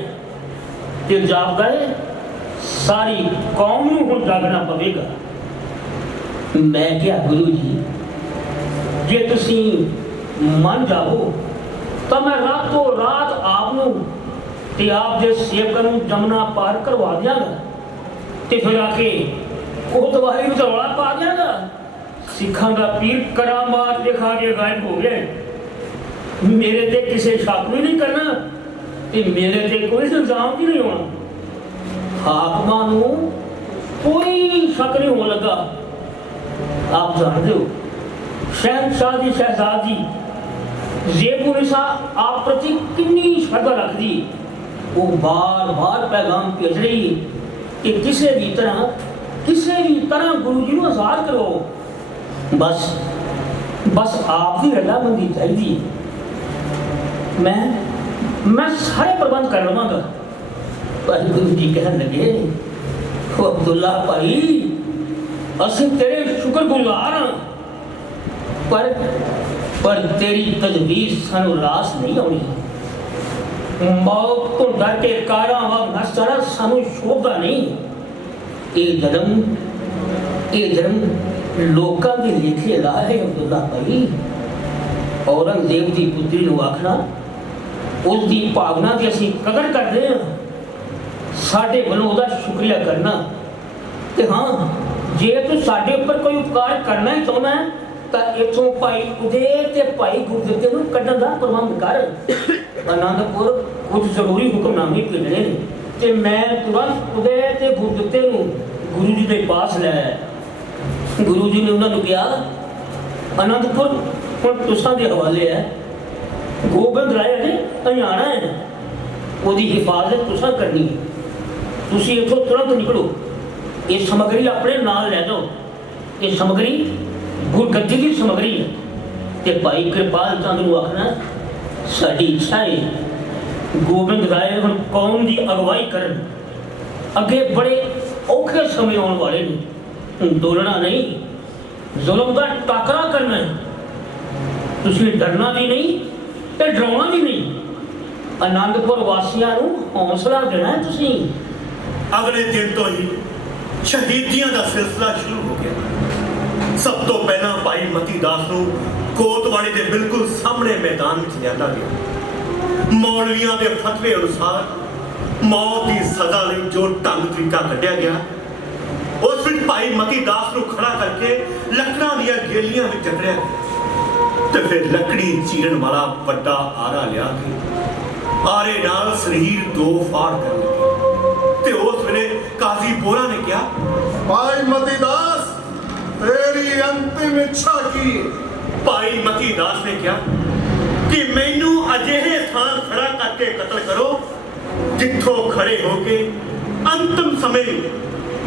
ਤੇ ਜਾਗਦਾ ਹੈ ਸਾਰੀ ਕੌਮ ਨੂੰ ਹੁਣ ਜਾਗਣਾ ਪਵੇਗਾ। ਮੈਂ ਕਿਹਾ ਗੁਰੂ ਜੀ ਜੇ ਤੁਸੀਂ ਮੰਨ ਜਾਓ ਤਾਂ ਮੈਂ ਰਾਤੋਂ ਰਾਤ ਆਪ ਨੂੰ ਤੇ ਆਪ ਦੇ ਸੇਵਕਾਂ ਨੂੰ ਜਮਨਾ ਪਾਰ ਕਰਵਾ ਦਿਆਂਗਾ ਤੇ ਫਿਰ ਆ ਕੇ ਕੋਤਵਾਲੀ ਵਿੱਚ ਰੌਲਾ ਪਾ ਦਿਆਂਗਾ। ਸਿੱਖਾਂ ਦਾ ਪੀਰ ਕਰਾਮਾਤ ਦਿਖਾ ਕੇ ਗਾਇਬ ਹੋ ਗਿਆ। ਮੇਰੇ ਤੇ ਕਿਸੇ ਸ਼ੱਕ ਵੀ ਨਹੀਂ ਕਰਨਾ ਤੇ ਮੇਰੇ ਤੇ ਕੋਈ ਇਲਜ਼ਾਮ ਵੀ ਨਹੀਂ ਹੋਣਾ। ਹਾਕਮਾਂ ਨੂੰ ਕੋਈ ਸ਼ੱਕ ਨਹੀਂ ਹੋਣ ਲੱਗਾ। ਆਪ ਜਾਣਦੇ ਹੋ ਸ਼ਹਿਨशाह ਦੀ ਸ਼ਹਿਜ਼ਾਦੀ ਜ਼ੇਬੁਨਿਸਾ ਆਪ ਪ੍ਰਤੀ ਕਿੰਨੀ ਸ਼ਰਧਾ ਰੱਖਦੀ। ਉਹ ਬਾਰ-ਬਾਰ ਪੈਗਾਮ ਭੇਜ ਰਹੀ ਕਿ ਕਿਸੇ ਵੀ ਤਰ੍ਹਾਂ ਗੁਰੂ ਜੀ ਨੂੰ ਆਜ਼ਾਦ ਕਰੋ। ਬਸ ਆਪ ਦੀ ਰਜ਼ਾਮੰਦੀ ਚਾਹੀਦੀ। ਮੈਂ ਸਾਰੇ ਪ੍ਰਬੰਧ ਕਰ ਲਵਾਂਗਾ। ਪਰ ਗੁਰੂ ਜੀ ਕਹਿਣ ਲੱਗੇ, ਉਹ ਅਬਦੁੱਲਾ ਭਾਈ ਅਸੀਂ ਤੇਰੇ ਸ਼ੁਕਰਗੁਜ਼ਾਰ ਹਾਂ ਪਰ ਤੇਰੀ ਤਜਵੀਜ਼ ਸਾਨੂੰ ਰਾਸ ਨਹੀਂ ਆਉਣੀ। ਮੌਤ ਤੋਂ ਡਰ ਕੇ ਕਾਰਾਂ ਵਾਂਗ ਨਸਣਾ ਸਾਨੂੰ ਸ਼ੋਭਾ ਨਹੀਂ। ਇਹ ਧਰਮ ਲੋਕਾਂ ਦੇ ਲੇਖੇ ਲਾ ਹੈ ਅਬਦੁੱਲਾ ਭਾਈ। ਔਰੰਗਜ਼ੇਬ ਦੀ ਪੁੱਤਰੀ ਨੂੰ ਆਖਣਾ ਉਸ ਦੀ ਭਾਵਨਾ ਦੀ ਅਸੀਂ ਕਦਰ ਕਰਦੇ ਹਾਂ, ਸਾਡੇ ਵੱਲੋਂ ਉਹਦਾ ਸ਼ੁਕਰੀਆ ਕਰਨਾ। ਤੇ ਹਾਂ ਜੇ ਤੂੰ ਸਾਡੇ ਉੱਪਰ ਕੋਈ ਉਪਕਾਰ ਕਰਨਾ ਹੀ ਚਾਹੁੰਦਾ ਹੈ ਤਾਂ ਇੱਥੋਂ ਭਾਈ ਉਦੇ ਤੇ ਭਾਈ ਗੁਰਦਿੱਤੇ ਨੂੰ ਕੱਢਣ ਦਾ ਪ੍ਰਬੰਧ ਕਰ। ਆਨੰਦਪੁਰ ਕੁਝ ਜ਼ਰੂਰੀ ਹੁਕਮਨਾਮੇ ਭੇਜਣੇ ਨੇ ਤੇ ਮੈਂ ਤੁਰੰਤ ਉਦੇ ਤੇ ਗੁਰਦਿੱਤੇ ਨੂੰ ਗੁਰੂ ਜੀ ਦੇ ਪਾਸ ਲੈ ਆਇਆ। ਗੁਰੂ ਜੀ ਨੇ ਉਹਨਾਂ ਨੂੰ ਕਿਹਾ, ਆਨੰਦਪੁਰ ਹੁਣ ਤੁਸਾਂ ਦੇ ਹਵਾਲੇ ਹੈ। ਗੋਬਿੰਦ ਰਾਏ ਨੇ ਹਰਿਆਣਾ ਹੈ, ਉਹਦੀ ਹਿਫਾਜ਼ਤ ਤੁਸਾਂ ਕਰਨੀ। ਤੁਸੀਂ ਇੱਥੋਂ ਤੁਰੰਤ ਨਿਕਲੋ। ਇਹ ਸਮੱਗਰੀ ਆਪਣੇ ਨਾਲ ਲੈ ਜਾਓ। ਇਹ ਸਮੱਗਰੀ ਗੁਰਗੱਦੀ ਦੀ ਸਮੱਗਰੀ ਹੈ। ਤੇ ਭਾਈ ਕਿਰਪਾਲ ਚੰਦ ਨੂੰ ਆਖਣਾ ਸਾਡੀ ਇੱਛਾ ਹੈ ਗੋਬਿੰਦ ਰਾਏ ਹੁਣ ਕੌਮ ਦੀ ਅਗਵਾਈ ਕਰਨ। ਅੱਗੇ ਬੜੇ ਔਖੇ ਸਮੇਂ ਆਉਣ ਵਾਲੇ ਨੇ। ਦੋਲਣਾ ਨਹੀਂ, ਜ਼ੁਲਮ ਦਾ ਟਾਕਰਾ ਕਰਨਾ ਹੈ। ਤੁਸੀਂ ਡਰਨਾ ਵੀ ਨਹੀਂ ਤੇ ਡਰਾਉਣਾ ਵੀ ਨਹੀਂ। ਆਨੰਦਪੁਰ ਵਾਸੀਆਂ ਨੂੰ ਹੌਸਲਾ ਦੇਣਾ ਹੈ ਤੁਸੀਂ। ਅਗਲੇ ਦਿਨ ਤੋਂ ਹੀ ਸ਼ਹੀਦੀਆਂ ਦਾ ਸਿਲਸਿਲਾ ਸ਼ੁਰੂ ਹੋ ਗਿਆ। ਸਭ ਤੋਂ ਪਹਿਲਾਂ ਭਾਈ ਮਤੀ ਦਾਸ ਨੂੰ ਕੋਤਵਾਲੀ ਦੇ ਬਿਲਕੁਲ ਸਾਹਮਣੇ ਮੈਦਾਨ ਵਿੱਚ ਲਿਆਂਦਾ ਗਿਆ। ਮੌਲਵੀਆਂ ਦੇ ਫਤਵੇ ਅਨੁਸਾਰ ਮੌਤ ਦੀ ਸਜ਼ਾ ਲਈ ਜੋ ਢੰਗ ਤਰੀਕਾ ਕੱਢਿਆ ਗਿਆ ਉਸ ਵਿੱਚ ਭਾਈ ਮਤੀ ਦਾਸ ਨੂੰ ਖੜਾ ਕਰਕੇ ਲੱਕੜਾਂ ਦੀਆਂ ਗੇਲੀਆਂ ਵਿੱਚ ਜਕੜਿਆ ਤੇ ਫਿਰ ਲੱਕੜੀ ਚੀਰਨ ਵਾਲਾ ਵੱਡਾ ਆਰਾ ਲਿਆ ਕੇ ਆਰੇ ਨਾਲ ਸਰੀਰ ਦੋ ਫਾੜ ਕਰ ਲਿਆ। ਤੇ ਉਸ ਵੇਲੇ ਕਾਜ਼ੀ ਬੋਰਾ ਨੇ ਕਿਹਾ, ਭਾਈ ਮਤੀ ਦਾਸ ਤੇਰੀ ਅੰਤਿਮ ਇੱਛਾ ਕੀ ਹੈ? ਭਾਈ ਮਤੀ ਦਾਸ ਨੇ ਕਿਹਾ ਕਿ ਮੈਨੂੰ ਅਜਿਹੇ ਥਾਂ ਖੜਾ ਕਰਕੇ ਕਤਲ ਕਰੋ ਜਿੱਥੋਂ ਖੜੇ ਹੋ ਕੇ ਅੰਤਮ ਸਮੇਂ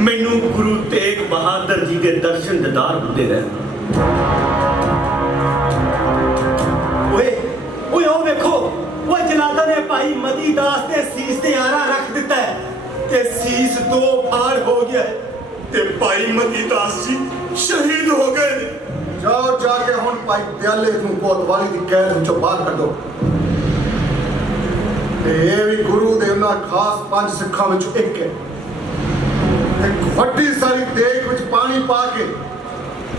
ਮੈਨੂੰ ਗੁਰੂ ਤੇਗ ਬਹਾਦਰ ਜੀ ਦੇ ਦਰਸ਼ਨ ਦਿਦਾਰ ਹੁੰਦੇ ਰਹੇ। ਓਏ ਉਹ ਵੇਖੋ, ਉਹ ਜਲਾਦਾ ਨੇ ਭਾਈ ਮਤੀ ਦਾਸ ਦੇ ਸੀਸ ਤੇ ਆਰਾ ਰੱਖ ਦਿੱਤਾ ਹੈ ਤੇ ਸੀਸ ਦੋ ਫਾੜ ਹੋ ਗਿਆ ਹੈ ਤੇ ਭਾਈ ਮਤੀ ਦਾਸ ਜੀ ਸ਼ਹੀਦ ਹੋ ਗਏ ਨੇ। ਜਾਓ ਜਾ ਕੇ ਹੁਣ ਭਾਈ ਦਿਆਲੇ ਨੂੰ ਕੋਤਵਾਲੀ ਦੀ ਕੈਦ ਵਿੱਚੋਂ ਬਾਹਰ ਕੱਢੋ ਤੇ ਇਹ ਵੀ ਗੁਰੂ ਦੇ ਉਹਨਾਂ ਖਾਸ 5 ਸਿੱਖਾਂ ਵਿੱਚੋਂ ਇੱਕ ਹੈ। ਇੱਕ ਵੱਡੀ ਸਾਰੀ ਦੇਗ ਵਿੱਚ ਪਾਣੀ ਪਾ ਕੇ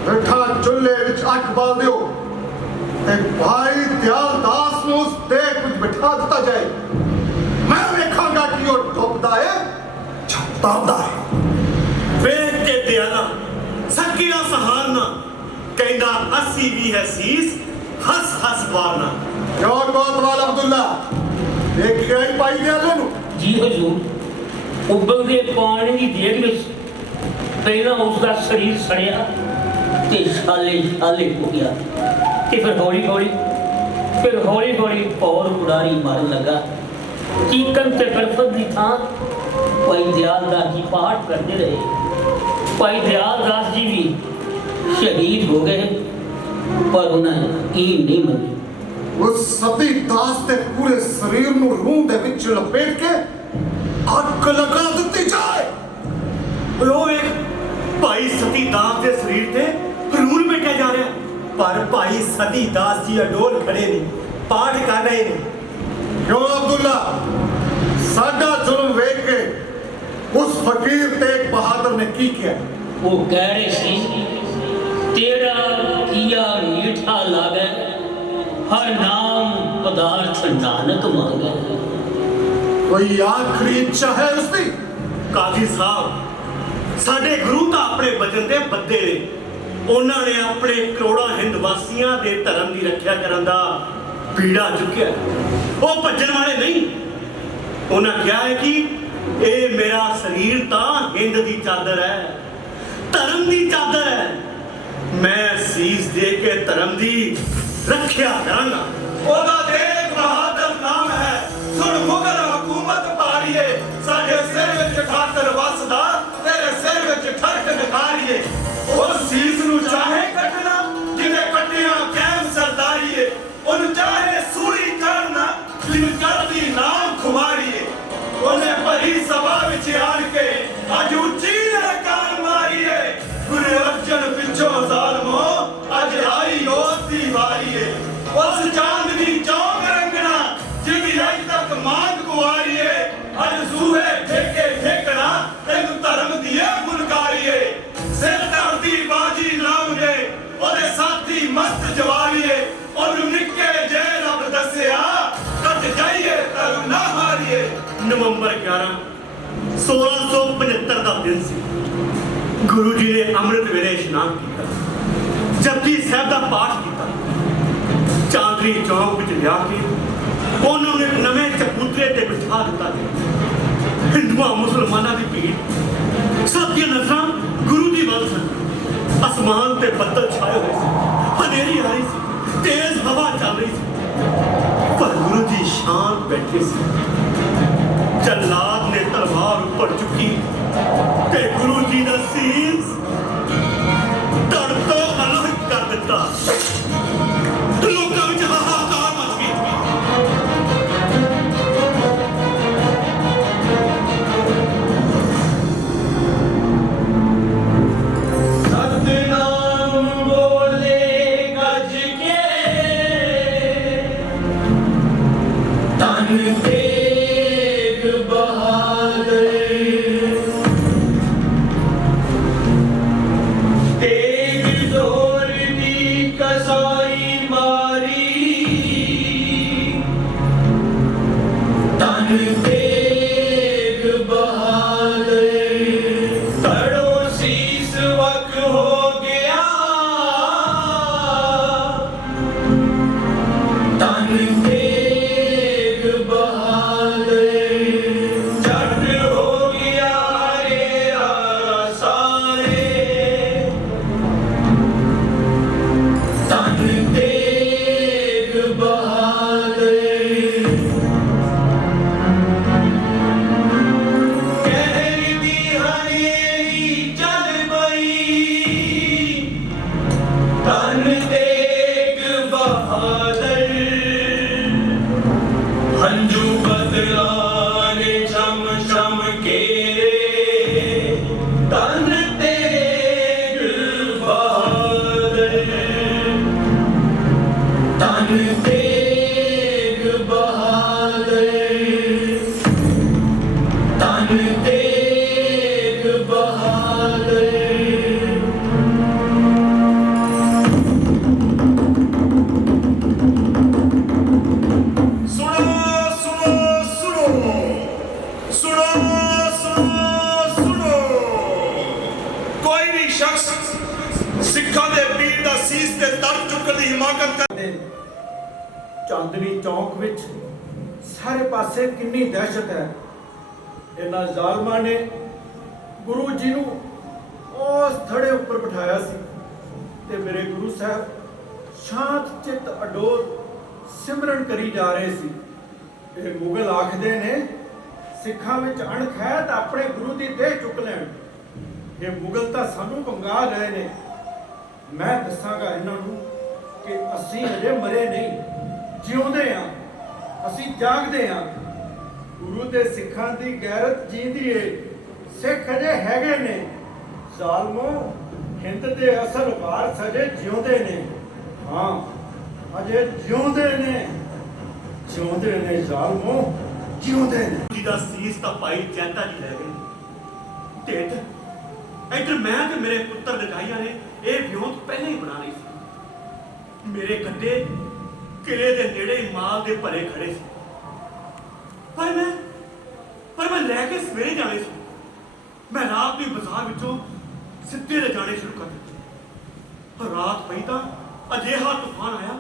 ਰੱਠਾ ਚੁੱਲ੍ਹੇ ਵਿੱਚ ਅੱਗ ਬਾਲ ਦਿਓ ਤੇ ਭਾਈ ਦਿਆਲ ਦਾਸ ਨੂੰ ਉਸ ਦੇਗ ਵਿੱਚ ਬਿਠਾ ਦਿੱਤਾ ਜਾਏ। ਮੈਂ ਵੇਖਾਂਗਾ ਕਿ ਉਹ ਡੁੱਬਦਾ ਹੈ ਜਾਂ ਤਰਦਾ ਹੈ। ਵੇਖ ਕੇ ਦਿਆਲਾ ਸੱਕੀਆਂ ਸਹਾਰਨਾ ਕਹਿੰਦਾ ਅਸੀਂ ਵੀ ਹੈ ਸੀਸ ਹੱਸ ਹੱਸ ਵਾਰਨਾ। ਕਿਉਂ ਕੋਤਵਾਲ ਅਬਦੁੱਲਾ ਦੇਖਿਆ ਹੀ ਭਾਈ ਦਿਆਲੇ ਨੂੰ? ਜੀ ਹਜ਼ੂਰ, ਉਬਲਦੇ ਪਾਣੀ ਦੀ ਦੇਗ ਵਿੱਚ ਪਹਿਲਾਂ ਉਸ ਦਾ ਸਰੀਰ ਸੜਿਆ ਤੇ ਛਾਲੇ ਛਾਲੇ ਹੋ ਗਿਆ ਤੇ ਫਿਰ ਹੌਲੀ ਹੌਲੀ ਪੌਰ ਉਡਾਰੀ ਮਾਰਨ ਲੱਗਾ। ਚੀਕਨ ਤੇ ਕਲਪਤ ਦੀ ਥਾਂ ਭਾਈ ਦਿਆਲ ਦਾਸ ਜੀ ਪਾਠ ਕਰਦੇ ਰਹੇ। ਭਾਈ ਦਿਆਲ ਦਾਸ ਜੀ ਵੀ ਸ਼ਹੀਦ ਹੋ ਗਏ ਪਰ ਉਹਨਾਂ ਨੇ ਇਹ ਨਹੀਂ ਮੰਨੀ। ਉਸ ਸਤੀ ਦਾਸ ਦੇ ਪੂਰੇ ਸਰੀਰ ਨੂੰ ਰੂਹ ਦੇ ਵਿੱਚ ਲਪੇਟ ਕੇ ਅੱਗ ਲਗਾ ਦਿੱਤੀ ਜਾਏ। ਉਹ ਇੱਕ ਭਾਈ ਸਤੀ ਦਾਸ ਦੇ ਸਰੀਰ ਤੇ ਰੂਹ ਲਪੇਟਿਆ ਜਾ ਰਿਹਾ ਪਰ ਭਾਈ ਸਤੀ ਦਾਸ ਜੀ ਅਡੋਲ ਖੜੇ ਨੇ, ਪਾਠ ਕਰ ਰਹੇ ਨੇ। ਕਿਉਂ ਅਬਦੁੱਲਾ, ਸਾਡਾ ਜ਼ੁਲਮ ਵੇਖ ਕੇ ਉਸ ਫਕੀਰ ਤੇਗ ਬਹਾਦਰ ਨੇ ਕੀ ਕਿਹਾ? ਉਹ ਕਹਿ ਰਹੇ ਸੀ, ਤੇਰਾ ਕੀਆ ਮੀਠਾ ਲਾਗੇ, ਹਰ ਨਾਮ ਪਦਾਰਥ ਨਾਨਕ ਮੰਗੇ। ਕੋਈ ਆਖਰੀ ਇੱਛਾ ਹੈ ਉਸਦੀ? ਕਾਜ਼ੀ ਸਾਹਿਬ, ਸਾਡੇ ਗੁਰੂ ਤਾਂ ਆਪਣੇ ਬਚਨ ਦੇ ਬੱਦੇ ਨੇ। ਉਹਨਾਂ ਨੇ ਆਪਣੇ ਕਰੋੜਾਂ ਹਿੰਦ ਵਾਸੀਆਂ ਦੇ ਧਰਮ ਦੀ ਰੱਖਿਆ ਕਰਨ ਦਾ ਪੀੜਾ ਚੁੱਕਿਆ। ਉਹ ਭੱਜਣ ਵਾਲੇ ਨਹੀਂ। ਉਹਨਾਂ ਕਿਹਾ ਹੈ ਕਿ ਇਹ ਮੇਰਾ ਸਰੀਰ ਤਾਂ ਹਿੰਦ ਦੀ ਚਾਦਰ ਹੈ, ਧਰਮ ਦੀ ਚਾਦਰ ਹੈ। ਮੈਂ ਸੀਸ ਦੇ ਕੇ ਧਰਮ ਦੀ ਰੱਖਿਆ ਕਰਾਂਗਾ। ਉਹਦਾ ਤੇਗ ਬਹਾਦਰ ਨਾਮ ਹੈ। ਸੁਣ ਮੁਗਲ ਹਕੂਮਤ ਪਾੜੀਏ, ਸਾਡੇ ਸਿਰ ਵਿੱਚ ਖਾਤਰ ਵਸਦਾ, ਤੇਰੇ ਸਿਰ ਵਿੱਚ ਠਰਕ ਨਿਖਾਰੀਏ। ਉਸ ਸੀਸ ਨੂੰ ਚਾਹੇ ਕੱਟਣਾ ਜਿਹਨੇ ਕੱਟਿਆ ਕੈਮ ਸਰਦਾਰੀਏ, ਉਹਨੂੰ ਚਾਹੇ ਸੂਲੀ ਕਰਨਾ ਜਿਹਨੂੰ ਕਰਦੀ ਨਾਮ ਖੁਮਾਰੀਏ। ਉਹਨੇ ਭਰੀ ਸਭਾ ਵਿੱਚ ਆਣ ਕੇ ਅੱਜ ਉੱਚੀ ਲਲਕਾਰ ਮਾਰੀਏ। ਗੁਰੂ ਅਰਜਨ ਪਿੱਛੋਂ ਜ਼ਾਲਮੋ ਅੱਜ ਆਈ ਉਸ ਦੀ ਵਾਰੀਏ। ਉਸ ਚਾਂਦਨੀ ਚੌਕ ਰੰਗਣਾ ਜਿਹਦੀ ਅੱਜ ਤੱਕ ਮੰਗ ਗੁਆਰੀਏ। ਅੱਜ ਸੂਹੇ ਠੇਕੇ ਠੇਕਣਾ ਤੈਨੂੰ ਧਰਮ ਦੀਏ ਫੁਲਕਾਰੀਏ। ਸਿਰ ਧਰਦੀ ਬਾਜੀ ਲਾਉਂਦੇ ਉਹਦੇ ਸਾਥੀ ਮਸਤ ਜਵਾਰੀਏ। ਉਹਨੂੰ ਨਿੱਕੇ ਜੇ ਰੱਬ ਦੱਸਿਆ ਕੱਟ ਜਾਈਏ ਧਰਮ ਨਾ ਹਾਰੀਏ। ਨਵੰਬਰ 11 1675 ਦਾ ਦਿਨ ਸੀ। ਗੁਰੂ ਜੀ ਨੇ ਅੰਮ੍ਰਿਤ ਵੇਲੇ ਇਸ਼ਨਾਨ ਕੀਤਾ, ਜਪਜੀ ਸਾਹਿਬ ਦਾ ਪਾਠ ਕੀਤਾ। ਚਾਂਦਨੀ ਚੌਕ ਵਿੱਚ ਲਿਆ ਕੇ ਉਹਨਾਂ ਨੂੰ ਇੱਕ ਨਵੇਂ ਚਬੂਤਰੇ ਤੇ ਬਿਠਾ ਦਿੱਤਾ ਗਿਆ। ਹਿੰਦੂਆਂ ਮੁਸਲਮਾਨਾਂ ਦੀ ਭੀੜ, ਸਭ ਦੀਆਂ ਨਜ਼ਰਾਂ ਗੁਰੂ ਦੀ ਵੱਲ ਸਨ। ਅਸਮਾਨ ਤੇ ਬੱਦਲ ਛਾਏ ਹੋਏ ਸੀ, ਹਨੇਰੀ ਆ ਰਹੀ ਸੀ, ਤੇਜ਼ ਹਵਾ ਚੱਲ ਰਹੀ ਸੀ ਪਰ ਗੁਰੂ ਜੀ ਸ਼ਾਂਤ ਬੈਠੇ ਸੀ। ਜੱਲਾਦ ਨੇ ਤਲਵਾਰ ਉੱਪਰ ਚੁੱਕੀ ਤੇ ਗੁਰੂ ਜੀ ਦਾ ਸੀਸ ਧੜ ਤੋਂ ਅਲੱਗ ਕਰ ਦਿੱਤਾ। ਲੋਕਾਂ ਵਿੱਚ ਹਾਹਾਕਾਰ ਮਚ ਗਈ। ਸਤਿਨਾਮ ਬੋਲੇ ਗੱਜ ਕੇ, ਧੰਨ ਤੇਗ ਬਹਾਦਰ। हिमाकत कर ਚਾਂਦਨੀ ਚੌਂਕ ਵਿੱਚ ਸਾਰੇ ਪਾਸੇ ਕਿੰਨੀ ਦਹਿਸ਼ਤ ਹੈ। ਇਹਨਾਂ ਜ਼ਾਲਮਾਂ ਨੇ ਗੁਰੂ ਜੀ ਨੂੰ ਉਸ ਥੜੇ ਉੱਪਰ ਬਿਠਾਇਆ ਸੀ ਤੇ ਮੇਰੇ ਗੁਰੂ ਸਾਹਿਬ ਸ਼ਾਂਤ ਚਿੱਤ ਅਡੋਲ ਸਿਮਰਨ ਕਰੀ ਜਾ ਰਹੇ ਸੀ। ਇਹ ਮੁਗਲ ਆਖਦੇ ਨੇ ਸਿੱਖਾਂ ਵਿੱਚ ਅਣਖ ਹੈ ਤਾਂ ਆਪਣੇ ਗੁਰੂ ਦੀ ਦੇਹ ਚੁੱਕ ਲੈਣ। ਇਹ ਮੁਗਲ ਤਾਂ ਸਾਨੂੰ ਭੰਗਾ ਗਏ ਨੇ। ਮੈਂ ਦੱਸਾਂਗਾ ਇਹਨਾਂ ਨੂੰ ਕਿ ਅਸੀਂ ਅਜੇ ਮਰੇ ਨਹੀਂ, ਜਿਉਂਦੇ ਹਾਂ, ਅਸੀਂ ਜਾਗਦੇ ਹਾਂ। ਗੁਰੂ ਤੇ ਸਿੱਖਾਂ ਦੀ ਗੈਰਤ ਜੀਂਦੀ ਏ। ਸਿੱਖ ਅਜੇ ਹੈਗੇ ਨੇ। ਜ਼ਾਲਮੋ, ਹਿੰਦ ਦੇ ਅਸਲ ਵਾਰਸ ਅਜੇ ਜਿਉਂਦੇ ਨੇ। ਹਾਂ, ਅਜੇ ਜਿਉਂਦੇ ਨੇ, ਜਿਉਂਦੇ ਨੇ ਜ਼ਾਲਮੋ, ਜਿਉਂਦੇ ਨੇ। ਜੀ ਦਾ ਸੀਸ ਤਾਂ ਭਾਈ ਜੈਤਾ ਜੀ ਲੈ ਗਏ। ਢਿੱਡ ਇੱਧਰ ਮੈਂ ਤੇ ਮੇਰੇ ਪੁੱਤਰ ਲਗਾਈਆਂ ਨੇ ਇਹ ਵਿਉਂਤ ਪਹਿਲਾਂ ਹੀ ਬਣਾ ਲਈ ਸੀ। ਮੇਰੇ ਗੱਡੇ ਕਿਲੇ ਦੇ ਨੇੜੇ ਹੀ ਮਾਲ ਦੇ ਭਰੇ ਖੜੇ ਸੀ। ਪਰ ਮੈਂ ਲੈ ਕੇ ਸਵੇਰੇ ਜਾਣੇ ਸੀ। ਮੈਂ ਰਾਤ ਨੂੰ ਬਾਜ਼ਾਰ ਵਿੱਚੋਂ ਸਿੱਧੇ ਲਿਜਾਣੇ ਸ਼ੁਰੂ ਕਰ ਦਿੱਤੇ। ਰਾਤ ਪਈ ਤਾਂ ਅਜਿਹਾ ਤੂਫਾਨ ਆਇਆ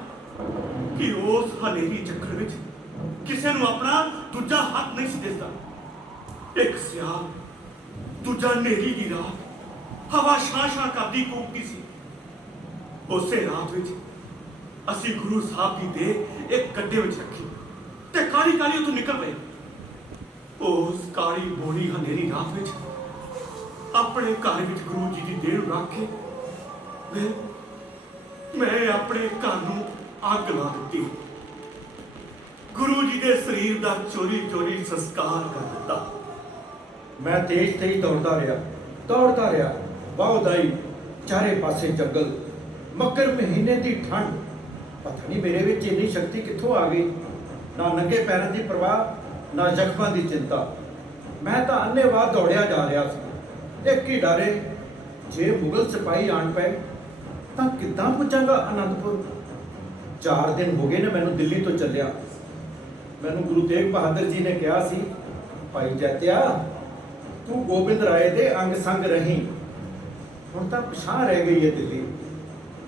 ਕਿ ਉਸ ਹਨੇਰੀ ਚੱਕਰ ਵਿੱਚ ਕਿਸੇ ਨੂੰ ਆਪਣਾ ਦੂਜਾ ਹੱਥ ਨਹੀਂ ਸੀ ਦਿਸਦਾ। ਇੱਕ ਸਿਆਲ, ਦੂਜਾ ਹਨੇਰੀ ਦੀ ਰਾਤ, ਹਵਾ ਛਾਂ ਕਰਦੀ ਕੂਕਦੀ ਸੀ। ਉਸੇ ਰਾਤ ਵਿੱਚ ਅਸੀਂ ਗੁਰੂ ਸਾਹਿਬ ਦੀ ਦੇਹ ਇੱਕ ਗੱਡੇ ਵਿੱਚ ਰੱਖੀ ਤੇ ਕਾਲੀ ਕਾਲੀ ਉੱਥੋਂ ਨਿਕਲ ਪਏ। ਉਸ ਕਾਲੀ ਬੋਲੀ ਹਨੇਰੀ ਰਾਤ ਵਿੱਚ ਆਪਣੇ ਘਰ ਵਿੱਚ ਗੁਰੂ ਜੀ ਦੀ ਦੇਹ ਨੂੰ ਰੱਖ ਕੇ ਮੈਂ ਆਪਣੇ ਘਰ ਨੂੰ ਅੱਗ ਲਾ ਦਿੱਤੀ। ਗੁਰੂ ਜੀ ਦੇ ਸਰੀਰ ਦਾ ਚੋਰੀ ਚੋਰੀ ਸੰਸਕਾਰ ਕਰ ਦਿੱਤਾ। ਮੈਂ ਤੇਜ਼ ਦੌੜਦਾ ਰਿਹਾ। ਬਹੁਦਾਈ ਚਾਰੇ ਪਾਸੇ ਜੰਗਲ, ਮੱਕਰ ਮਹੀਨੇ ਦੀ ਠੰਡ। ਪਤਾ ਨਹੀਂ ਮੇਰੇ ਵਿੱਚ ਇੰਨੀ ਸ਼ਕਤੀ ਕਿੱਥੋਂ ਆ ਗਈ। ਨਾ ਨੰਗੇ ਪੈਰਾਂ ਦੀ ਪਰਵਾਹ, ਨਾ ਜ਼ਖਮਾਂ ਦੀ ਚਿੰਤਾ। ਮੈਂ ਤਾਂ ਅੰਨ੍ਹੇਵਾਹ ਦੌੜਿਆ ਜਾ ਰਿਹਾ ਸੀ। ਇੱਕ ਹੀ ਡਰੇ, ਜੇ ਮੁਗਲ ਸਿਪਾਹੀ ਆਣ ਪਏ ਤਾਂ ਕਿੱਦਾਂ ਪੁੱਜਾਂਗਾ ਅਨੰਦਪੁਰ। 4 ਦਿਨ ਹੋ ਗਏ ਨੇ ਮੈਨੂੰ ਦਿੱਲੀ ਤੋਂ ਚੱਲਿਆ। ਮੈਨੂੰ ਗੁਰੂ ਤੇਗ ਬਹਾਦਰ ਜੀ ਨੇ ਕਿਹਾ ਸੀ, ਭਾਈ ਜੈਤਿਆ, ਤੂੰ ਗੋਬਿੰਦ ਰਾਏ ਦੇ ਅੰਗ ਸੰਗ ਰਹੀਂ। ਹੁਣ ਤਾਂ ਪਿਛਾਂ ਰਹਿ ਗਈ ਹੈ ਦਿੱਲੀ,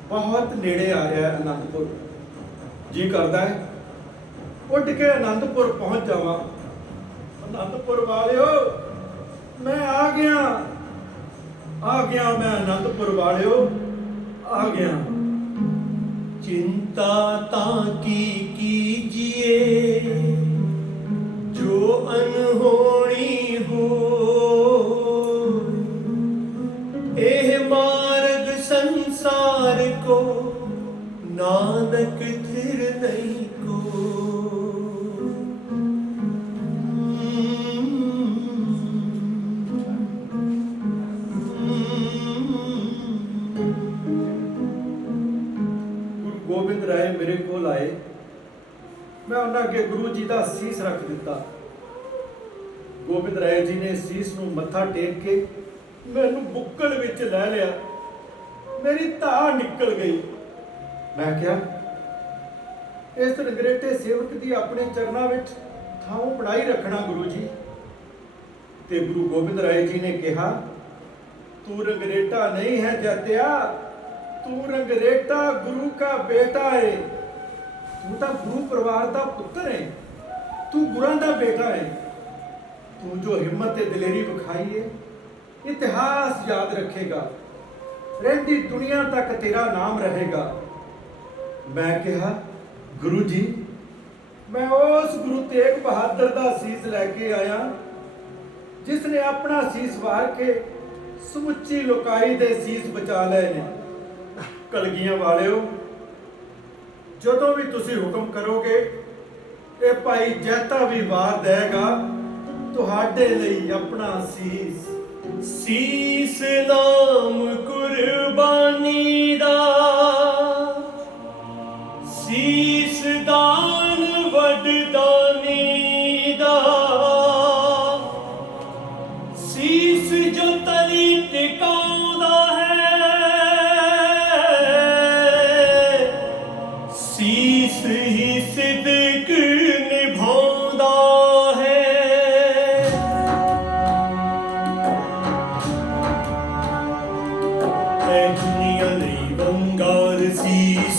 ਬਹੁਤ ਨੇੜੇ ਆ ਰਿਹਾ ਹੈ ਅਨੰਦਪੁਰ। ਜੀ ਕਰਦਾ ਹੈ ਉੱਡ ਕੇ ਅਨੰਦਪੁਰ ਪਹੁੰਚ ਜਾਵਾਂ। ਅਨੰਦਪੁਰ ਵਾਲਿਓ, ਮੈਂ ਆ ਗਿਆ ਮੈਂ ਅਨੰਦਪੁਰ ਵਾਲਿਓ, ਆ ਗਿਆ। चिंता ताकी कीजिए जो अनहोनी हो, एह मार्ग संसार को नानक थिर नहीं को। ਗੋਬਿੰਦ ਰਾਏ ਮੇਰੇ ਕੋਲ ਆਏ। ਮੈਂ ਉਹਨਾਂ ਅੱਗੇ ਗੁਰੂ ਜੀ ਦਾ ਸੀਸ ਰੱਖ ਦਿੱਤਾ। ਗੋਬਿੰਦ ਰਾਏ ਜੀ ਨੇ ਸੀਸ ਨੂੰ ਮੱਥਾ ਟੇਕ ਕੇ ਮੈਨੂੰ ਬੁੱਕਲ ਵਿੱਚ ਲੈ ਲਿਆ। ਮੇਰੀ ਧਾਰ ਨਿਕਲ ਗਈ। ਮੈਂ ਕਿਹਾ, ਇਸ ਰੰਗਰੇਟੇ ਸੇਵਕ ਦੀ ਆਪਣੇ ਚਰਨਾਂ ਵਿੱਚ ਥਾਂ ਬਣਾਈ ਰੱਖਣਾ ਗੁਰੂ ਜੀ। ਤੇ ਗੁਰੂ ਗੋਬਿੰਦ ਰਾਏ ਜੀ ਨੇ ਕਿਹਾ, ਤੂੰ ਰੰਗਰੇਟਾ ਨਹੀਂ ਹੈ ਜੈਤਿਆ, ਤੂੰ ਰੰਗਰੇਟਾ ਗੁਰੂ का बेटा है। तू तो गुरु परिवार का पुत्र है, तू गुरां दा बेटा है। तू जो हिम्मत ते दिलेरी विखाई है, इतिहास याद रखेगा, रहती दुनिया तक तेरा नाम रहेगा। मैं कहा, गुरु जी, मैं उस गुरु तेग बहादुर दा सीस लैके आया जिसने अपना सीस वार के समुची लुकाई दे सीस बचा लए ने। कलगियां वालिओ, ਜਦੋਂ ਵੀ ਤੁਸੀਂ ਹੁਕਮ ਕਰੋਗੇ ਇਹ ਭਾਈ ਜੈਤਾ ਵੀ ਵਾਰ ਦੇਗਾ ਤੁਹਾਡੇ ਲਈ ਆਪਣਾ ਸੀਸ। ਸੀਸ ਨਾਮ ਕੁਰਬਾਨੀ ਦਾ, ਸੀਸ ਦਾਨ ਵਡਦਾਨੀ ਦਾ, ਸੀਸ ਜੋ ਤਲੀ ਟਿਕਾਉਂਦਾ ਹੈ, ਸੀਸ ਹੀ ਸਿਦਕ ਨਿਭਾਉਂਦਾ ਹੈ। ਐ ਦੁਨੀਆ ਲਈ ਵੰਗਾਰ ਸੀਸ,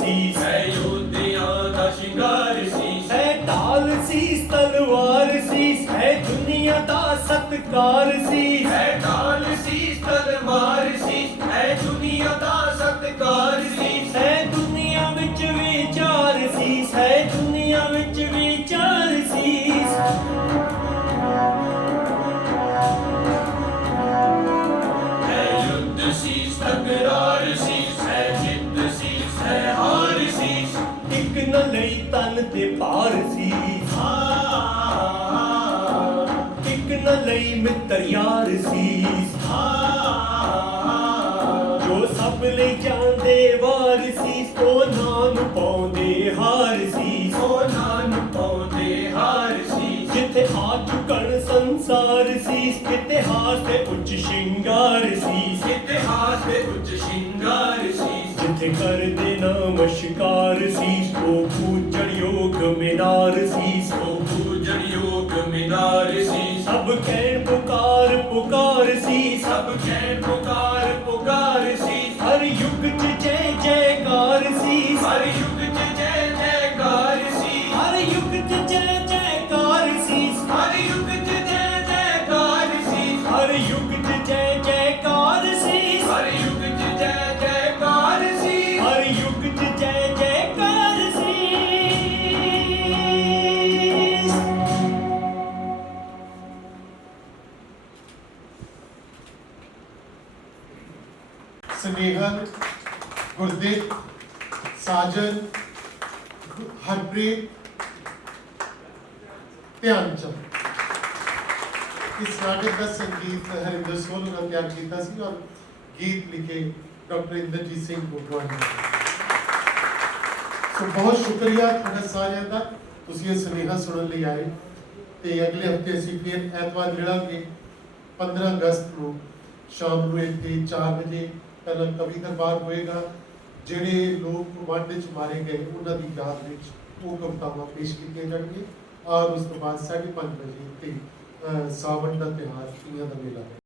ਸੀਸ ਹੈ ਯੋਧਿਆਂ ਦਾ ਸ਼ਿੰਗਾਰ ਸੀਸ ਹੈ ਢਾਲ ਸੀਸ ਤਲਵਾਰ ਸੀਸ ਹੈ ਦੁਨੀਆ ਦਾ ਸਤਕਾਰ ਸੀਸ ਹੈ ਢਾਲ ਸੀਸ ਤਲਵਾਰ ਸੀਸ ਹੈ ਦੁਨੀਆ ਦਾ ਸਤਕਾਰ ਸੀਸ ਹੈ ਦੁਨੀਆ ਵਿੱਚ ਵਿਚਾਰ ਸੀਸ ਹੈ ਦੁਨੀਆ ਵਿੱਚ ਵਿਚਾਰ ਸੀਸ ਹੈ ਯੁੱਧ ਸੀਸ ਤਕਰਾਰ ਸੀਸ ਹੈ ਜਿੱਤ ਸੀਸ ਹੈ ਹਾਰ ਸੀਸ ਇੱਕ ਨ ਲਈ ਤਨ ਤੇ ਭਾਰ ਸੀਸ ਇੱਕ ਨ ਲਈ ਮਿੱਤਰ ਯਾਰ ਸੀਸ ਜੋ ਸਭ ਲਈ ਜਾਂਦੇ ਵਾਰ ਸੀਸ ਉਹ ਨਾਮ ਪਾਉਂਦੇ ਹਾਰ ਸੀਸ ਉਹ ਨਾਮ ਪਾਉਂਦੇ ਹਾਰ ਸੀਸ ਜਿੱਥੇ ਆ ਚੁੱਕਣ ਸੰਸਾਰ ਸੀਸ ਇਤਿਹਾਸ ਦੇ ਉੱਚ ਸ਼ਿੰਗਾਰ ਸੀਸ ਇਤਿਹਾਸ ਦੇ ਉੱਚ ਸ਼ਿੰਗਾਰ ਸੀਸ ਜਿੱਥੇ ਕਰਦੇ ਨਮਸਕਾਰ ਸੀਸ ਉਹ ਪੂਜਣ ਯੋਗ ਮਿਨਾਰ ਸੀਸ ਉਹ ਪੂਜਣ ਯੋਗ ਮਿਨਾਰ ਸੀਸ ਸਭ ਕਹਿਣ ਪੁਕਾਰ ਪੁਕਾਰ ਸੀਸ ਸਭ ਕਹਿਣ ਪੁਕਾਰ ਪੁਕਾਰ ਸੀਸ ਹਰ ਯੁੱਗ ਚ ਜੈ ਜੈਕਾਰ ਸੀਸ ਹਰ ਯੁੱਗ ਚ ਜੈ ਜੈਕਾਰ ਸੀਸ ਹਰ ਯੁੱਗ ਚ ਜੈ ਜੈਕਾਰ ਸੀਸ ਹਰ ਯੁੱਗ ਚ ਜੈ ਜੈਕਾਰ ਸੀਸ ਹਰ ਯੁੱਗ ਚ ਜੈ ਜੈਕਾਰ ਸੀਸ ਹਰ ਯੁੱਗ ਚ ਜੈ ਜੈਕਾਰ ਸੀਸ ਹਰ ਯੁੱਗ ਚ ਜੈ ਜੈਕਾਰ ਸੀਸ स्नेहल, गुरदीप, साजन, हरप्रीत, ध्यानचंद। इस नाटक का संगीत हरिंदर सोल ने तैयार किया सी और गीत लिखे डॉक्टर इंद्रजीत सिंह बुटवानी ने। सो बहुत शुक्रिया तुहाडा सारिਆਂ ਦਾ ਤੁਸੀਂ ਇਹ ਸੁਨੇਹਾ ਸੁਣਨ ਲਈ ਆਏ ਤੇ ਅਗਲੇ ਹਫਤੇ ਅਸੀਂ ਫਿਰ ਐਤਵਾਰ ਮਿਲਾਂਗੇ 15 ਅਗਸਤ ਨੂੰ ਸ਼ਾਮ ਨੂੰ ਇੱਥੇ 4 ਵਜੇ ਪਹਿਲਾਂ ਕਵੀ ਦਰਬਾਰ ਹੋਏਗਾ। ਜਿਹੜੇ ਲੋਕ ਵੰਡ ਵਿੱਚ ਮਾਰੇ ਗਏ ਉਹਨਾਂ ਦੀ ਯਾਦ ਵਿੱਚ ਉਹ ਕਵਿਤਾਵਾਂ ਪੇਸ਼ ਕੀਤੀਆਂ ਜਾਣਗੀਆਂ ਔਰ ਉਸ ਤੋਂ ਬਾਅਦ 5:30 ਵਜੇ ਤੇ ਸਾਵਣ ਦਾ ਤਿਉਹਾਰ ਤੀਆਂ ਦਾ ਮੇਲਾ